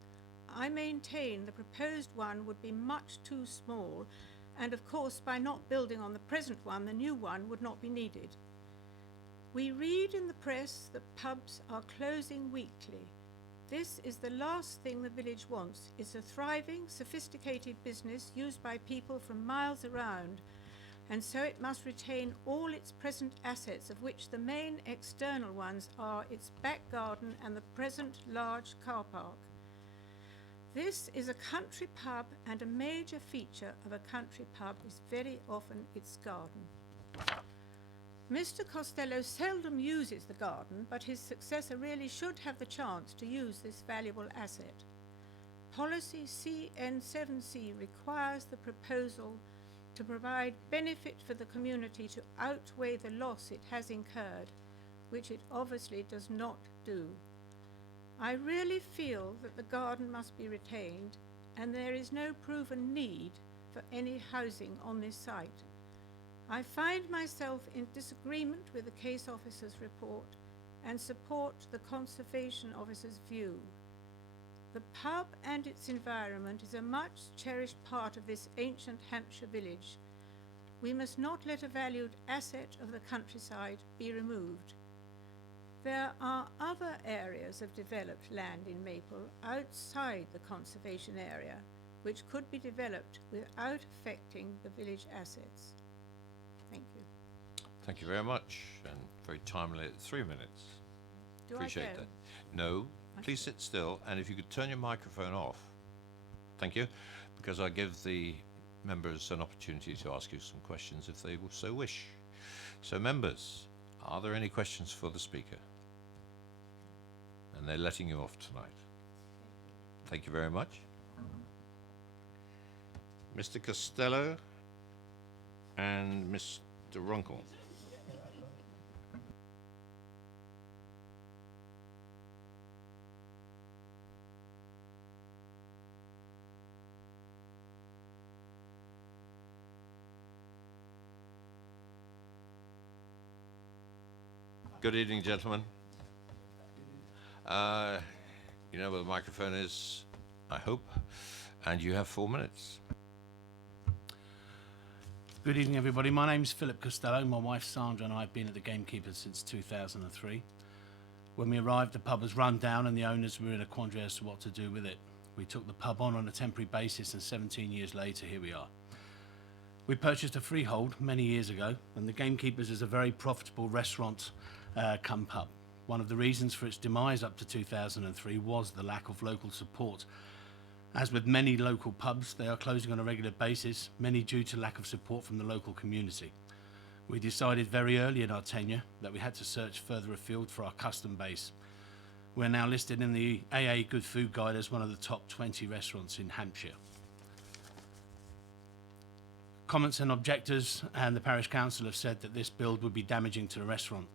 I maintain the proposed one would be much too small, and of course by not building on the present one, the new one would not be needed. We read in the press that pubs are closing weekly. This is the last thing the village wants. It's a thriving, sophisticated business used by people from miles around, and so it must retain all its present assets, of which the main external ones are its back garden and the present large car park. This is a country pub, and a major feature of a country pub is very often its garden. Mr. Costello seldom uses the garden, but his successor really should have the chance to use this valuable asset. Policy CN7C requires the proposal to provide benefit for the community to outweigh the loss it has incurred, which it obviously does not do. I really feel that the garden must be retained, and there is no proven need for any housing on this site. I find myself in disagreement with the case officer's report and support the conservation officer's view. The pub and its environment is a much cherished part of this ancient Hampshire village. We must not let a valued asset of the countryside be removed. There are other areas of developed land in Maple outside the conservation area which could be developed without affecting the village assets. Thank you. Thank you very much, and very timely at 3 minutes. Do Appreciate I go? that. No, please sit still, and if you could turn your microphone off. Thank you, because I give the members an opportunity to ask you some questions if they so wish. So members, are there any questions for the speaker? And and they're letting you off tonight. Thank you very much. Mr. Costello and Mr. Runkle. Good evening, gentlemen. You know where the microphone is, I hope, and you have 4 minutes. Good evening, everybody. My name's Philip Costello. My wife Sandra and I have been at the Gamekeepers since 2003. When we arrived, the pub was run down and the owners were in a quandary as to what to do with it. We took the pub on a temporary basis, and 17 years later, here we are. We purchased a freehold many years ago, and the Gamekeepers is a very profitable restaurant cum pub. One of the reasons for its demise up to 2003 was the lack of local support. As with many local pubs, they are closing on a regular basis, many due to lack of support from the local community. We decided very early in our tenure that we had to search further afield for our custom base. We're now listed in the AA Good Food Guide as one of the top 20 restaurants in Hampshire. Comments and objectors and the parish council have said that this build would be damaging to the restaurant.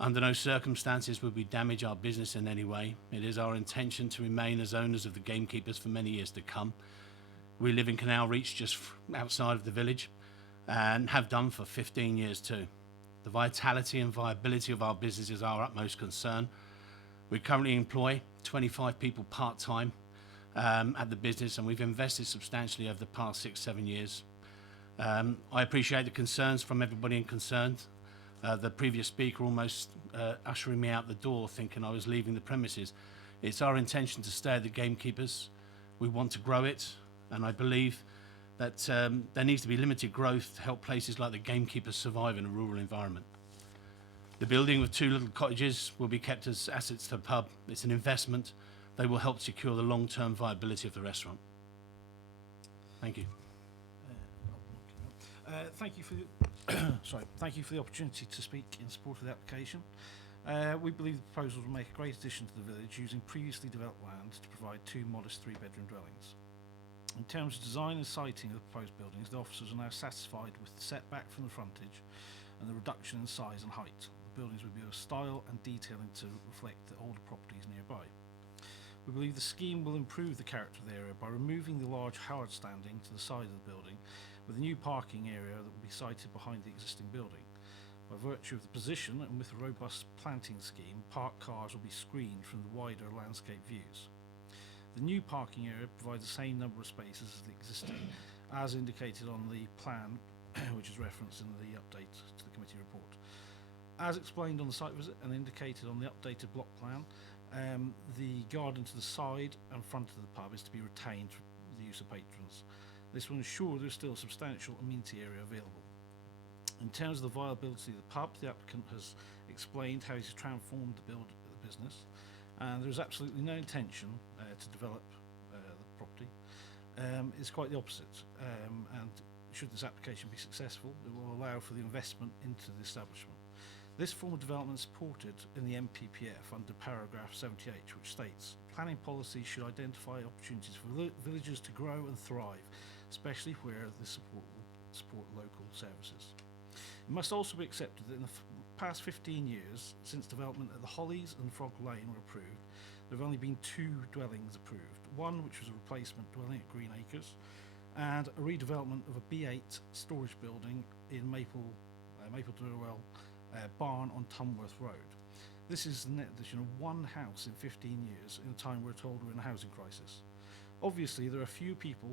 Under no circumstances would we damage our business in any way. It is our intention to remain as owners of the Gamekeepers for many years to come. We live in Canal Reach, just outside of the village, and have done for 15 years too. The vitality and viability of our business is our utmost concern. We currently employ 25 people part-time at the business, and we've invested substantially over the past 6-7 years. I appreciate the concerns from everybody concerned. The previous speaker almost ushering me out the door thinking I was leaving the premises. It's our intention to stay at the Gamekeepers. We want to grow it, and I believe that there needs to be limited growth to help places like the Gamekeepers survive in a rural environment. The building with 2 little cottages will be kept as assets to the pub. It's an investment. They will help secure the long-term viability of the restaurant. Thank you. Thank you for the thank you for the opportunity to speak in support of the application. We believe the proposal will make a great addition to the village, using previously developed land to provide 2 modest 3-bedroom dwellings. In terms of design and siting of the proposed buildings, the officers are now satisfied with the setback from the frontage and the reduction in size and height. The buildings will be of style and detailing to reflect the older properties nearby. We believe the scheme will improve the character of the area by removing the large Howard standing to the side of the building, with a new parking area that will be sited behind the existing building. By virtue of the position and with a robust planting scheme, parked cars will be screened from the wider landscape views. The new parking area provides the same number of spaces as the existing, as indicated on the plan, which is referenced in the update to the committee report. As explained on the site visit and indicated on the updated block plan, the garden to the side and front of the pub is to be retained for the use of patrons. This will ensure there is still a substantial amenity area available. In terms of the viability of the pub, the applicant has explained how he's transformed the business, and there is absolutely no intention to develop the property. It's quite the opposite, and should this application be successful, it will allow for the investment into the establishment. This form of development is supported in the MPPF under paragraph 70H, which states, planning policy should identify opportunities for villages to grow and thrive, especially where the support will support local services. It must also be accepted that in the past 15 years, since development at the Hollies and Frog Lane were approved, there have only been 2 dwellings approved. One which was a replacement dwelling at Green Acres, and a redevelopment of a B8 storage building in Maple Durwell barn on Tunworth Road. This is the net addition of 1 house in 15 years in a time we're told we're in a housing crisis. Obviously, there are few people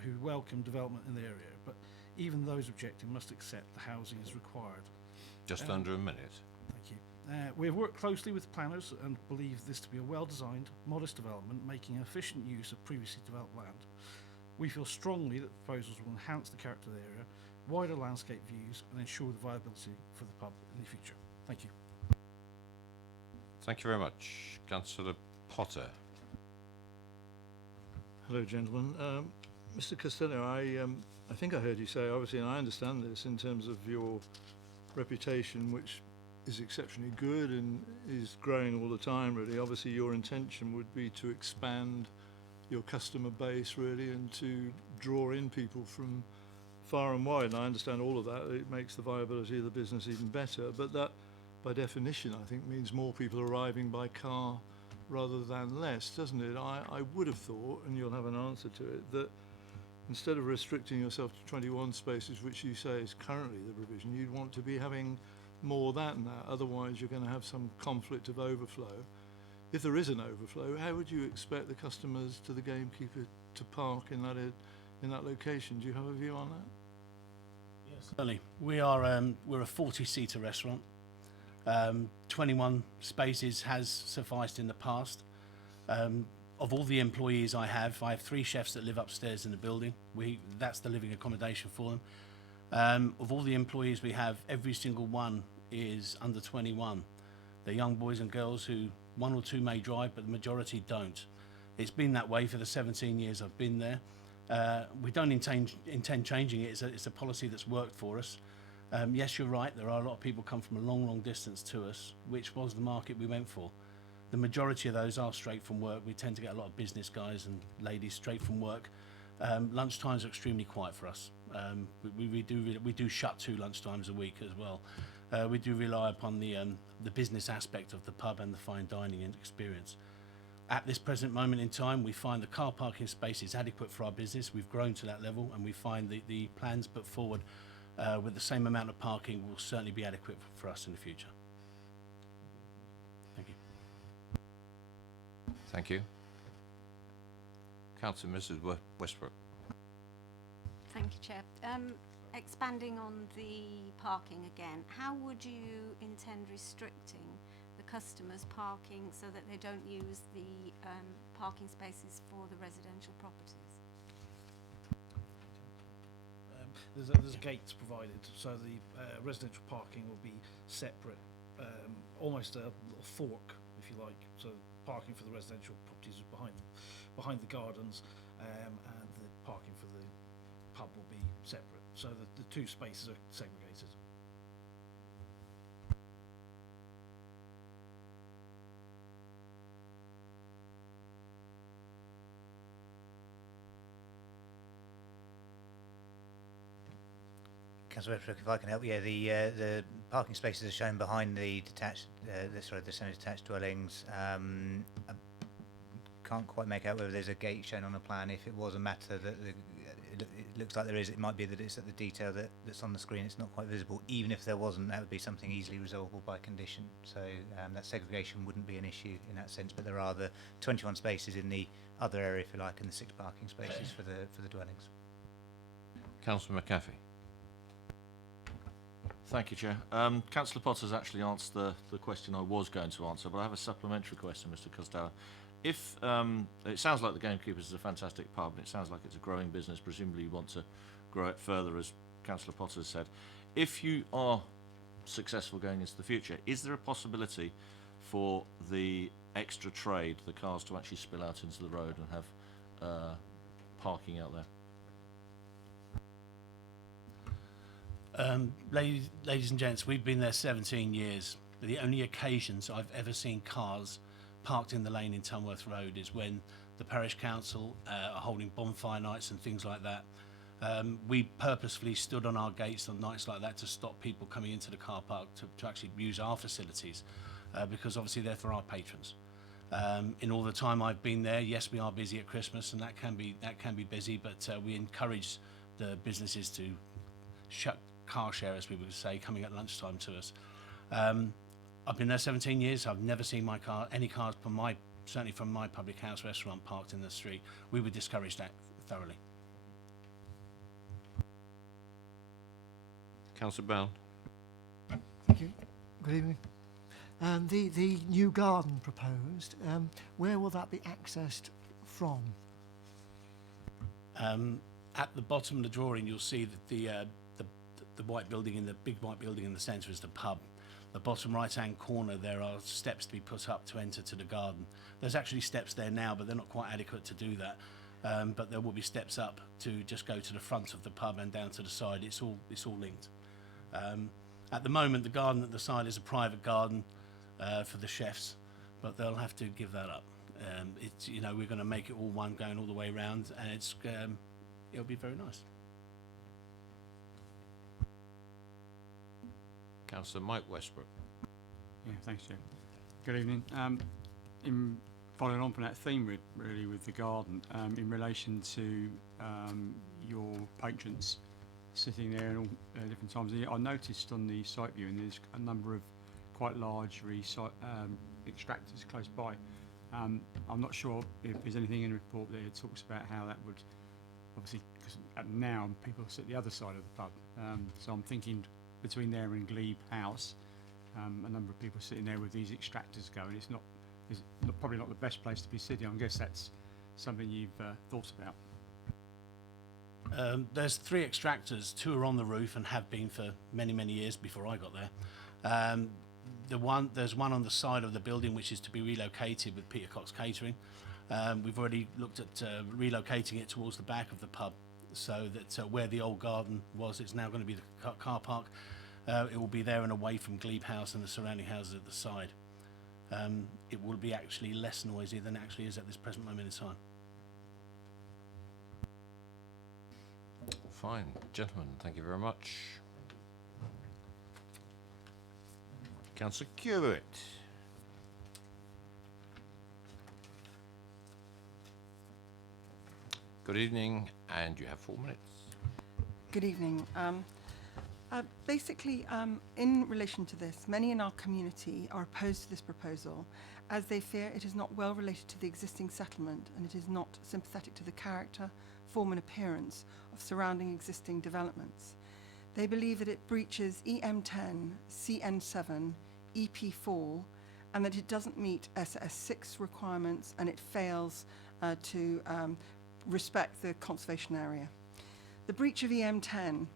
who welcome development in the area, but even those objecting must accept the housing is required. Just under a minute. Thank you. We have worked closely with planners and believe this to be a well-designed, modest development, making efficient use of previously developed land. We feel strongly that the proposals will enhance the character of the area, wider landscape views, and ensure the viability for the pub in the future. Thank you. Thank you very much. Councillor Potter. Hello, gentlemen. Mr. Costello, I think I heard you say, obviously, and I understand this in terms of your reputation, which is exceptionally good and is growing all the time, really. Obviously, your intention would be to expand your customer base, really, and to draw in people from far and wide. And I understand all of that. It makes the viability of the business even better. But that, by definition, I think means more people arriving by car rather than less, doesn't it? I would have thought, and you'll have an answer to it, that instead of restricting yourself to 21 spaces, which you say is currently the provision, you'd want to be having more than that. Otherwise, you're going to have some conflict of overflow. If there is an overflow, how would you expect the customers to the gamekeeper to park in that location? Do you have a view on that? Yes, certainly. We are we're a 40-seater restaurant. 21 spaces has sufficed in the past. Of all the employees I have 3 chefs that live upstairs in the building. That's the living accommodation for them. Of all the employees we have, every single one is under 21. They're young boys and girls who, 1 or 2 may drive, but the majority don't. It's been that way for the 17 years I've been there. We don't intend changing it. It's a policy that's worked for us. Yes, you're right, there are a lot of people come from a long, long distance to us, which was the market we went for. The majority of those are straight from work. We tend to get a lot of business guys and ladies straight from work. Lunchtimes are extremely quiet for us. We do shut 2 lunchtimes a week as well. We do rely upon the business aspect of the pub and the fine dining experience. At this present moment in time, we find the car parking space is adequate for our business. We've grown to that level, and we find the plans put forward with the same amount of parking will certainly be adequate for us in the future. Thank you. Thank you. Councillor Mrs. Westbrook. Thank you, Chair. Expanding on the parking again, how would you intend restricting the customers parking so that they don't use the parking spaces for the residential properties? There's a gate provided, so the residential parking will be separate, almost a little fork, if you like. So parking for the residential properties is behind the gardens, and the parking for the pub will be separate. So the 2 spaces are segregated. Councillor Westbrook, if I can help, yeah, the parking spaces are shown behind the detached, the semi-detached dwellings. I can't quite make out whether there's a gate shown on the plan. If it was a matter that it looks like there is, it might be that it's at the detail that's on the screen. It's not quite visible. Even if there wasn't, that would be something easily resolvable by condition. So that segregation wouldn't be an issue in that sense. But there are the 21 spaces in the other area, if you like, and the 6 parking spaces for the dwellings. Councillor McAfee. Thank you, Chair. Councillor Potter's actually answered the question I was going to answer, but I have a supplementary question, Mr. Costello. If it sounds like the Gamekeepers is a fantastic pub, and it sounds like it's a growing business, presumably you want to grow it further, as Councillor Potter has said. If you are successful going into the future, is there a possibility for the extra trade, the cars, to actually spill out into the road and have parking out there? Ladies and gents, we've been there 17 years. The only occasions I've ever seen cars parked in the lane in Tunworth Road is when the parish council are holding bonfire nights and things like that. We purposefully stood on our gates on nights like that to stop people coming into the car park to actually use our facilities, because obviously they're for our patrons. In all the time I've been there, yes, we are busy at Christmas, and that can be busy, but we encourage the businesses to shut car share, as we would say, coming at lunchtime to us. I've been there 17 years. I've never seen any cars certainly from my public house restaurant parked in the street. We would discourage that thoroughly. Councillor Brown. Thank you. Good evening. The new garden proposed, where will that be accessed from? At the bottom of the drawing, you'll see that the white building, the big white building in the centre is the pub. The bottom right-hand corner, there are steps to be put up to enter to the garden. There's actually steps there now, but they're not quite adequate to do that. But there will be steps up to just go to the front of the pub and down to the side. It's all linked. At the moment, the garden at the side is a private garden for the chefs, but they'll have to give that up. It's, you know, we're going to make it all one going all the way around, and it'll be very nice. Councillor Mike Westbrook. Yeah, thanks, Chair. Good evening. In following on from that theme, really, with the garden, in relation to your patrons sitting there at all different times of the year, I noticed on the site viewing there's a number of quite large extractors close by. I'm not sure if there's anything in the report there that talks about how that would, obviously, because now people sit the other side of the pub. So I'm thinking between there and Glebe House, a number of people sitting there with these extractors going. It's probably not the best place to be sitting. I guess that's something you've thought about. There's 3 extractors. 2 are on the roof and have been for many, many years before I got there. There's one on the side of the building which is to be relocated with Peter Cox Catering. We've already looked at relocating it towards the back of the pub, so that where the old garden was, it's now going to be the car park. It will be there and away from Glebe House and the surrounding houses at the side. It will be actually less noisy than it actually is at this present moment in time. Fine. Gentlemen, thank you very much. Councillor Cubitt. Good evening, and you have 4 minutes. Good evening. Basically, in relation to this, many in our community are opposed to this proposal as they fear it is not well related to the existing settlement and it is not sympathetic to the character, form and appearance of surrounding existing developments. They believe that it breaches EM10, CN7, EP4 and that it doesn't meet SS6 requirements and it fails to respect the conservation area. The breach of EM10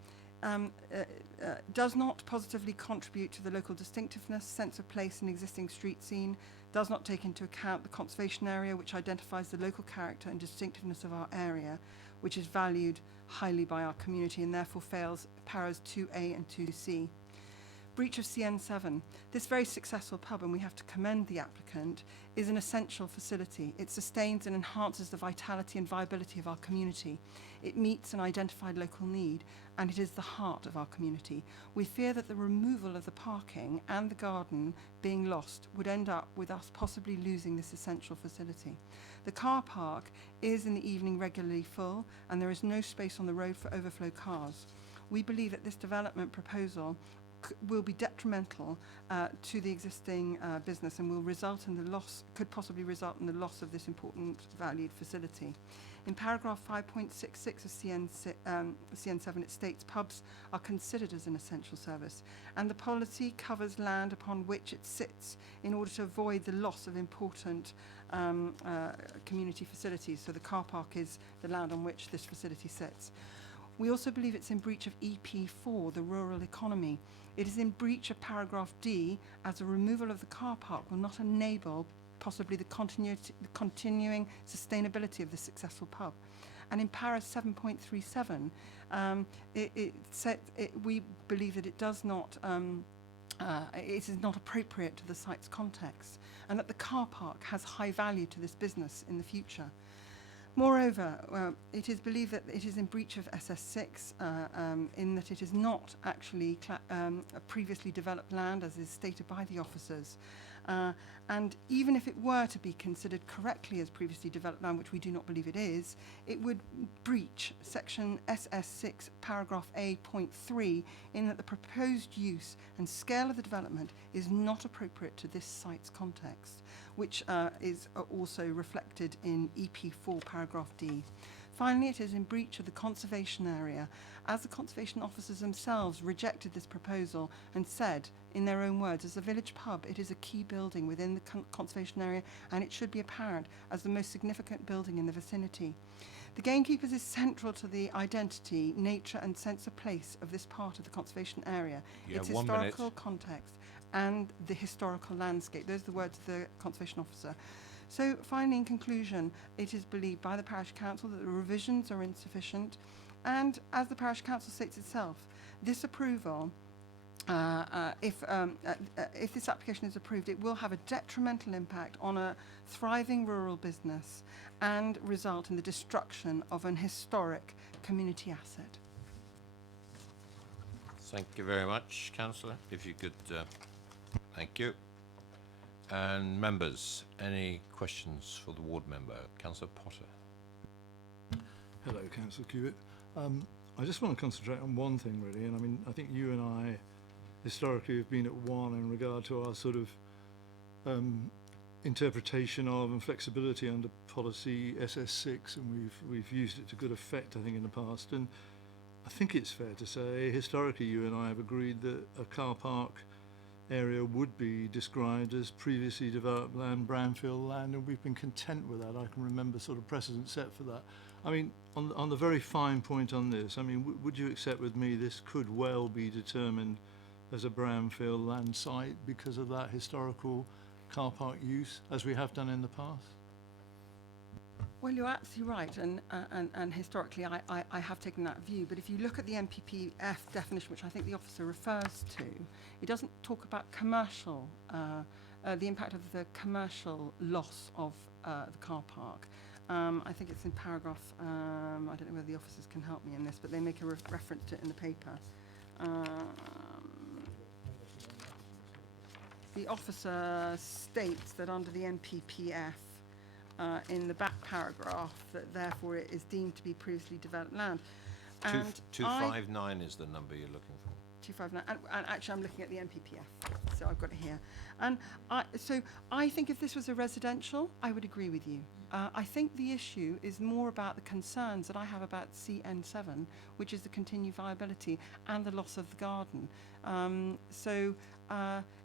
does not positively contribute to the local distinctiveness, sense of place and existing street scene, does not take into account the conservation area which identifies the local character and distinctiveness of our area, which is valued highly by our community and therefore fails paras 2A and 2C. Breach of CN7. This very successful pub, and we have to commend the applicant, is an essential facility. It sustains and enhances the vitality and viability of our community. It meets an identified local need, and it is the heart of our community. We fear that the removal of the parking and the garden being lost would end up with us possibly losing this essential facility. The car park is in the evening regularly full, and there is no space on the road for overflow cars. We believe that this development proposal will be detrimental to the existing business and will result in the loss, could possibly result in the loss of this important valued facility. In paragraph 5.66 of CN7, it states pubs are considered as an essential service and the policy covers land upon which it sits in order to avoid the loss of important community facilities. So the car park is the land on which this facility sits. We also believe it's in breach of EP4, the rural economy. It is in breach of paragraph D, as a removal of the car park will not enable possibly the continuing sustainability of the successful pub. And in para 7.37, we believe that it does not, it is not appropriate to the site's context, and that the car park has high value to this business in the future. Moreover, it is believed that it is in breach of SS6 in that it is not actually a previously developed land as is stated by the officers. And even if it were to be considered correctly as previously developed land, which we do not believe it is, it would breach section SS6 paragraph A.3 in that the proposed use and scale of the development is not appropriate to this site's context, which is also reflected in EP4 paragraph D. Finally, it is in breach of the conservation area, as the conservation officers themselves rejected this proposal and said, in their own words, as a village pub, it is a key building within the conservation area and it should be apparent as the most significant building in the vicinity. The Gamekeepers is central to the identity, nature and sense of place of this part of the conservation area, its historical context and the historical landscape. Those are the words of the conservation officer. So finally, in conclusion, it is believed by the Parish Council that the revisions are insufficient, and as the Parish Council states itself, this approval if this application is approved, it will have a detrimental impact on a thriving rural business and result in the destruction of an historic community asset. Thank you very much, Councillor. If you could, thank you. And members, any questions for the ward member? Councillor Potter. Hello, Councillor Cubitt. I just want to concentrate on one thing, really, and I mean, I think you and I historically have been at one in regard to our sort of interpretation of and flexibility under policy SS6, and we've used it to good effect, I think, in the past. And I think it's fair to say, historically, you and I have agreed that a car park area would be described as previously developed land, brownfield land, and we've been content with that. I can remember sort of precedent set for that. I mean, on the very fine point on this, I mean, would you accept with me this could well be determined as a brownfield land site because of that historical car park use, as we have done in the past? Well, you're absolutely right, and historically I have taken that view, but if you look at the MPPF definition, which I think the officer refers to, it doesn't talk about commercial, the impact of the commercial loss of the car park. I think it's in paragraph, I don't know whether the officers can help me in this, but they make a reference to it in the paper. The officer states that under the MPPF, in the back paragraph, that therefore it is deemed to be previously developed land. And 259 is the number you're looking for. 259, and actually I'm looking at the MPPF, so I've got it here. And so I think if this was a residential, I would agree with you. I think the issue is more about the concerns that I have about CN7, which is the continued viability and the loss of the garden.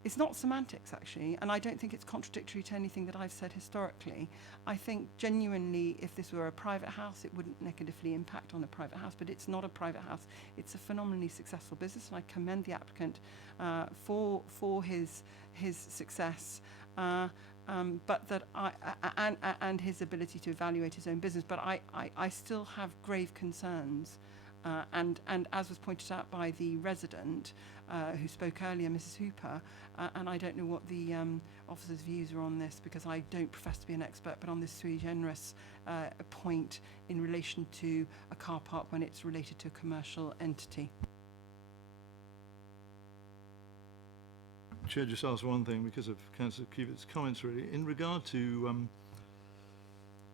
It's not semantics, actually, and I don't think it's contradictory to anything that I've said historically. I think genuinely, if this were a private house, it wouldn't negatively impact on a private house, but it's not a private house. It's a phenomenally successful business, and I commend the applicant for his success. But that and his ability to evaluate his own business. But I still have grave concerns, and as was pointed out by the resident who spoke earlier, Mrs. Hooper, and I don't know what the officer's views are on this because I don't profess to be an expert, but on this sui generis point in relation to a car park when it's related to a commercial entity. Chair, just ask one thing because of Councillor Cubitt's comments, really. In regard to,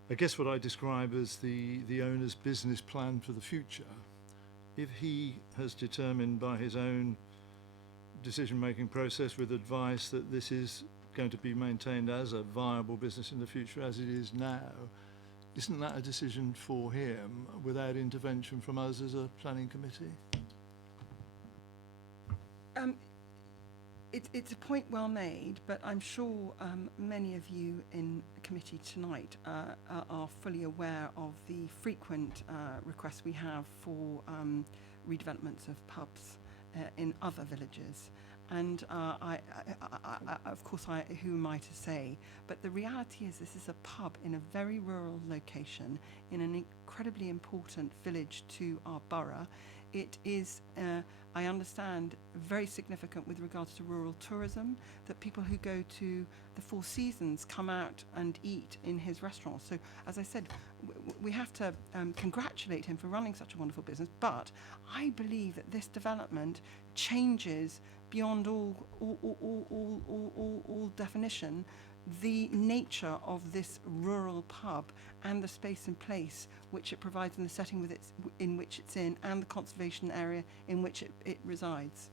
I guess what I describe as the owner's business plan for the future, if he has determined by his own decision-making process with advice that this is going to be maintained as a viable business in the future as it is now, isn't that a decision for him without intervention from us as a planning committee? It's a point well made, but I'm sure many of you in committee tonight are fully aware of the frequent requests we have for redevelopments of pubs in other villages. And of course, who am I to say? But the reality is this is a pub in a very rural location in an incredibly important village to our borough. It is, I understand, very significant with regards to rural tourism, that people who go to the Four Seasons come out and eat in his restaurant. So, as I said, we have to congratulate him for running such a wonderful business, but I believe that this development changes beyond all definition the nature of this rural pub and the space and place which it provides in the setting in which it's in and the conservation area in which it resides.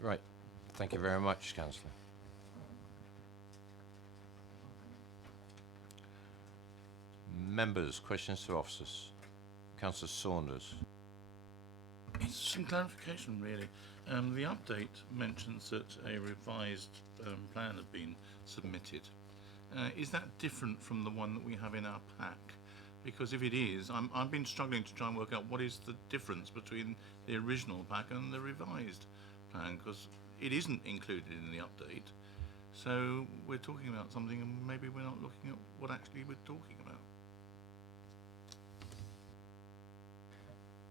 Right. Thank you very much, Councillor. Members, questions to officers. Councillor Saunders. It's some clarification, really. The update mentions that a revised plan has been submitted. Is that different from the one that we have in our pack? Because if it is, I've been struggling to try and work out what is the difference between the original pack and the revised plan, because it isn't included in the update. So we're talking about something and maybe we're not looking at what actually we're talking about.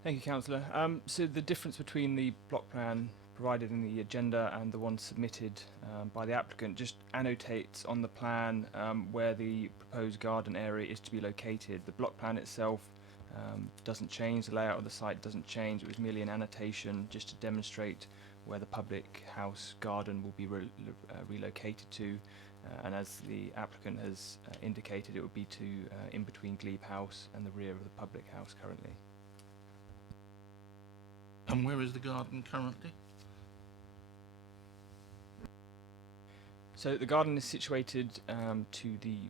Thank you, Councillor. So the difference between the block plan provided in the agenda and the one submitted by the applicant just annotates on the plan where the proposed garden area is to be located. The block plan itself doesn't change, the layout of the site doesn't change. It was merely an annotation just to demonstrate where the public house garden will be relocated to. And as the applicant has indicated, it would be to in between Glebe House and the rear of the public house currently. And where is the garden currently? So the garden is situated to the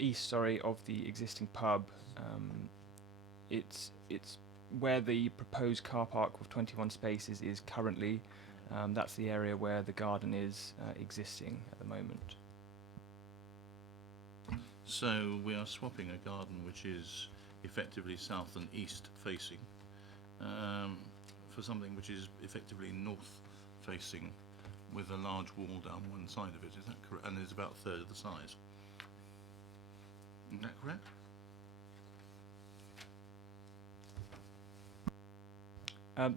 east, of the existing pub. It's where the proposed car park of 21 spaces is currently. That's the area where the garden is existing at the moment. So we are swapping a garden which is effectively south and east facing for something which is effectively north facing with a large wall down one side of it. Is that correct? And it's about a third of the size. Is that correct?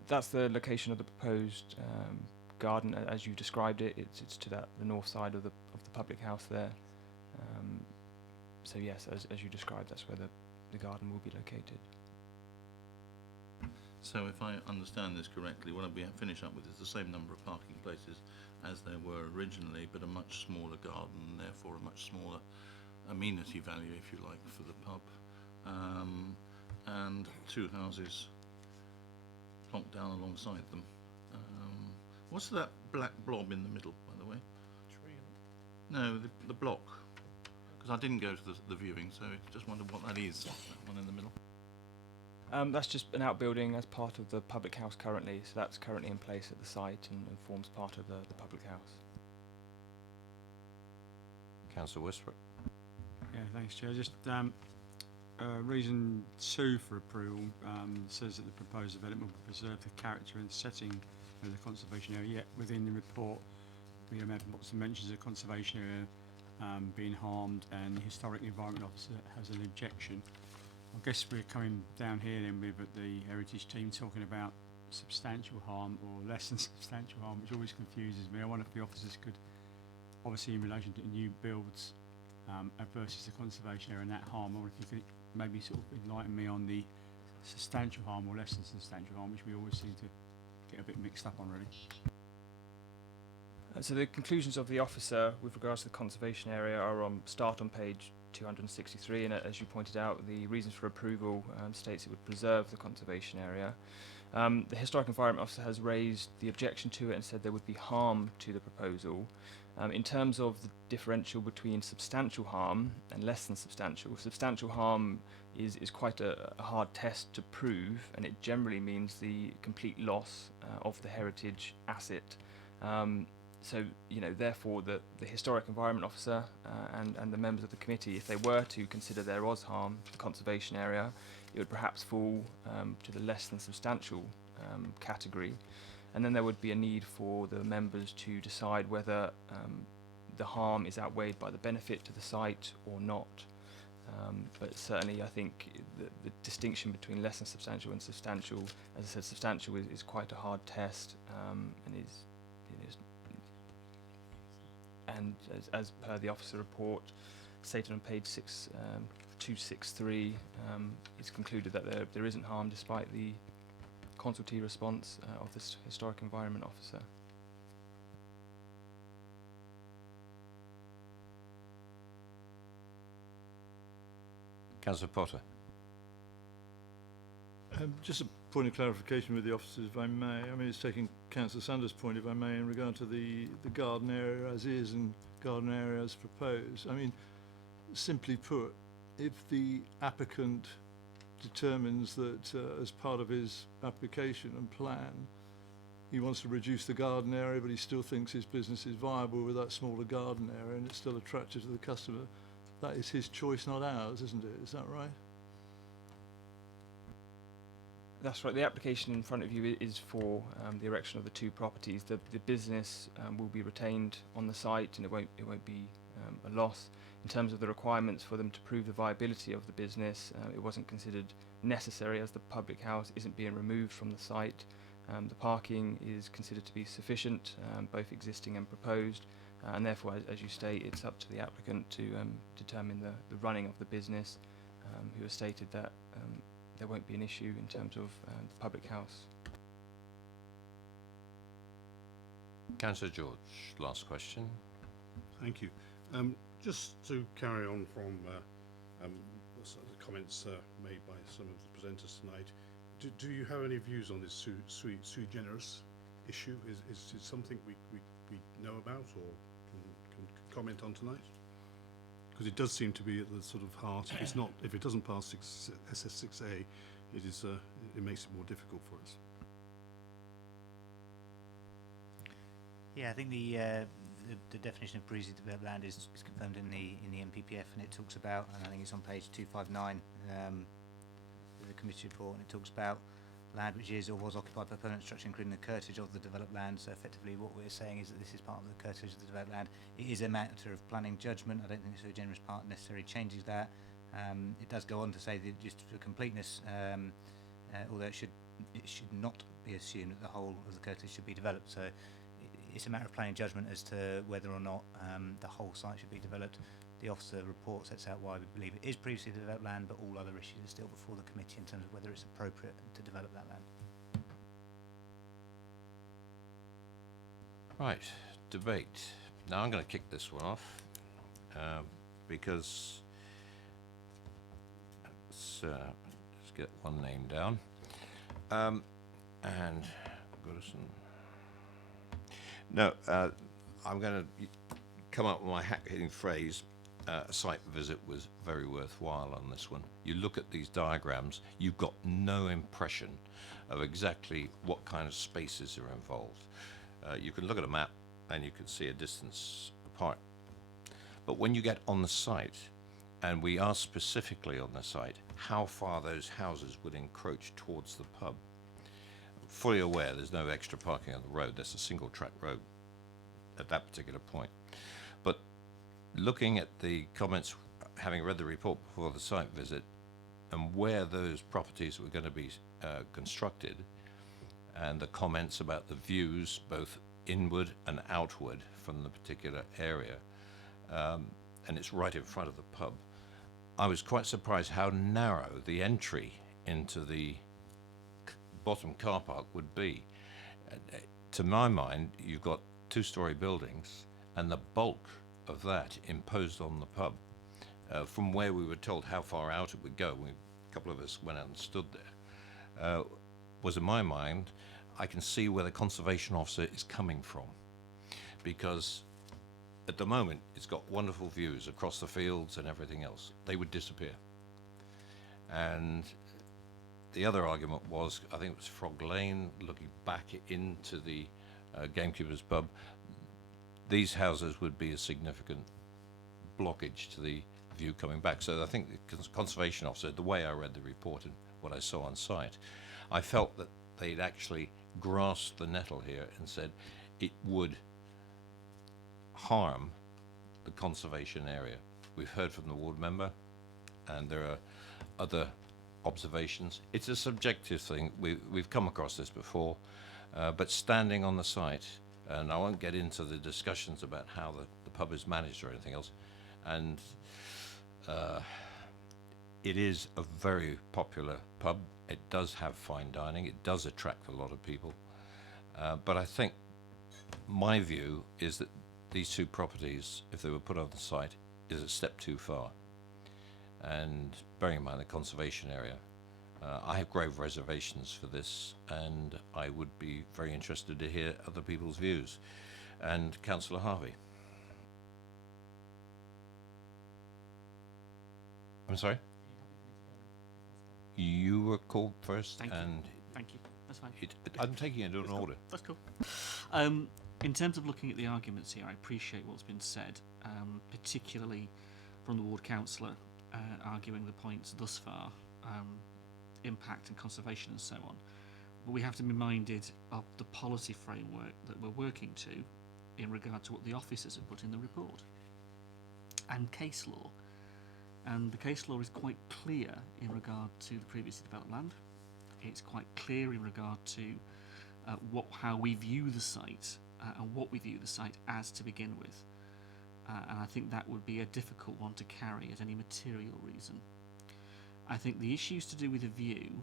That's the location of the proposed garden as you described it. It's to the north side of the public house there. So yes, as you described, that's where the garden will be located. So if I understand this correctly, what we finish up with is the same number of parking places as there were originally, but a much smaller garden, and therefore a much smaller amenity value, if you like, for the pub, and two houses plonked down alongside them. What's that black blob in the middle, by the way? Tree. No, the block. Because I didn't go to the viewing, so I just wondered what that is, that one in the middle. That's just an outbuilding as part of the public house currently, so that's currently in place at the site and forms part of the public house. Councillor Westbrook. Yeah, thanks, Chair. Just reason 2 for approval says that the proposed development will preserve the character and setting of the conservation area. Yet within the report, we have lots of mentions of conservation area being harmed, and the historic environment officer has an objection. I guess we're coming down here then with the heritage team talking about substantial harm or less than substantial harm, which always confuses me. I wonder if the officers could, obviously in relation to new builds versus the conservation area and that harm, or if you could maybe sort of enlighten me on the substantial harm or less than substantial harm, which we always seem to get a bit mixed up on really. So the conclusions of the officer with regards to the conservation area are start on page 263, and as you pointed out, the reasons for approval states it would preserve the conservation area. The Historic Environment Officer has raised the objection to it and said there would be harm to the proposal. In terms of the differential between substantial harm and less than substantial harm is quite a hard test to prove, and it generally means the complete loss of the heritage asset. So, you know, therefore the Historic Environment Officer and the members of the committee, if they were to consider there was harm to the conservation area, it would perhaps fall to the less than substantial category. And then there would be a need for the members to decide whether the harm is outweighed by the benefit to the site or not. But certainly I think the distinction between less than substantial and substantial, as I said, substantial is quite a hard test, and as per the officer report stated on page 263, it's concluded that there isn't harm despite the consultee response of this Historic Environment Officer. Councillor Potter. Just a point of clarification with the officers, if I may. I mean, it's taking Councillor Sanders' point, if I may, in regard to the garden area as is and garden area as proposed. I mean, simply put, if the applicant determines that as part of his application and plan, he wants to reduce the garden area, but he still thinks his business is viable with that smaller garden area and it's still attractive to the customer, that is his choice, not ours, isn't it? Is that right? That's right. The application in front of you is for the erection of the two properties. The business will be retained on the site, and it won't be a loss. In terms of the requirements for them to prove the viability of the business, it wasn't considered necessary as the public house isn't being removed from the site. The parking is considered to be sufficient, both existing and proposed, and therefore, as you state, it's up to the applicant to determine the running of the business, who has stated that there won't be an issue in terms of the public house. Councillor George, last question. Thank you. Just to carry on from some of the comments made by some of the presenters tonight, do you have any views on this sui generis issue? Is it something we know about or can comment on tonight? Because it does seem to be at the sort of heart. If it doesn't pass SS6A, it makes it more difficult for us. Yeah, I think the definition of previously developed land is confirmed in the MPPF, and it talks about, and I think it's on page 259 of the committee report, and it talks about land which is or was occupied by permanent structure, including the curtilage of the developed land. So effectively what we're saying is that this is part of the curtilage of the developed land. It is a matter of planning judgment. I don't think the sui generis part necessarily changes that. It does go on to say that just for completeness, although it should not be assumed that the whole of the curtilage should be developed. So it's a matter of planning judgment as to whether or not the whole site should be developed. The officer report sets out why we believe it is previously developed land, but all other issues are still before the committee in terms of whether it's appropriate to develop that land. Right, debate. Now I'm going to kick this one off because let's get one name down. And Goodison. No, I'm going to come up with my hack-hitting phrase. A site visit was very worthwhile on this one. You look at these diagrams, you've got no impression of exactly what kind of spaces are involved. You can look at a map and you can see a distance apart. But when you get on the site, and we ask specifically on the site how far those houses would encroach towards the pub, fully aware there's no extra parking on the road, that's a single track road at that particular point. But looking at the comments, having read the report before the site visit, and where those properties were going to be constructed, and the comments about the views both inward and outward from the particular area, and it's right in front of the pub, I was quite surprised how narrow the entry into the bottom car park would be. To my mind, you've got two-storey buildings, and the bulk of that imposed on the pub. From where we were told how far out it would go, a couple of us went out and stood there, was in my mind, I can see where the conservation officer is coming from. Because at the moment, it's got wonderful views across the fields and everything else. They would disappear. And the other argument was, I think it was Frog Lane, looking back into the Gamekeeper's Pub, these houses would be a significant blockage to the view coming back. So I think the conservation officer, the way I read the report and what I saw on site, I felt that they'd actually grasped the nettle here and said it would harm the conservation area. We've heard from the ward member, and there are other observations. It's a subjective thing. We've come across this before, but standing on the site, and I won't get into the discussions about how the pub is managed or anything else, and it is a very popular pub. It does have fine dining. It does attract a lot of people. But I think my view is that these two properties, if they were put on the site, is a step too far. And bearing in mind the conservation area, I have grave reservations for this, and I would be very interested to hear other people's views. And Councillor Harvey. I'm sorry? You were called first. Thank you. And Thank you. That's fine. I'm taking it in order. That's cool. In terms of looking at the arguments here, I appreciate what's been said, particularly from the ward councillor arguing the points thus far, impact and conservation and so on. But we have to be minded of the policy framework that we're working to in regard to what the officers have put in the report. and case law. And the case law is quite clear in regard to the previously developed land. It's quite clear in regard to how we view the site and what we view the site as to begin with. And I think that would be a difficult one to carry as any material reason. I think the issues to do with a view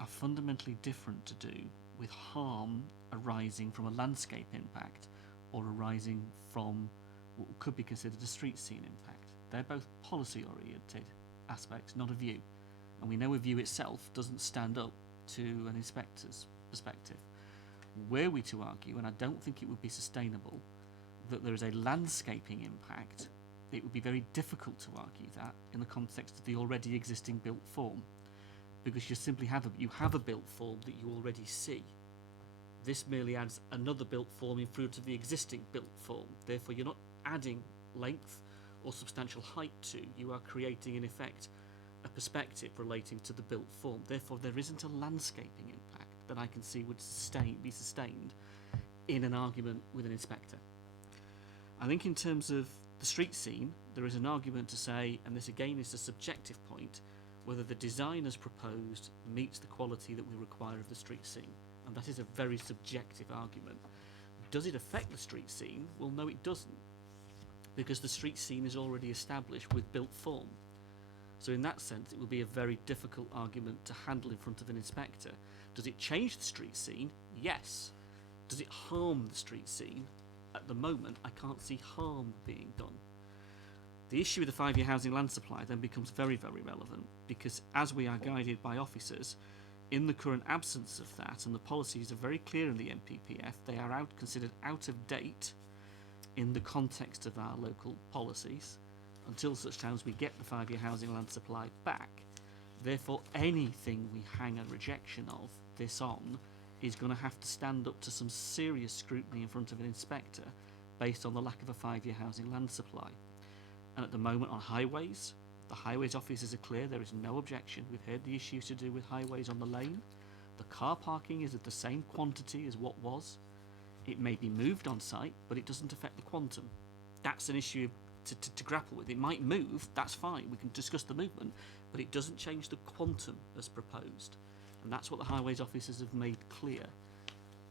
are fundamentally different to do with harm arising from a landscape impact or arising from what could be considered a street scene impact. They're both policy-oriented aspects, not a view. And we know a view itself doesn't stand up to an inspector's perspective. Were we to argue, and I don't think it would be sustainable, that there is a landscaping impact, it would be very difficult to argue that in the context of the already existing built form, because you simply have a built form that you already see. This merely adds another built form in front of the existing built form. Therefore, you're not adding length or substantial height to, you are creating in effect a perspective relating to the built form. Therefore, there isn't a landscaping impact that I can see would be sustained in an argument with an inspector. I think in terms of the street scene, there is an argument to say, and this again is a subjective point, whether the design as proposed meets the quality that we require of the street scene. And that is a very subjective argument. Does it affect the street scene? Well, no, it doesn't, because the street scene is already established with built form. So in that sense, it will be a very difficult argument to handle in front of an inspector. Does it change the street scene? Yes. Does it harm the street scene? At the moment, I can't see harm being done. The issue with the 5-year housing land supply then becomes very, very relevant, because as we are guided by officers, in the current absence of that, and the policies are very clear in the NPPF, they are considered out of date in the context of our local policies until such times we get the 5-year housing land supply back. Therefore, anything we hang a rejection of this on is going to have to stand up to some serious scrutiny in front of an inspector based on the lack of a 5-year housing land supply. And at the moment on highways, the highways officers are clear, there is no objection. We've heard the issues to do with highways on the lane. The car parking is of the same quantity as what was. It may be moved on site, but it doesn't affect the quantum. That's an issue to grapple with. It might move, that's fine, we can discuss the movement, but it doesn't change the quantum as proposed. And that's what the highways officers have made clear.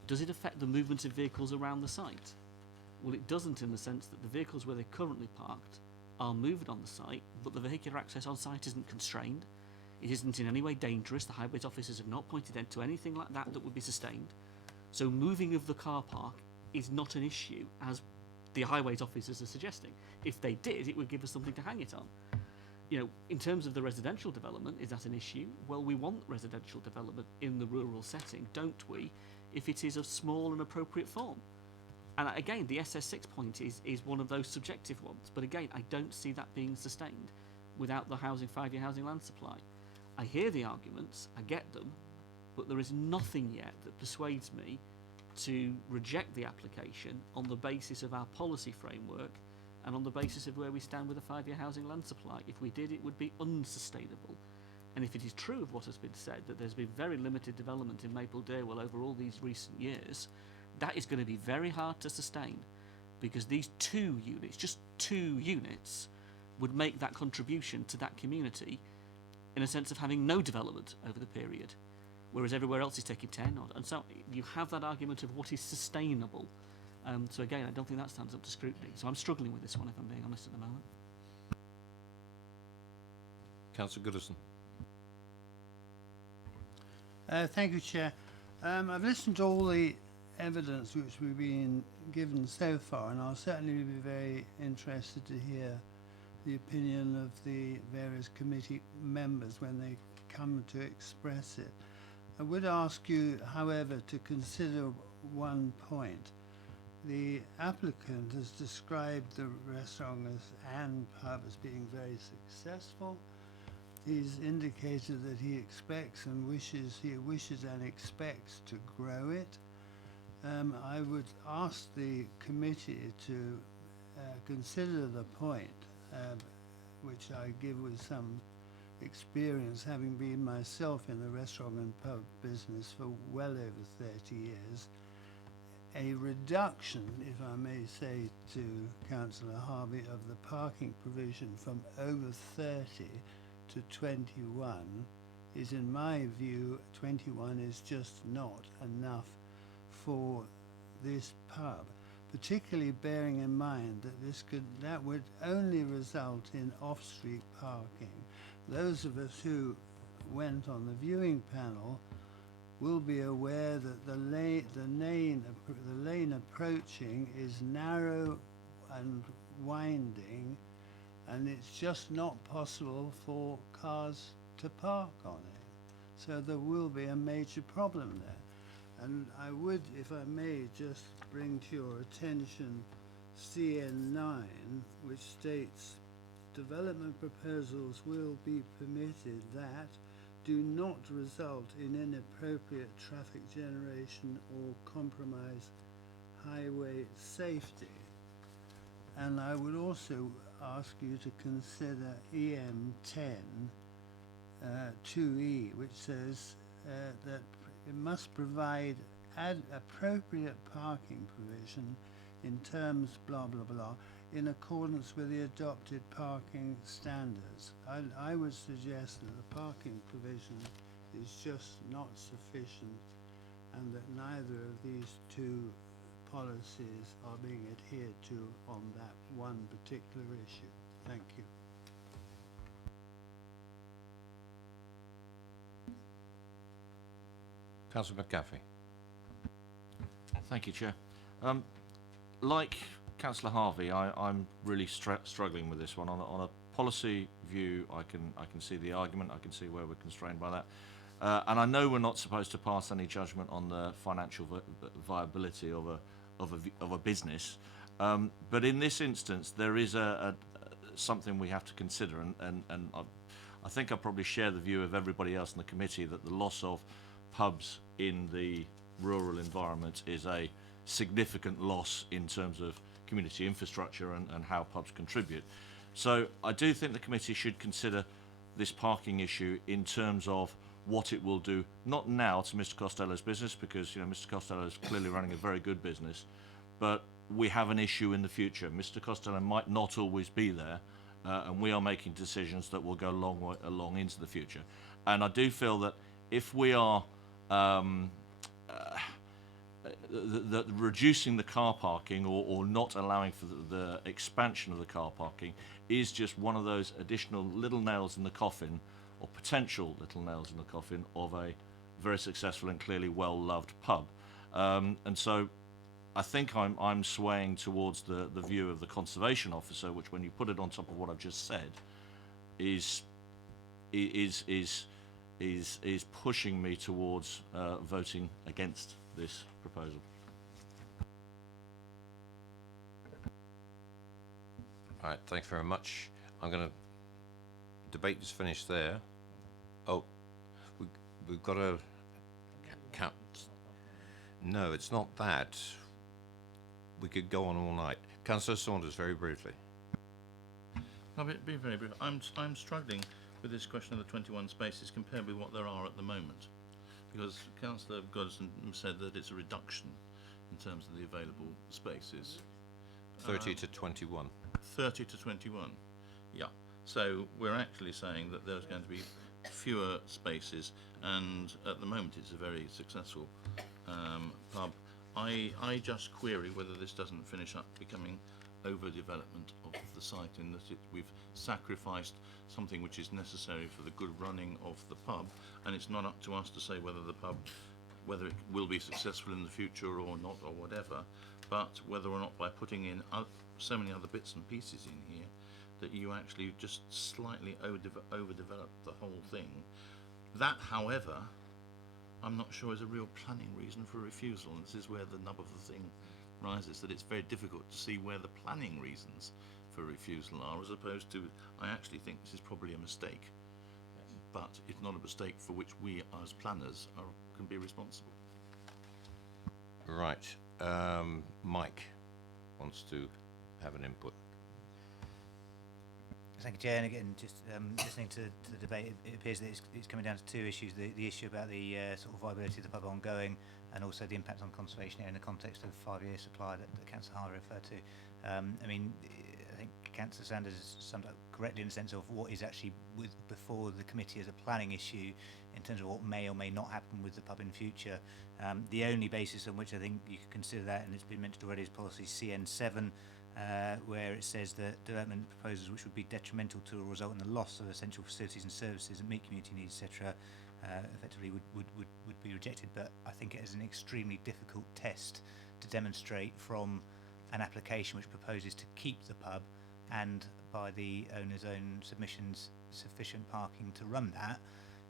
Does it affect the movement of vehicles around the site? Well, it doesn't, in the sense that the vehicles where they're currently parked are moved on the site, but the vehicular access on site isn't constrained. It isn't in any way dangerous. The highways officers have not pointed to anything like that that would be sustained. So moving of the car park is not an issue, as the highways officers are suggesting. If they did, it would give us something to hang it on. You know, in terms of the residential development, is that an issue? Well, we want residential development in the rural setting, don't we, if it is of small and appropriate form. And again, the SS6 point is one of those subjective ones. But again, I don't see that being sustained without the 5-year housing land supply. I hear the arguments, I get them, but there is nothing yet that persuades me to reject the application on the basis of our policy framework and on the basis of where we stand with the 5-year housing land supply. If we did, it would be unsustainable. And if it is true of what has been said, that there's been very limited development in Maple Darewell over all these recent years, that is going to be very hard to sustain, because these 2 units, just 2 units, would make that contribution to that community in a sense of having no development over the period, whereas everywhere else is taking 10 odd. And so you have that argument of what is sustainable. So again, I don't think that stands up to scrutiny. So I'm struggling with this one, if I'm being honest at the moment. Councillor Goodison. Thank you, Chair. I've listened to all the evidence which we've been given so far, and I'll certainly be very interested to hear the opinion of the various committee members when they come to express it. I would ask you, however, to consider one point. The applicant has described the restaurant and pub as being very successful. He's indicated that he expects and wishes and expects to grow it. I would ask the committee to consider the point, which I give with some experience, having been myself in the restaurant and pub business for well over 30 years. a reduction, if I may say to Councillor Harvey, of the parking provision from over 30 to 21 is, in my view, 21 is just not enough for this pub, particularly bearing in mind that that would only result in off-street parking. Those of us who went on the viewing panel will be aware that the lane approaching is narrow and winding, and it's just not possible for cars to park on it. So there will be a major problem there. And I would, if I may, just bring to your attention CN9, which states development proposals will be permitted that do not result in inappropriate traffic generation or compromise highway safety. And I would also ask you to consider EM10 2E, which says that it must provide appropriate parking provision in terms blah blah blah in accordance with the adopted parking standards. I would suggest that the parking provision is just not sufficient, and that neither of these two policies are being adhered to on that one particular issue. Thank you. Councillor McGaffey. Thank you, Chair. Like Councillor Harvey, I'm really struggling with this one. On a policy view, I can see the argument. I can see where we're constrained by that. And I know we're not supposed to pass any judgment on the financial viability of a business, but in this instance, there is something we have to consider, and I think I probably share the view of everybody else in the committee that the loss of pubs in the rural environment is a significant loss in terms of community infrastructure and how pubs contribute. So I do think the committee should consider this parking issue in terms of what it will do, not now to Mr. Costello's business, because Mr. Costello is clearly running a very good business, but we have an issue in the future. Mr. Costello might not always be there, and we are making decisions that will go along into the future. And I do feel that if we are reducing the car parking or not allowing for the expansion of the car parking is just one of those additional little nails in the coffin, or potential little nails in the coffin, of a very successful and clearly well-loved pub. And so I think I'm swaying towards the view of the conservation officer, which, when you put it on top of what I've just said, is pushing me towards voting against this proposal. All right, thanks very much. I'm going to debate is finished there. Oh, we've got a count. No, it's not that. We could go on all night. Councillor Saunders, very briefly. I'll be very brief. I'm struggling with this question of the 21 spaces compared with what there are at the moment, because Councillor Godson said that it's a reduction in terms of the available spaces. 30 to 21. 30 to 21, yeah. So we're actually saying that there's going to be fewer spaces, and at the moment it's a very successful pub. I just query whether this doesn't finish up becoming overdevelopment of the site, in that we've sacrificed something which is necessary for the good running of the pub, and it's not up to us to say whether the pub, whether it will be successful in the future or not, or whatever, but whether or not by putting in so many other bits and pieces in here that you actually just slightly overdevelop the whole thing. That, however, I'm not sure is a real planning reason for refusal, and this is where the nub of the thing rises, that it's very difficult to see where the planning reasons for refusal are, as opposed to, I actually think this is probably a mistake, but it's not a mistake for which we as planners can be responsible. Right. Mike wants to have an input. Thank you, Chair. And again, just listening to the debate, it appears that it's coming down to two issues: the issue about the sort of viability of the pub ongoing, and also the impact on conservation area in the context of 5-year supply that Councillor Harvey referred to. I mean, I think Councillor Sanders has summed up correctly in the sense of what is actually before the committee as a planning issue in terms of what may or may not happen with the pub in future. The only basis on which I think you could consider that, and it's been mentioned already, is policy CN7, where it says that development proposals which would be detrimental to or result in the loss of essential facilities and services that meet community needs, etc., effectively would be rejected. But I think it is an extremely difficult test to demonstrate from an application which proposes to keep the pub and, by the owner's own submissions, sufficient parking to run that.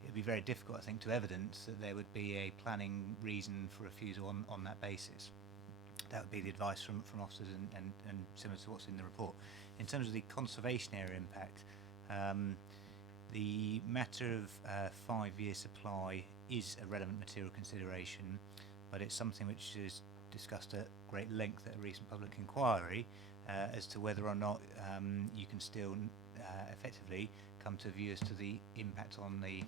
It would be very difficult, I think, to evidence that there would be a planning reason for refusal on that basis. That would be the advice from officers and similar to what's in the report. In terms of the conservation area impact, the matter of 5-year supply is a relevant material consideration, but it's something which is discussed at great length at a recent public inquiry as to whether or not you can still effectively come to a view as to the impact on the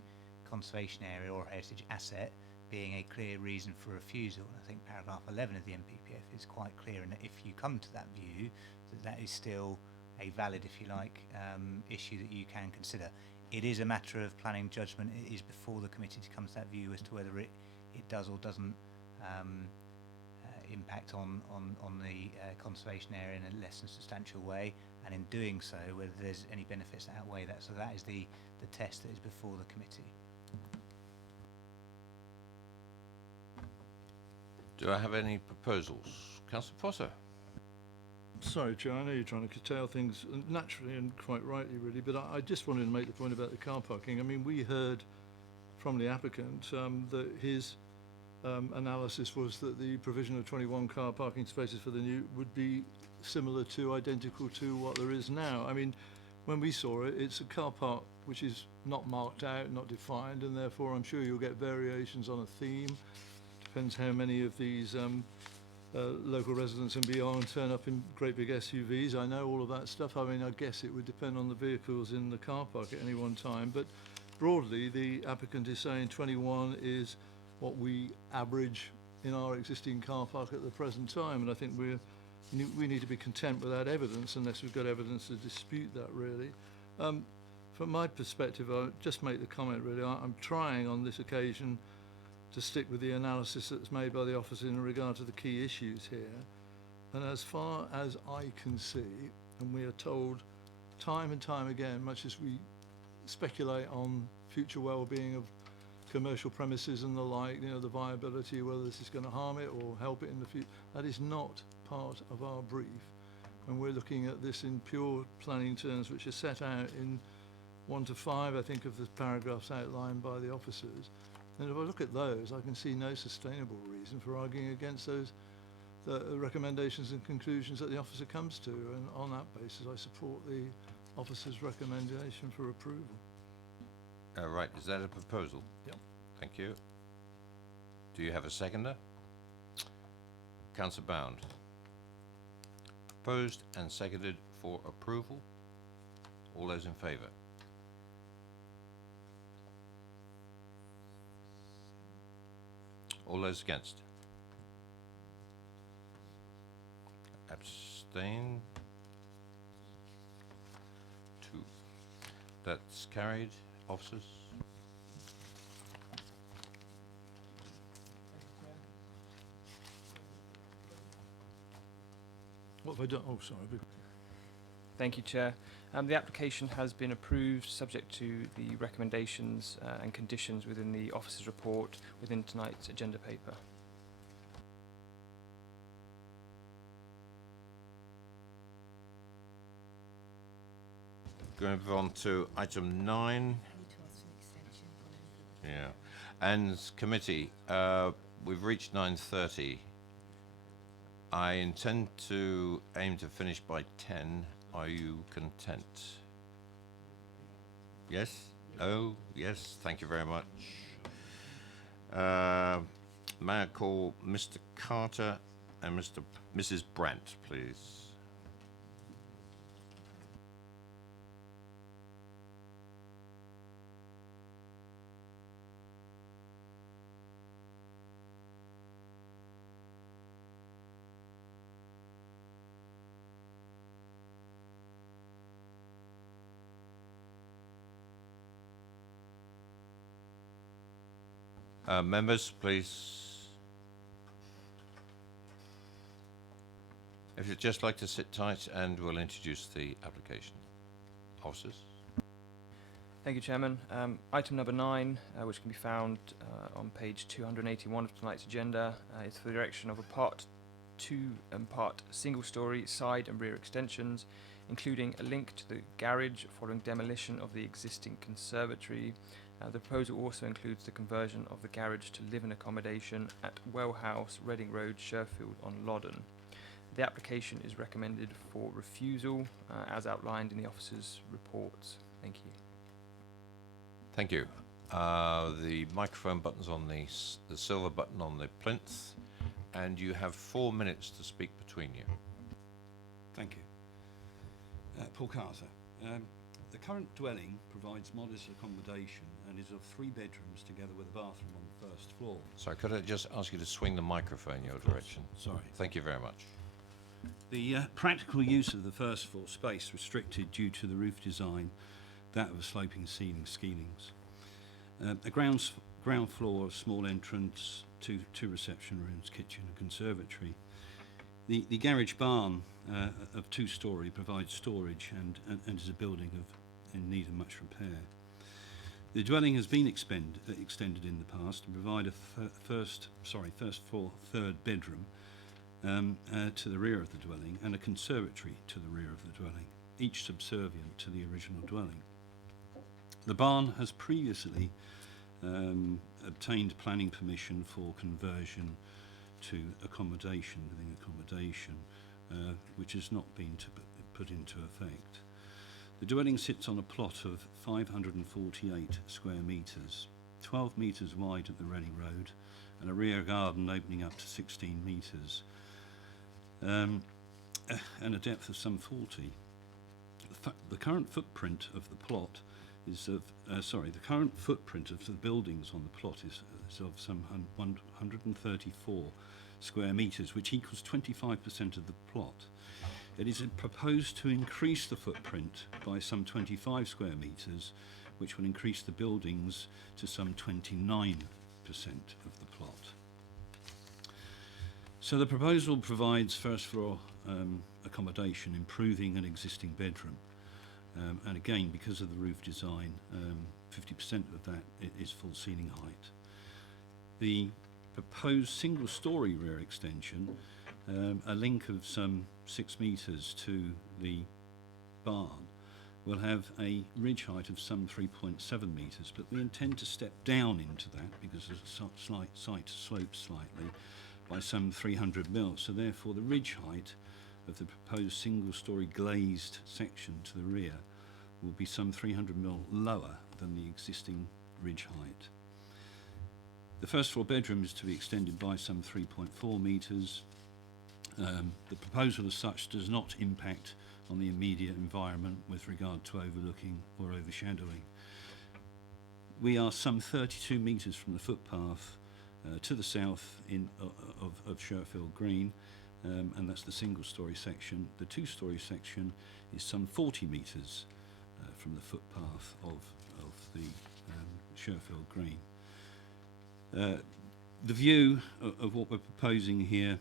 conservation area or heritage asset being a clear reason for refusal. And I think paragraph 11 of the NPPF is quite clear in that if you come to that view, that is still a valid, if you like, issue that you can consider. It is a matter of planning judgment. It is before the committee to come to that view as to whether it does or doesn't impact on the conservation area in a less than substantial way, and in doing so, whether there's any benefits that outweigh that. So that is the test that is before the committee. Do I have any proposals? Councillor Potter. Sorry, Chair, I know you're trying to curtail things naturally and quite rightly, really, but I just wanted to make the point about the car parking. I mean, we heard from the applicant that his analysis was that the provision of 21 car parking spaces for the new would be similar to, identical to what there is now. I mean, when we saw it, it's a car park which is not marked out, not defined, and therefore I'm sure you'll get variations on a theme. Depends how many of these local residents and beyond turn up in great big SUVs. I know all of that stuff. I mean, I guess it would depend on the vehicles in the car park at any one time. But broadly, the applicant is saying 21 is what we average in our existing car park at the present time. And I think we need to be content with that evidence unless we've got evidence to dispute that, really. From my perspective, I'll just make the comment, really. I'm trying on this occasion to stick with the analysis that's made by the officer in regard to the key issues here. And as far as I can see, and we are told time and time again, much as we speculate on future well-being of commercial premises and the like, you know, the viability, whether this is going to harm it or help it in the future, that is not part of our brief. And we're looking at this in pure planning terms, which are set out in 1 to 5, I think, of the paragraphs outlined by the officers. And if I look at those, I can see no sustainable reason for arguing against those the recommendations and conclusions that the officer comes to. And on that basis, I support the officer's recommendation for approval. Right, is that a proposal? Yep. Thank you. Do you have a seconder? Councillor Bound. Proposed and seconded for approval. All those in favour? All those against? Abstain? 2. That's carried. Officers? What have I done? Oh, sorry. Thank you, Chair. The application has been approved subject to the recommendations and conditions within the officer's report within tonight's agenda paper. Going to move on to item 9. Yeah. And committee, we've reached 9:30. I intend to aim to finish by 10. Are you content? Yes? Oh, yes. Thank you very much. May I call Mr. Carter and Mrs. Brandt, please? Members, please. If you'd just like to sit tight, and we'll introduce the application. Officers. Thank you, Chairman. Item number 9, which can be found on page 281 of tonight's agenda, is for the erection of a Part 2 and Part single-storey side and rear extensions, including a link to the garage following demolition of the existing conservatory. The proposal also includes the conversion of the garage to live-in accommodation at Well House, Reading Road, Sherfield on Loddon. The application is recommended for refusal, as outlined in the officer's reports. Thank you. Thank you. The microphone button's on the silver button on the plinth, and you have 4 minutes to speak between you. Thank you. Paul Carter. The current dwelling provides modest accommodation and is of 3 bedrooms together with a bathroom on the first floor. Sorry, could I just ask you to swing the microphone your direction? Sorry. Thank you very much. The practical use of the first floor space restricted due to the roof design, that of sloping ceiling skeelings. A ground floor, small entrance, two reception rooms, kitchen and conservatory. The garage barn of 2-storey provides storage and is a building in need of much repair. The dwelling has been extended in the past to provide a first floor, 3rd bedroom to the rear of the dwelling and a conservatory to the rear of the dwelling, each subservient to the original dwelling. The barn has previously obtained planning permission for conversion to accommodation, living accommodation, which has not been put into effect. The dwelling sits on a plot of 548 square metres, 12 metres wide at the Reading Road, and a rear garden opening up to 16 metres, and a depth of some 40. The current footprint of the plot is of, the current footprint of the buildings on the plot is of some 134 square metres, which equals 25% of the plot. It is proposed to increase the footprint by some 25 square metres, which will increase the buildings to some 29% of the plot. So the proposal provides first floor accommodation, improving an existing bedroom. And again, because of the roof design, 50% of that is full ceiling height. The proposed single-storey rear extension, a link of some 6 metres to the barn, will have a ridge height of some 3.7 metres, but we intend to step down into that because the site slopes slightly by some 300 mil. So therefore the ridge height of the proposed single-storey glazed section to the rear will be some 300 mil lower than the existing ridge height. The first floor bedroom is to be extended by some 3.4 metres. The proposal as such does not impact on the immediate environment with regard to overlooking or overshadowing. We are some 32 metres from the footpath to the south of Sherfield Green, and that's the single-storey section. The 2-storey section is some 40 metres from the footpath of the Sherfield Green. The view of what we're proposing here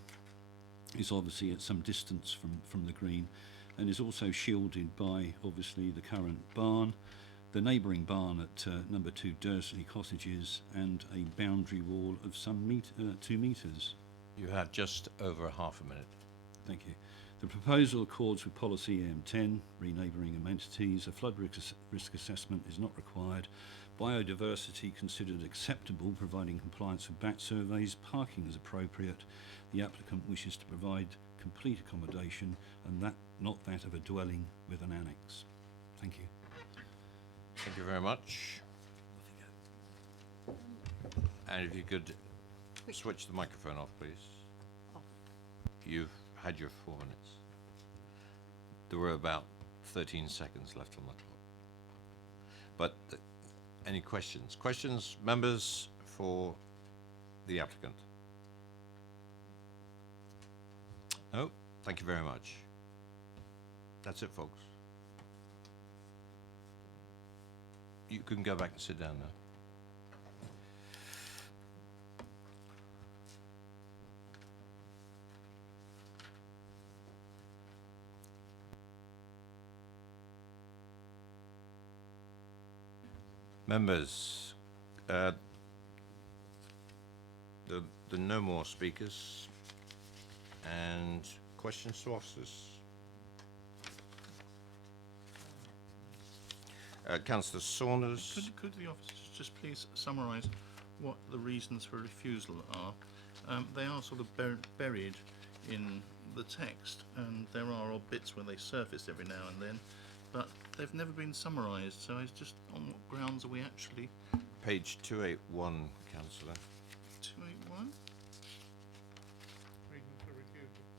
is obviously at some distance from the green, and is also shielded by obviously the current barn, the neighbouring barn at number 2 Dursley Cottages, and a boundary wall of some 2 metres. You have just over half a minute. Thank you. The proposal accords with policy AM10, re-neighbouring amenities. A flood risk assessment is not required. Biodiversity considered acceptable, providing compliance with bat surveys. Parking is appropriate. The applicant wishes to provide complete accommodation, and not that of a dwelling with an annex. Thank you. Thank you very much. And if you could switch the microphone off, please. You've had your 4 minutes. There were about 13 seconds left on the clock. But any questions? Questions, members, for the applicant? No? Thank you very much. That's it, folks. You can go back and sit down now. Members, there are no more speakers. And questions to officers? Councillor Saunders. Could the officers just please summarise what the reasons for refusal are? They are sort of buried in the text, and there are odd bits where they surface every now and then, but they've never been summarised, so it's just on what grounds are we actually... Page 281, Councillor. 281?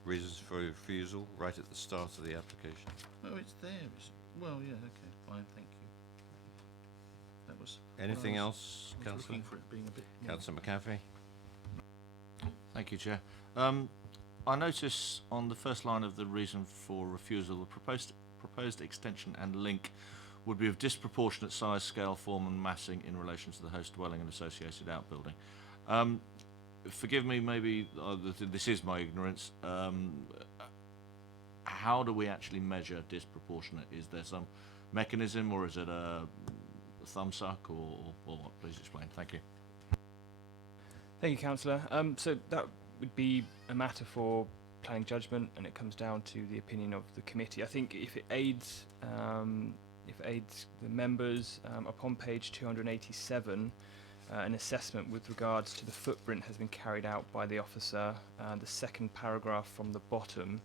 Reasons for refusal, right at the start of the application. Oh, it's there. Well, yeah, okay, fine, thank you. That was... Anything well, else, I was Councillor? looking for it being a bit more... Councillor McAfee. Thank you, Chair. I notice on the first line of the reason for refusal, the proposed extension and link would be of disproportionate size, scale, form and massing in relation to the host dwelling and associated outbuilding. Forgive me, maybe this is my ignorance. How do we actually measure disproportionate? Is there some mechanism, or is it a thumbsuck, or what? Please explain. Thank you. Thank you, Councillor. So that would be a matter for planning judgment, and it comes down to the opinion of the committee. I think if it aids the members, upon page 287, an assessment with regards to the footprint has been carried out by the officer. The second paragraph from the bottom,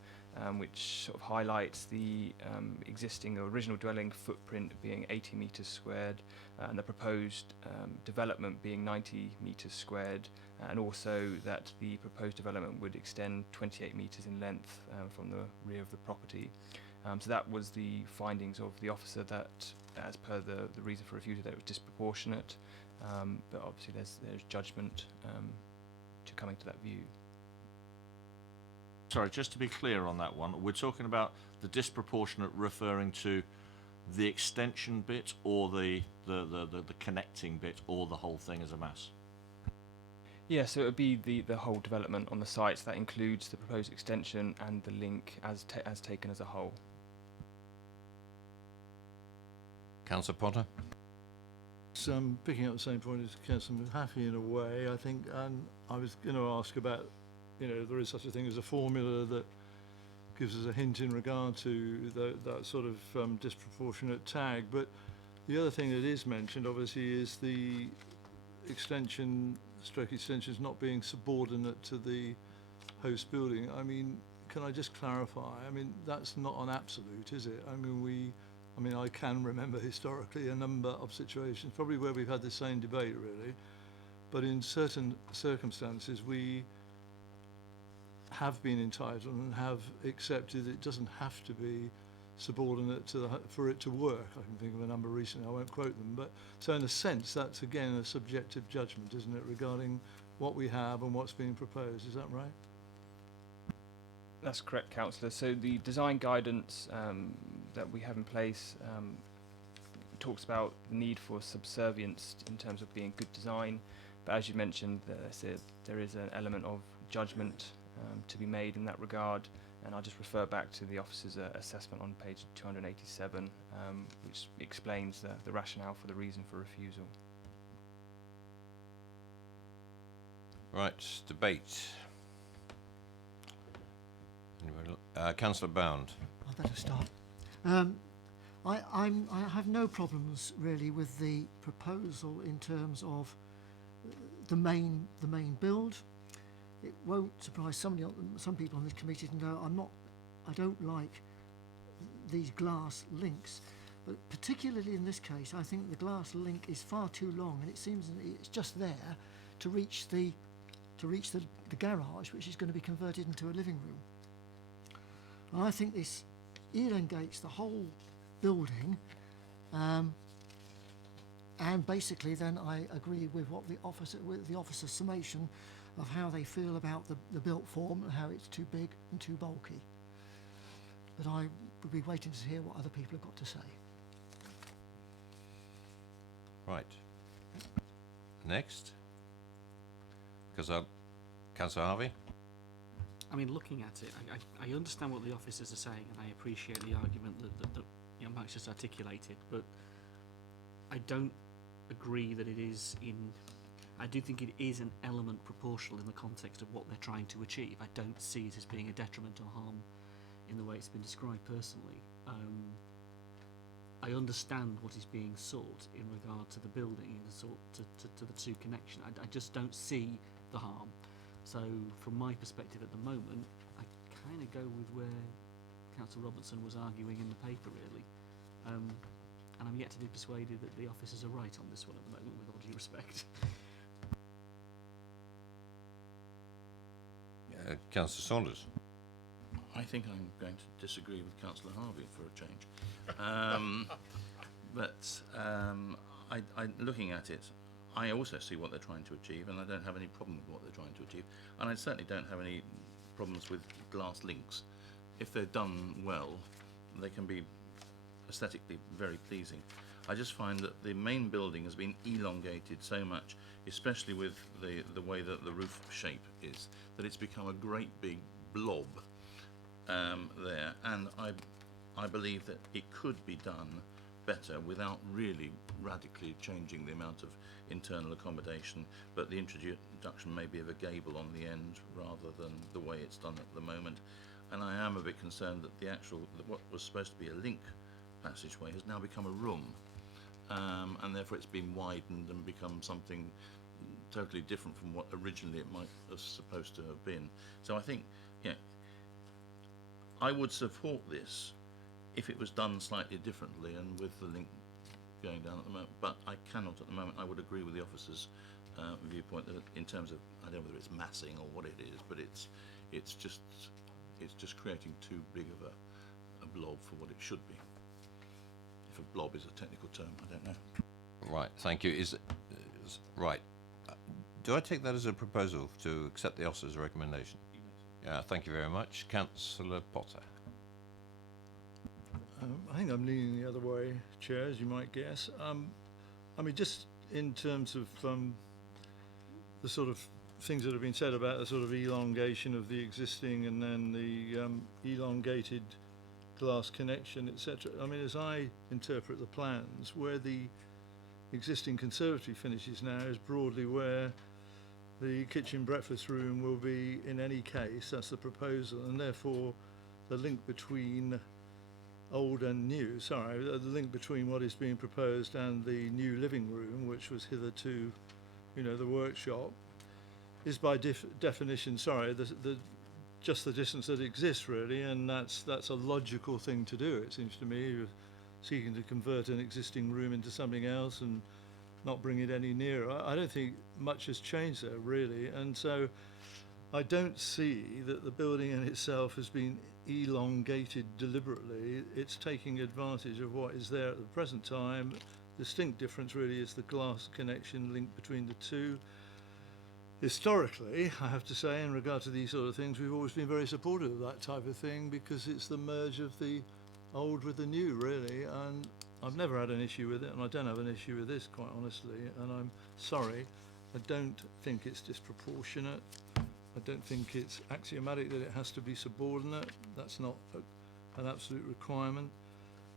which sort of highlights the existing original dwelling footprint being 80 metres squared, and the proposed development being 90 metres squared, and also that the proposed development would extend 28 metres in length from the rear of the property. So that was the findings of the officer, that as per the reason for refusal, that it was disproportionate, but obviously there's judgment to coming to that view. Sorry, just to be clear on that one, we're talking about the disproportionate referring to the extension bit, or the connecting bit, or the whole thing as a mass? Yeah, so it would be the whole development on the sites. That includes the proposed extension and the link as taken as a whole. Councillor Potter. So picking up the same point as Councillor Happy in a way, I think, and I was going to ask about, there is such a thing as a formula that gives us a hint in regard to that sort of disproportionate tag, but the other thing that is mentioned obviously is the extensions not being subordinate to the host building. I mean, can I just clarify? I mean, that's not an absolute, is it? I mean, I can remember historically a number of situations, probably where we've had the same debate really, but in certain circumstances we have been entitled and have accepted it doesn't have to be subordinate to for it to work. I can think of a number recently, I won't quote them, but so in a sense that's again a subjective judgment, isn't it, regarding what we have and what's being proposed. Is that right? That's correct, Councillor. So the design guidance that we have in place talks about the need for subservience in terms of being good design, but as you mentioned, there is an element of judgment to be made in that regard, and I'll just refer back to the officer's assessment on page 287, which explains the rationale for the reason for refusal. Right, debate. Councillor Bound. I better start. I have no problems really with the proposal in terms of the main build. It won't surprise some people on this committee to know I don't like these glass links, but particularly in this case, I think the glass link is far too long, and it seems that it's just there to reach the garage, which is going to be converted into a living room. And I think this elongates the whole building, and basically then I agree with what the officer's summation of how they feel about the built form and how it's too big and too bulky. But I will be waiting to hear what other people have got to say. Right. Next. Councillor Harvey. I mean, looking at it, I understand what the officers are saying, and I appreciate the argument that Max just articulated, but I don't agree that it is I do think it is an element proportional in the context of what they're trying to achieve. I don't see it as being a detriment or harm in the way it's been described personally. I understand what is being sought in regard to the building and to the two connection. I just don't see the harm. So from my perspective at the moment, I kind of go with where Councillor Robertson was arguing in the paper, really. And I'm yet to be persuaded that the officers are right on this one at the moment, with all due respect. Councillor Saunders. I think I'm going to disagree with Councillor Harvey for a change. Looking at it, I also see what they're trying to achieve, and I don't have any problem with what they're trying to achieve. And I certainly don't have any problems with glass links. If they're done well, they can be aesthetically very pleasing. I just find that the main building has been elongated so much, especially with the way that the roof shape is, that it's become a great big blob there. And I believe that it could be done better without really radically changing the amount of internal accommodation, but the introduction maybe of a gable on the end rather than the way it's done at the moment. And I am a bit concerned that what was supposed to be a link passageway has now become a room, and therefore it's been widened and become something totally different from what originally it might have supposed to have been. So I think, yeah, I would support this if it was done slightly differently and with the link going down at the moment, but I cannot at the moment. I would agree with the officer's viewpoint that in terms of, I don't know whether it's massing or what it is, but it's just creating too big of a blob for what it should be. If a blob is a technical term, I don't know. Right, thank you. Right. Do I take that as a proposal to accept the officer's recommendation? Yeah, thank you very much. Councillor Potter. I think I'm leaning the other way, Chair, as you might guess. I mean, just in terms of the sort of things that have been said about the sort of elongation of the existing and then the elongated glass connection, etc. I mean, as I interpret the plans, where the existing conservatory finishes now is broadly where the kitchen breakfast room will be in any case. That's the proposal, and therefore the link between old and new, the link between what is being proposed and the new living room, which was hitherto, the workshop, is by definition, just the distance that exists really, and that's a logical thing to do, it seems to me. You're seeking to convert an existing room into something else and not bring it any nearer. I don't think much has changed there really, and so I don't see that the building in itself has been elongated deliberately. It's taking advantage of what is there at the present time. Distinct difference really is the glass connection link between the two. Historically, I have to say, in regard to these sort of things, we've always been very supportive of that type of thing because it's the merge of the old with the new, really, and I've never had an issue with it, and I don't have an issue with this, quite honestly, and I'm sorry. I don't think it's disproportionate. I don't think it's axiomatic that it has to be subordinate. That's not an absolute requirement,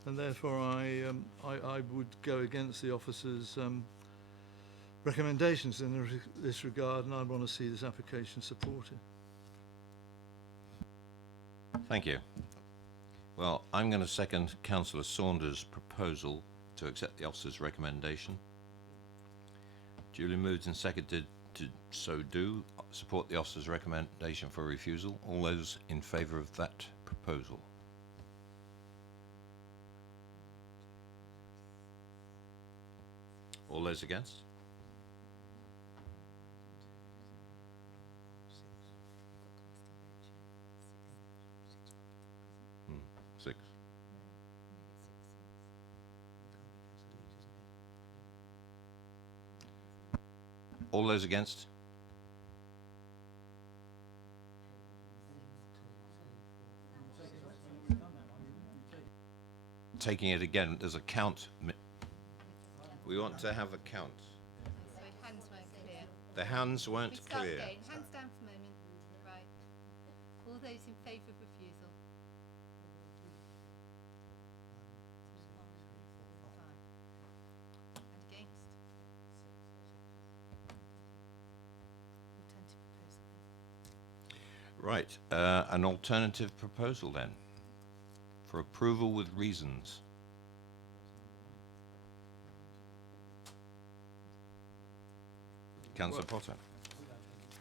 and therefore I would go against the officer's recommendations in this regard, and I'd want to see this application supported. Thank you. Well, I'm going to second Councillor Saunders' proposal to accept the officer's recommendation. Duly moved and seconded to so do. Support the officer's recommendation for refusal. All those in favour of that proposal? All those against? Six. All those against? Taking it again, there's a count. We want to have a count. So hands weren't clear. The hands weren't Start clear. again. Hands down for a moment. Right. All those in favour of refusal. And against? Right, an alternative proposal then, for approval with reasons. Councillor Potter.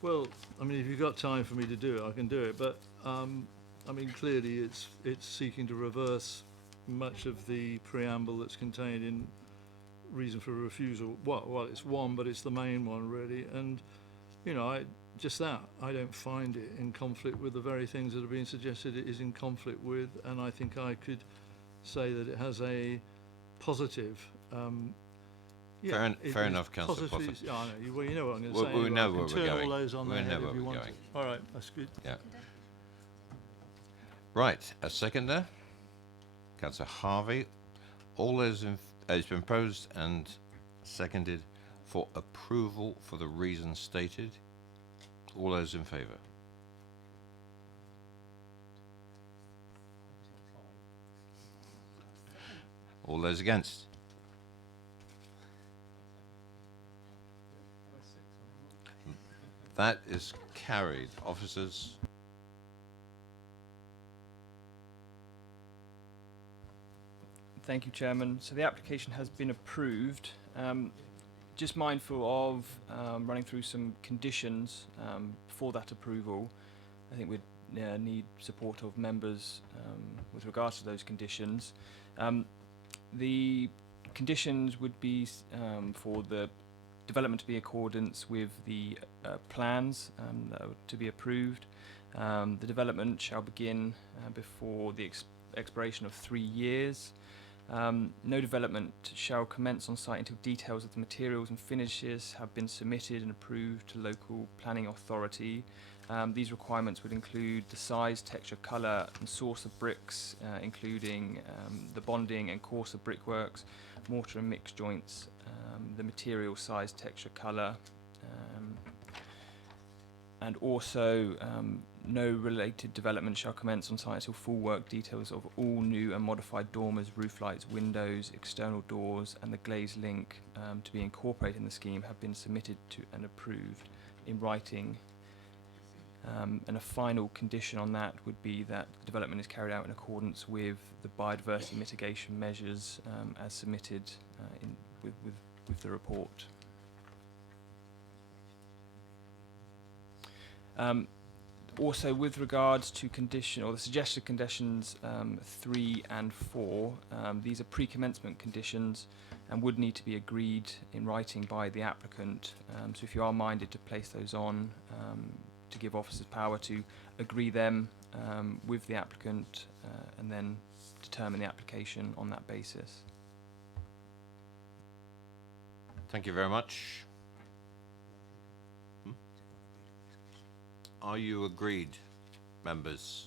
Well, I mean, if you've got time for me to do it, I can do it. But I mean, clearly, it's seeking to reverse much of the preamble that's contained in reason for refusal. Well, it's one, but it's the main one, really. And you know, I don't find it in conflict with the very things that are being suggested it is in conflict with. And I think I could say that it has a positive. Fair enough, Councillor Potter. Yeah, I know. Well, you know what I'm going to Well, say. we anyway. know I where can we're turn going. all those on We their know head where if you we're want going. to. All right, that's good. Yeah. Right, a seconder. Councillor Harvey. All those it's been proposed and seconded for approval for the reasons stated. All those in favour? All those against? That is carried. Officers. Thank you, Chairman. So the application has been approved. Just mindful of running through some conditions for that approval. I think we'd need support of members with regards to those conditions. The conditions would be for the development to be in accordance with the plans that are to be approved. The development shall begin before the expiration of 3 years. No development shall commence on site until details of the materials and finishes have been submitted and approved to local planning authority. These requirements would include the size, texture, colour and source of bricks, including the bonding and course of brickworks, mortar and mix joints, the material, size, texture, colour, and also no related development shall commence on site until full work details of all new and modified dormers, roof lights, windows, external doors and the glazed link to be incorporated in the scheme have been submitted to and approved in writing. And a final condition on that would be that development is carried out in accordance with the biodiversity mitigation measures as submitted with the report. Also, with regards to the suggested conditions 3 and 4, these are pre-commencement conditions and would need to be agreed in writing by the applicant. So if you are minded to place those on, to give officers power to agree them with the applicant and then determine the application on that basis. Thank you very much. Are you agreed, members,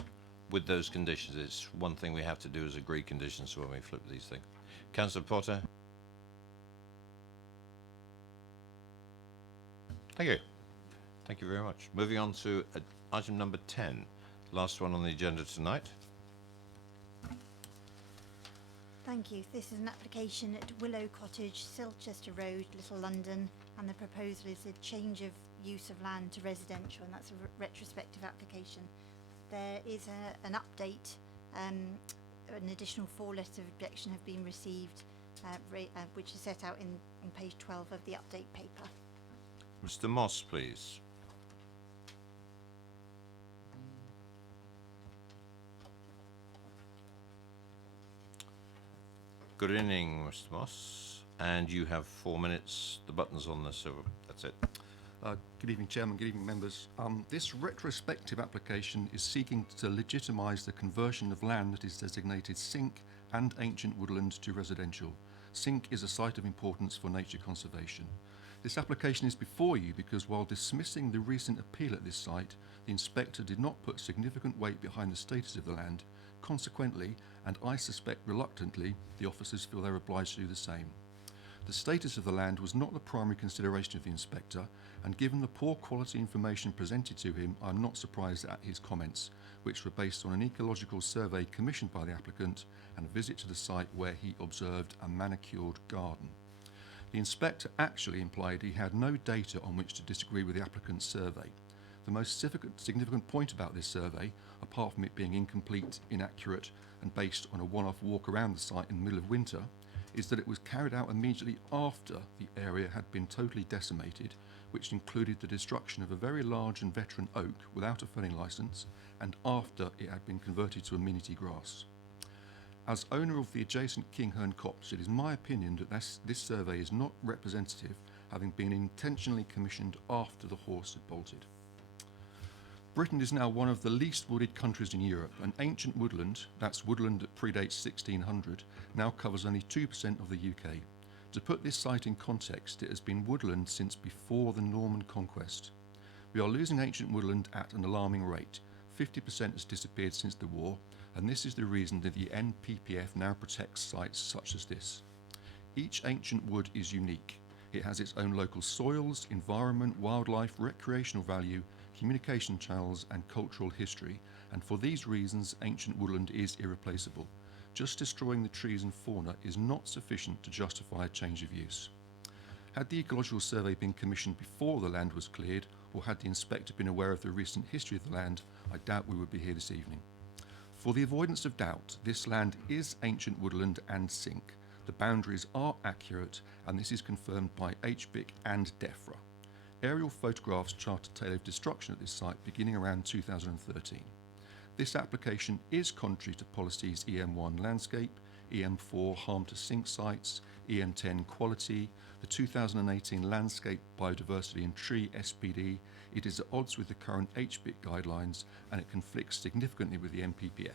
with those conditions? It's one thing we have to do is agree conditions when we flip these things. Councillor Potter? Thank you. Thank you very much. Moving on to item number 10, last one on the agenda tonight. Thank you. This is an application at Willow Cottage, Silchester Road, Little London, and the proposal is a change of use of land to residential, and that's a retrospective application. There is an update, an additional 4 letters of objection have been received, which is set out on page 12 of the update paper. Mr. Moss, please. Good evening, Mr. Moss, and you have 4 minutes. The button's on the silver. That's it. Good evening, Chairman. Good evening, members. This retrospective application is seeking to legitimise the conversion of land that is designated SINC and ancient woodland to residential. SINC is a site of importance for nature conservation. This application is before you because while dismissing the recent appeal at this site, the inspector did not put significant weight behind the status of the land. Consequently, and I suspect reluctantly, the officers feel they're obliged to do the same. The status of the land was not the primary consideration of the inspector, and given the poor quality information presented to him, I'm not surprised at his comments, which were based on an ecological survey commissioned by the applicant and a visit to the site where he observed a manicured garden. The inspector actually implied he had no data on which to disagree with the applicant's survey. The most significant point about this survey, apart from it being incomplete, inaccurate, and based on a one-off walk around the site in the middle of winter, is that it was carried out immediately after the area had been totally decimated, which included the destruction of a very large and veteran oak without a felling licence, and after it had been converted to amenity grass. As owner of the adjacent Kinghorn Copse, it is my opinion that this survey is not representative, having been intentionally commissioned after the horse had bolted. Britain is now one of the least wooded countries in Europe, and ancient woodland, that's woodland that predates 1600, now covers only 2% of the UK. To put this site in context, it has been woodland since before the Norman conquest. We are losing ancient woodland at an alarming rate. 50% has disappeared since the war, and this is the reason that the NPPF now protects sites such as this. Each ancient wood is unique. It has its own local soils, environment, wildlife, recreational value, communication channels, and cultural history, and for these reasons ancient woodland is irreplaceable. Just destroying the trees and fauna is not sufficient to justify a change of use. Had the ecological survey been commissioned before the land was cleared, or had the inspector been aware of the recent history of the land, I doubt we would be here this evening. For the avoidance of doubt, this land is ancient woodland and sink. The boundaries are accurate, and this is confirmed by HBIC and DEFRA. Aerial photographs chart a tale of destruction at this site beginning around 2013. This application is contrary to policies EM1 landscape, EM4 harm to sink sites, EM10 quality, the 2018 landscape biodiversity and tree SPD. It is at odds with the current HBIC guidelines, and it conflicts significantly with the NPPF.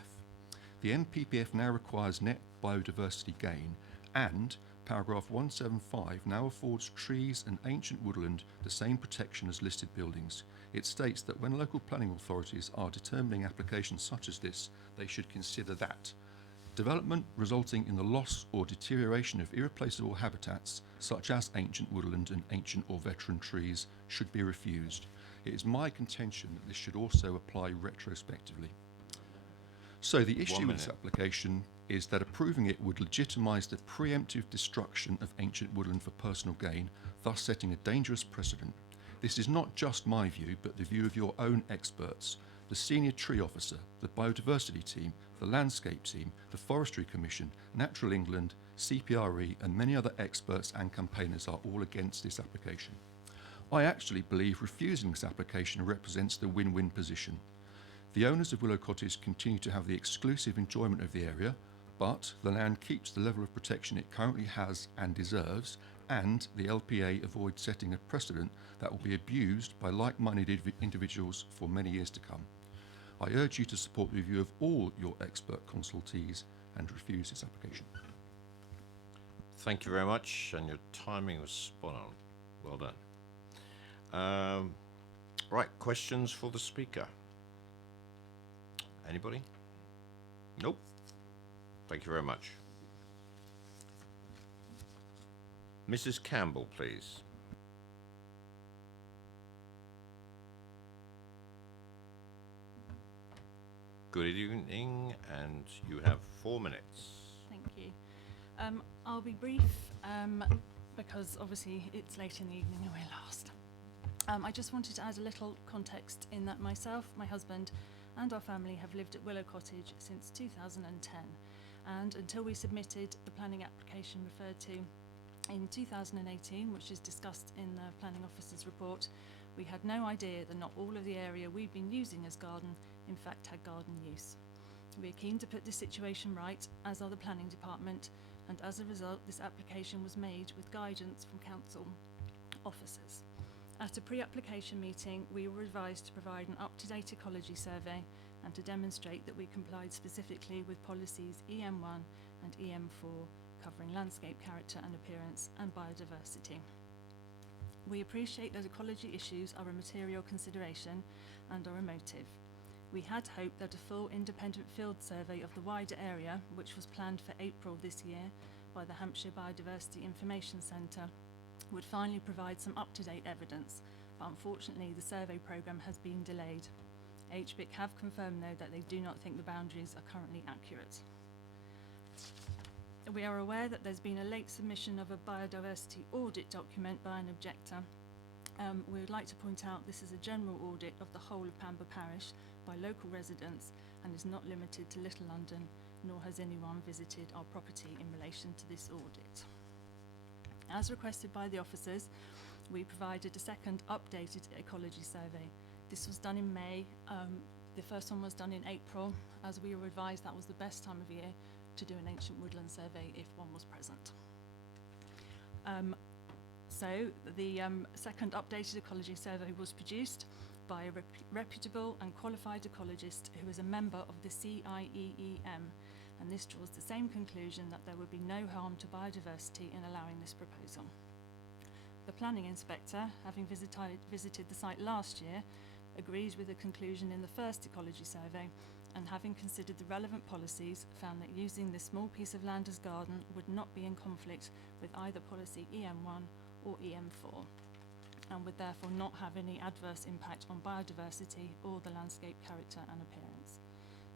The NPPF now requires net biodiversity gain, and paragraph 175 now affords trees and ancient woodland the same protection as listed buildings. It states that when local planning authorities are determining applications such as this, they should consider that development resulting in the loss or deterioration of irreplaceable habitats, such as ancient woodland and ancient or veteran trees, should be refused. It is my contention that this should also apply retrospectively. So the issue with this application is that approving it would legitimise the preemptive destruction of ancient woodland for personal gain, thus setting a dangerous precedent. This is not just my view, but the view of your own experts. The senior tree officer, the biodiversity team, the landscape team, the Forestry Commission, Natural England, CPRE, and many other experts and campaigners are all against this application. I actually believe refusing this application represents the win-win position. The owners of Willow Cottage continue to have the exclusive enjoyment of the area, but the land keeps the level of protection it currently has and deserves, and the LPA avoids setting a precedent that will be abused by like-minded individuals for many years to come. I urge you to support the review of all your expert consultees and refuse this application. Thank you very much, and your timing was spot on. Well done. Right, questions for the speaker? Anybody? Nope. Thank you very much. Mrs. Campbell, please. Good evening, and you have 4 minutes. Thank you. I'll be brief because obviously it's late in the evening and we're lost. I just wanted to add a little context in that myself, my husband, and our family have lived at Willow Cottage since 2010, and until we submitted the planning application referred to in 2018, which is discussed in the planning officer's report, we had no idea that not all of the area we've been using as garden in fact had garden use. We are keen to put this situation right, as are the planning department, and as a result this application was made with guidance from council officers. At a pre-application meeting, we were advised to provide an up-to-date ecology survey and to demonstrate that we complied specifically with policies EM1 and EM4 covering landscape character and appearance and biodiversity. We appreciate that ecology issues are a material consideration and are emotive. We had hoped that a full independent field survey of the wider area, which was planned for April this year by the Hampshire Biodiversity Information Centre, would finally provide some up-to-date evidence, but unfortunately the survey programme has been delayed. HBIC have confirmed though that they do not think the boundaries are currently accurate. We are aware that there's been a late submission of a biodiversity audit document by an objector, We would like to point out this is a general audit of the whole of Pamber Parish by local residents and is not limited to Little London, nor has anyone visited our property in relation to this audit. As requested by the officers, we provided a second updated ecology survey. This was done in May. The first one was done in April. As we were advised, that was the best time of year to do an ancient woodland survey if one was present. So the second updated ecology survey was produced by a reputable and qualified ecologist who is a member of the CIEEM, and this draws the same conclusion that there would be no harm to biodiversity in allowing this proposal. The planning inspector, having visited the site last year, agrees with the conclusion in the first ecology survey, and having considered the relevant policies, found that using this small piece of land as garden would not be in conflict with either policy EM1 or EM4, and would therefore not have any adverse impact on biodiversity or the landscape character and appearance.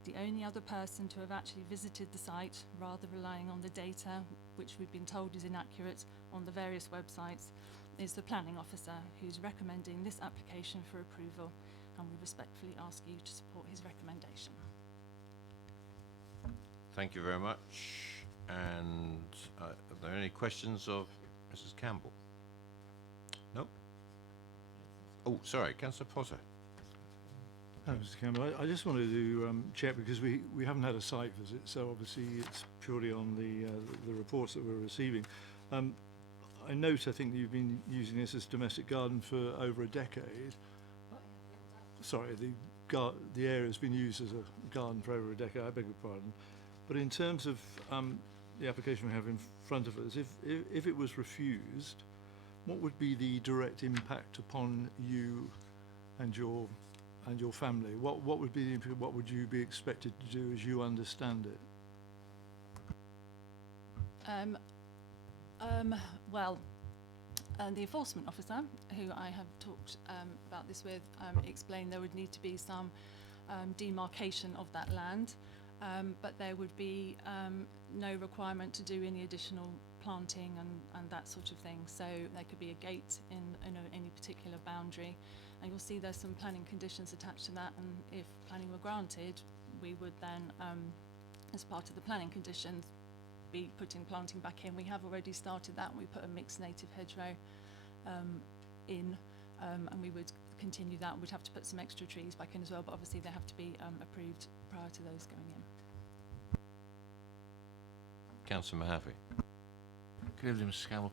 The only other person to have actually visited the site, rather relying on the data, which we've been told is inaccurate, on the various websites, is the planning officer, who's recommending this application for approval, and we respectfully ask you to support his recommendation. Thank you very much. And are there any questions of Mrs. Campbell? No? Oh, sorry, Councillor Potter. Mr. Campbell, I just wanted to check, because we haven't had a site visit, so obviously it's purely on the reports that we're receiving. I note, I think that you've been using this as domestic garden for over a decade. Sorry, the area has been used as a garden for over a decade, I beg your pardon. But in terms of the application we have in front of us, if it was refused, what would be the direct impact upon you and your family? What would be the impact, what would you be expected to do as you understand it? Well, the enforcement officer, who I have talked about this with, explained there would need to be some demarcation of that land, but there would be no requirement to do any additional planting and that sort of thing. So there could be a gate in any particular boundary, and you'll see there's some planning conditions attached to that, and if planning were granted, we would then, as part of the planning conditions, be putting planting back in. We have already started that. We put a mixed native hedgerow in, and we would continue that. We'd have to put some extra trees back in as well, but obviously they have to be approved prior to those going in. Councillor Mahaffey. Good evening, Mr. Campbell.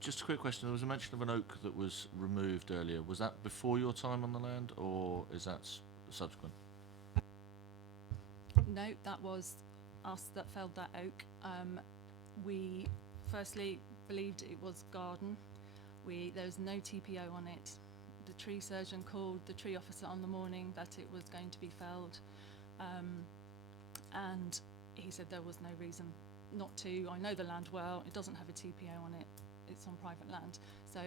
Just a quick question. There was a mention of an oak that was removed earlier. Was that before your time on the land, or is that subsequent? No, that was us that felled that oak. We firstly believed it was garden. There was no TPO on it. The tree surgeon called the tree officer on the morning that it was going to be felled, and he said there was no reason not to. I know the land well. It doesn't have a TPO on it. It's on private land. So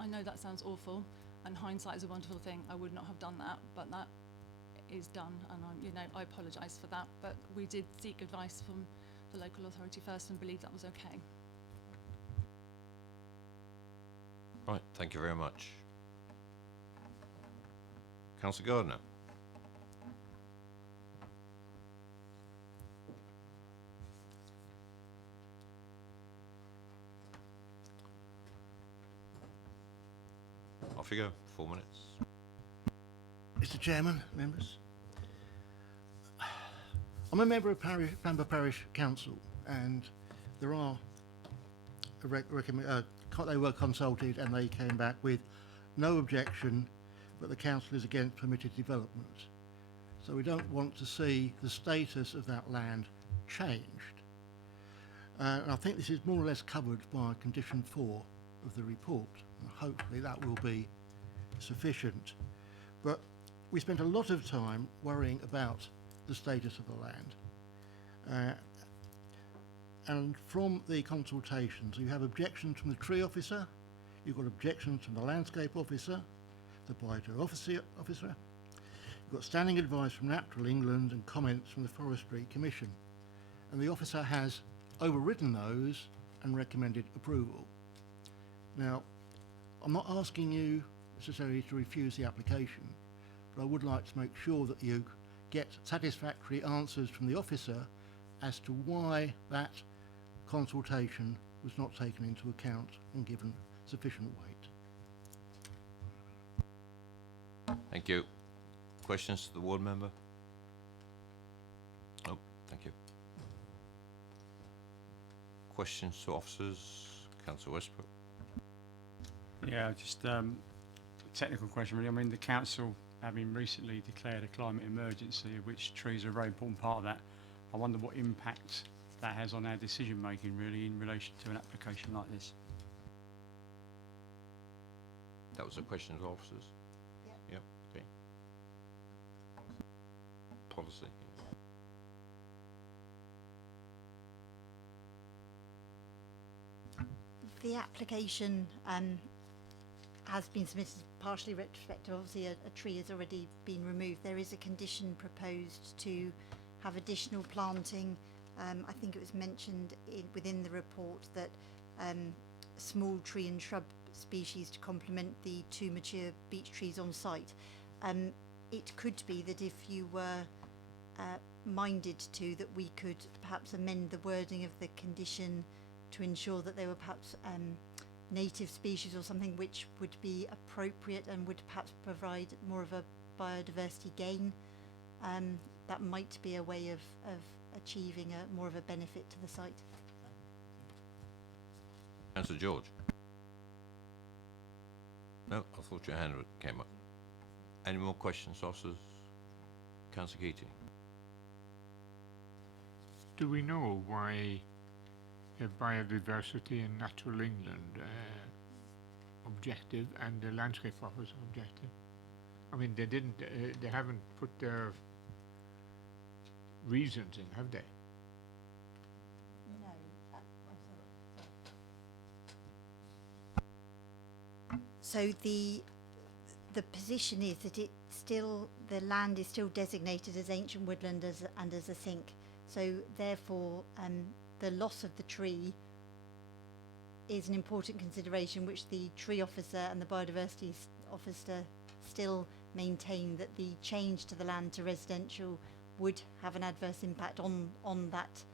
I know that sounds awful, and hindsight is a wonderful thing. I would not have done that, but that is done, and I apologise for that. But we did seek advice from the local authority first and believed that was okay. Right, thank you very much. Councillor Gardner. Off you go, 4 minutes. Mr. Chairman, members. I'm a member of Pamber Parish Council, and there are they were consulted and they came back with no objection, but the council is against permitted development. So we don't want to see the status of that land changed. And I think this is more or less covered by condition 4 of the report, and hopefully that will be sufficient. But we spent a lot of time worrying about the status of the land. And from the consultations, you have objections from the tree officer, you've got objections from the landscape officer, the biodiversity officer, you've got standing advice from Natural England and comments from the Forestry Commission. And the officer has overridden those and recommended approval. Now, I'm not asking you necessarily to refuse the application, but I would like to make sure that you get satisfactory answers from the officer as to why that consultation was not taken into account and given sufficient weight. Thank you. Questions to the ward member? Oh, thank you. Questions to officers? Councillor Westbrook. Yeah, just technical question really. I mean, the council having recently declared a climate emergency, of which trees are a very important part of that. I wonder what impact that has on our decision making really in relation to an application like this. That was a question to officers? Yep, okay. Policy. The application has been submitted partially retrospective. Obviously, a tree has already been removed. There is a condition proposed to have additional planting. I think it was mentioned within the report that small tree and shrub species to complement the 2 mature beech trees on site. It could be that if you were minded to, that we could perhaps amend the wording of the condition to ensure that they were perhaps native species or something which would be appropriate and would perhaps provide more of a biodiversity gain. That might be a way of achieving more of a benefit to the site. Councillor George. No, I thought your hand came up. Any more questions, officers? Councillor Keating. Do we know why biodiversity and natural England objective and the landscape office objective? I mean, they didn't. They haven't put their reasons in, have they? No. So the position is that the land is still designated as ancient woodland and as a sink. So therefore, the loss of the tree is an important consideration, which the tree officer and the biodiversity officer still maintain that the change to the land to residential would have an adverse impact on that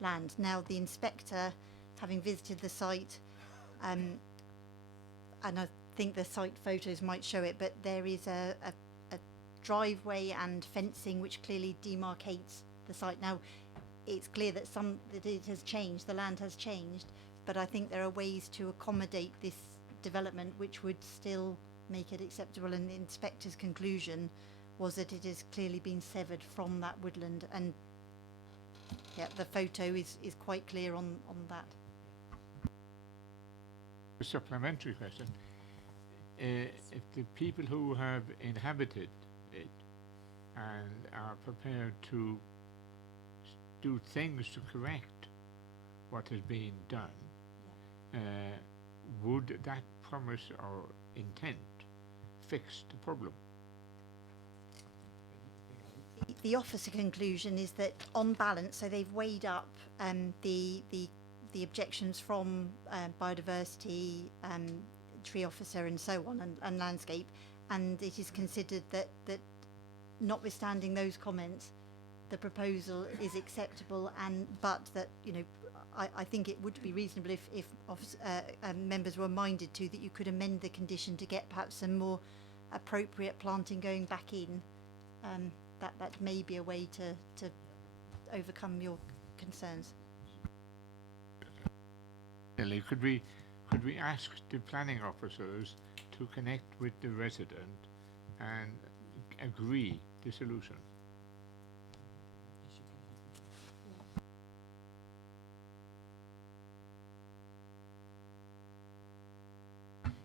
land. Now, the inspector, having visited the site, and I think the site photos might show it, but there is a driveway and fencing which clearly demarcates the site. Now, it's clear that it has changed, the land has changed, but I think there are ways to accommodate this development which would still make it acceptable, and the inspector's conclusion was that it has clearly been severed from that woodland, and yeah, the photo is quite clear on that. A supplementary question. If the people who have inhabited it and are prepared to do things to correct what has been done, would that promise or intent fix the problem? The officer conclusion is that on balance, so they've weighed up the objections from biodiversity, tree officer and so on, and landscape, and it is considered that notwithstanding those comments, the proposal is acceptable, but that, you know, I think it would be reasonable if members were minded to, that you could amend the condition to get perhaps some more appropriate planting going back in. That may be a way to overcome your concerns. Lily, could we ask the planning officers to connect with the resident and agree the solution?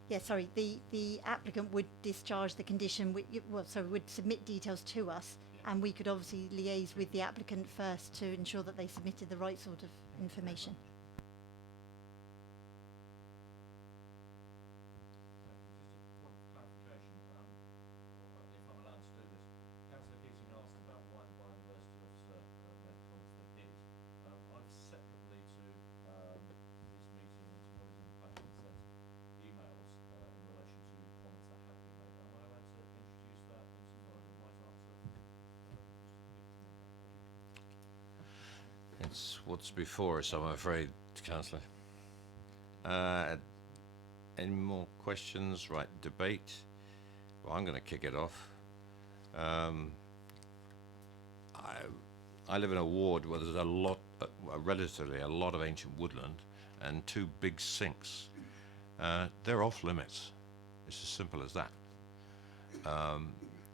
Yeah, sorry, the applicant would discharge the condition, would submit details to us, and we could obviously liaise with the applicant first to ensure that they submitted the right sort of information. what's before us, I'm afraid, Councillor. Any more questions? Right, debate. Well, I'm going to kick it off. I live in a ward where there's relatively a lot of ancient woodland and 2 big sinks. They're off limits. It's as simple as that.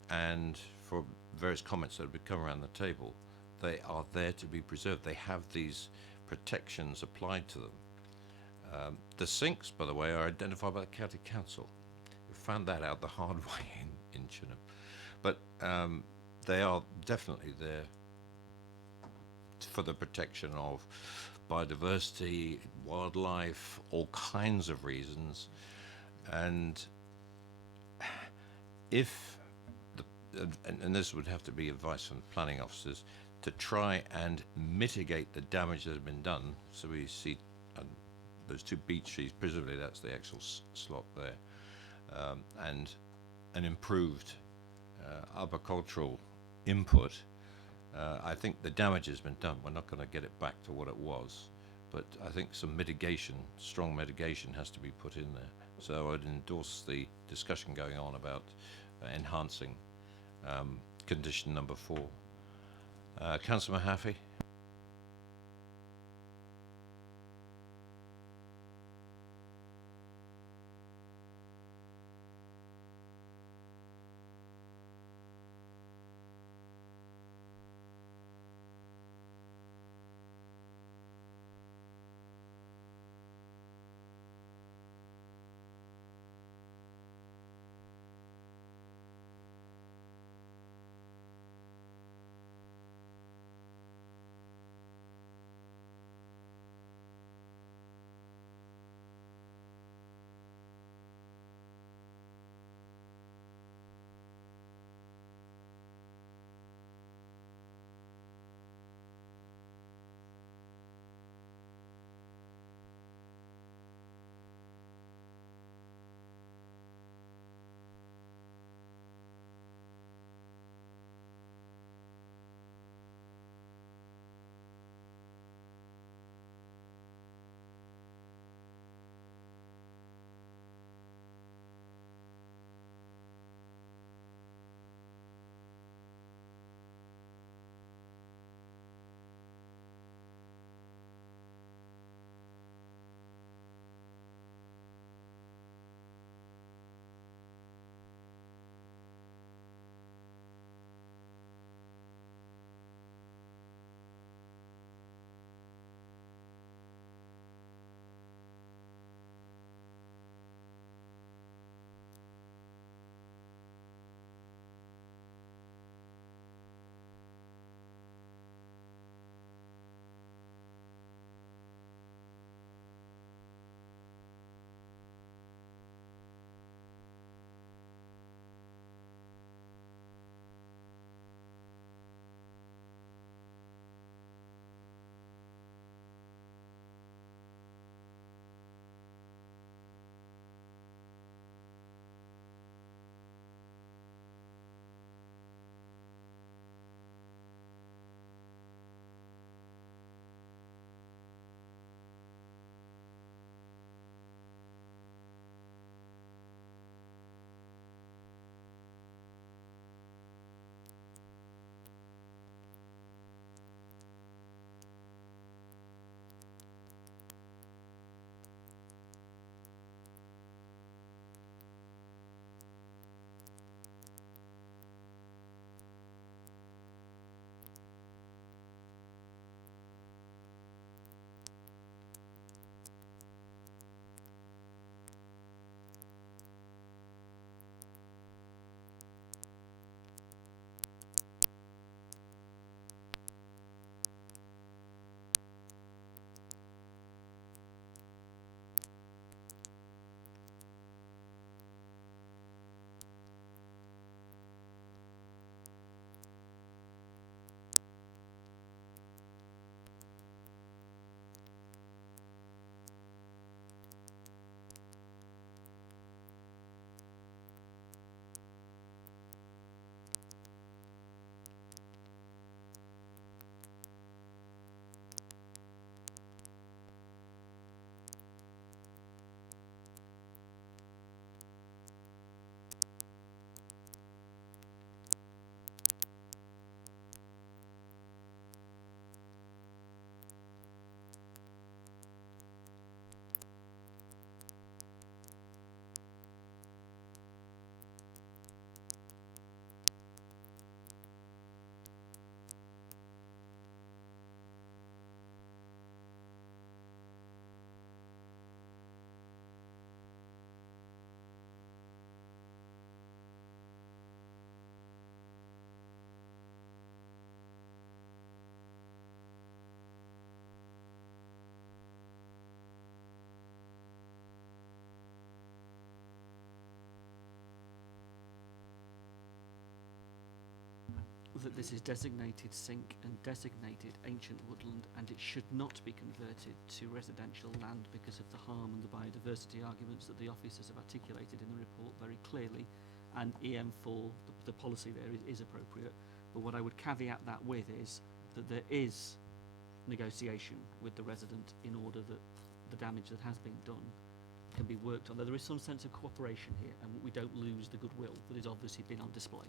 And for various comments that have come around the table, they are there to be preserved. They have these protections applied to them. The sinks, by the way, are identified by the County Council. We found that out the hard way in Chinham. But they are definitely there for the protection of biodiversity, wildlife, all kinds of reasons. And if, and this would have to be advice from planning officers, to try and mitigate the damage that has been done. So we see those 2 beech trees, presumably that's the actual slot there, and an improved arboricultural input. I think the damage has been done. We're not going to get it back to what it was, but I think some mitigation, strong mitigation, has to be put in there. So I'd endorse the discussion going on about enhancing condition number 4. Councillor Mahaffey. that this is designated sink and designated ancient woodland, and it should not be converted to residential land because of the harm and the biodiversity arguments that the officers have articulated in the report very clearly, and EM4, the policy there is appropriate. But what I would caveat that with is that there is negotiation with the resident in order that the damage that has been done can be worked on. There is some sense of cooperation here, and we don't lose the goodwill that has obviously been on display.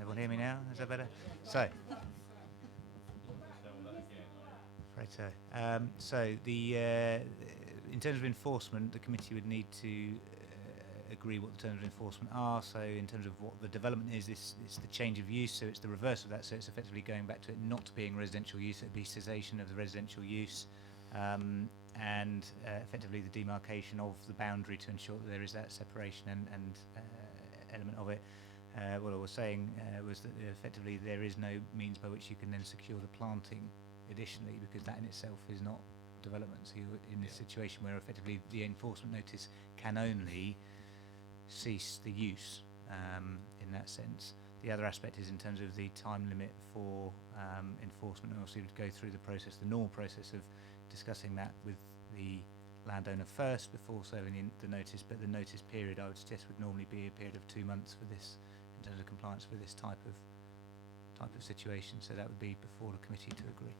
Everyone hear me now? Is that better? So, right. So in terms of enforcement, the committee would need to agree what the terms of enforcement are. So, in terms of what the development is, it's the change of use. So, it's the reverse of that. So, it's effectively going back to it not being residential use. It'd be cessation of the residential use, and effectively the demarcation of the boundary to ensure that there is that separation and element of it. What I was saying was that effectively there is no means by which you can then secure the planting additionally, because that in itself is not development. So you're in this situation where effectively the enforcement notice can only cease the use in that sense. The other aspect is in terms of the time limit for enforcement, and also would go through the process, the normal process of discussing that with the landowner first before serving in the notice, but the notice period I would suggest would normally be a period of 2 months for this in terms of compliance with this type of situation. So that would be before the committee to agree.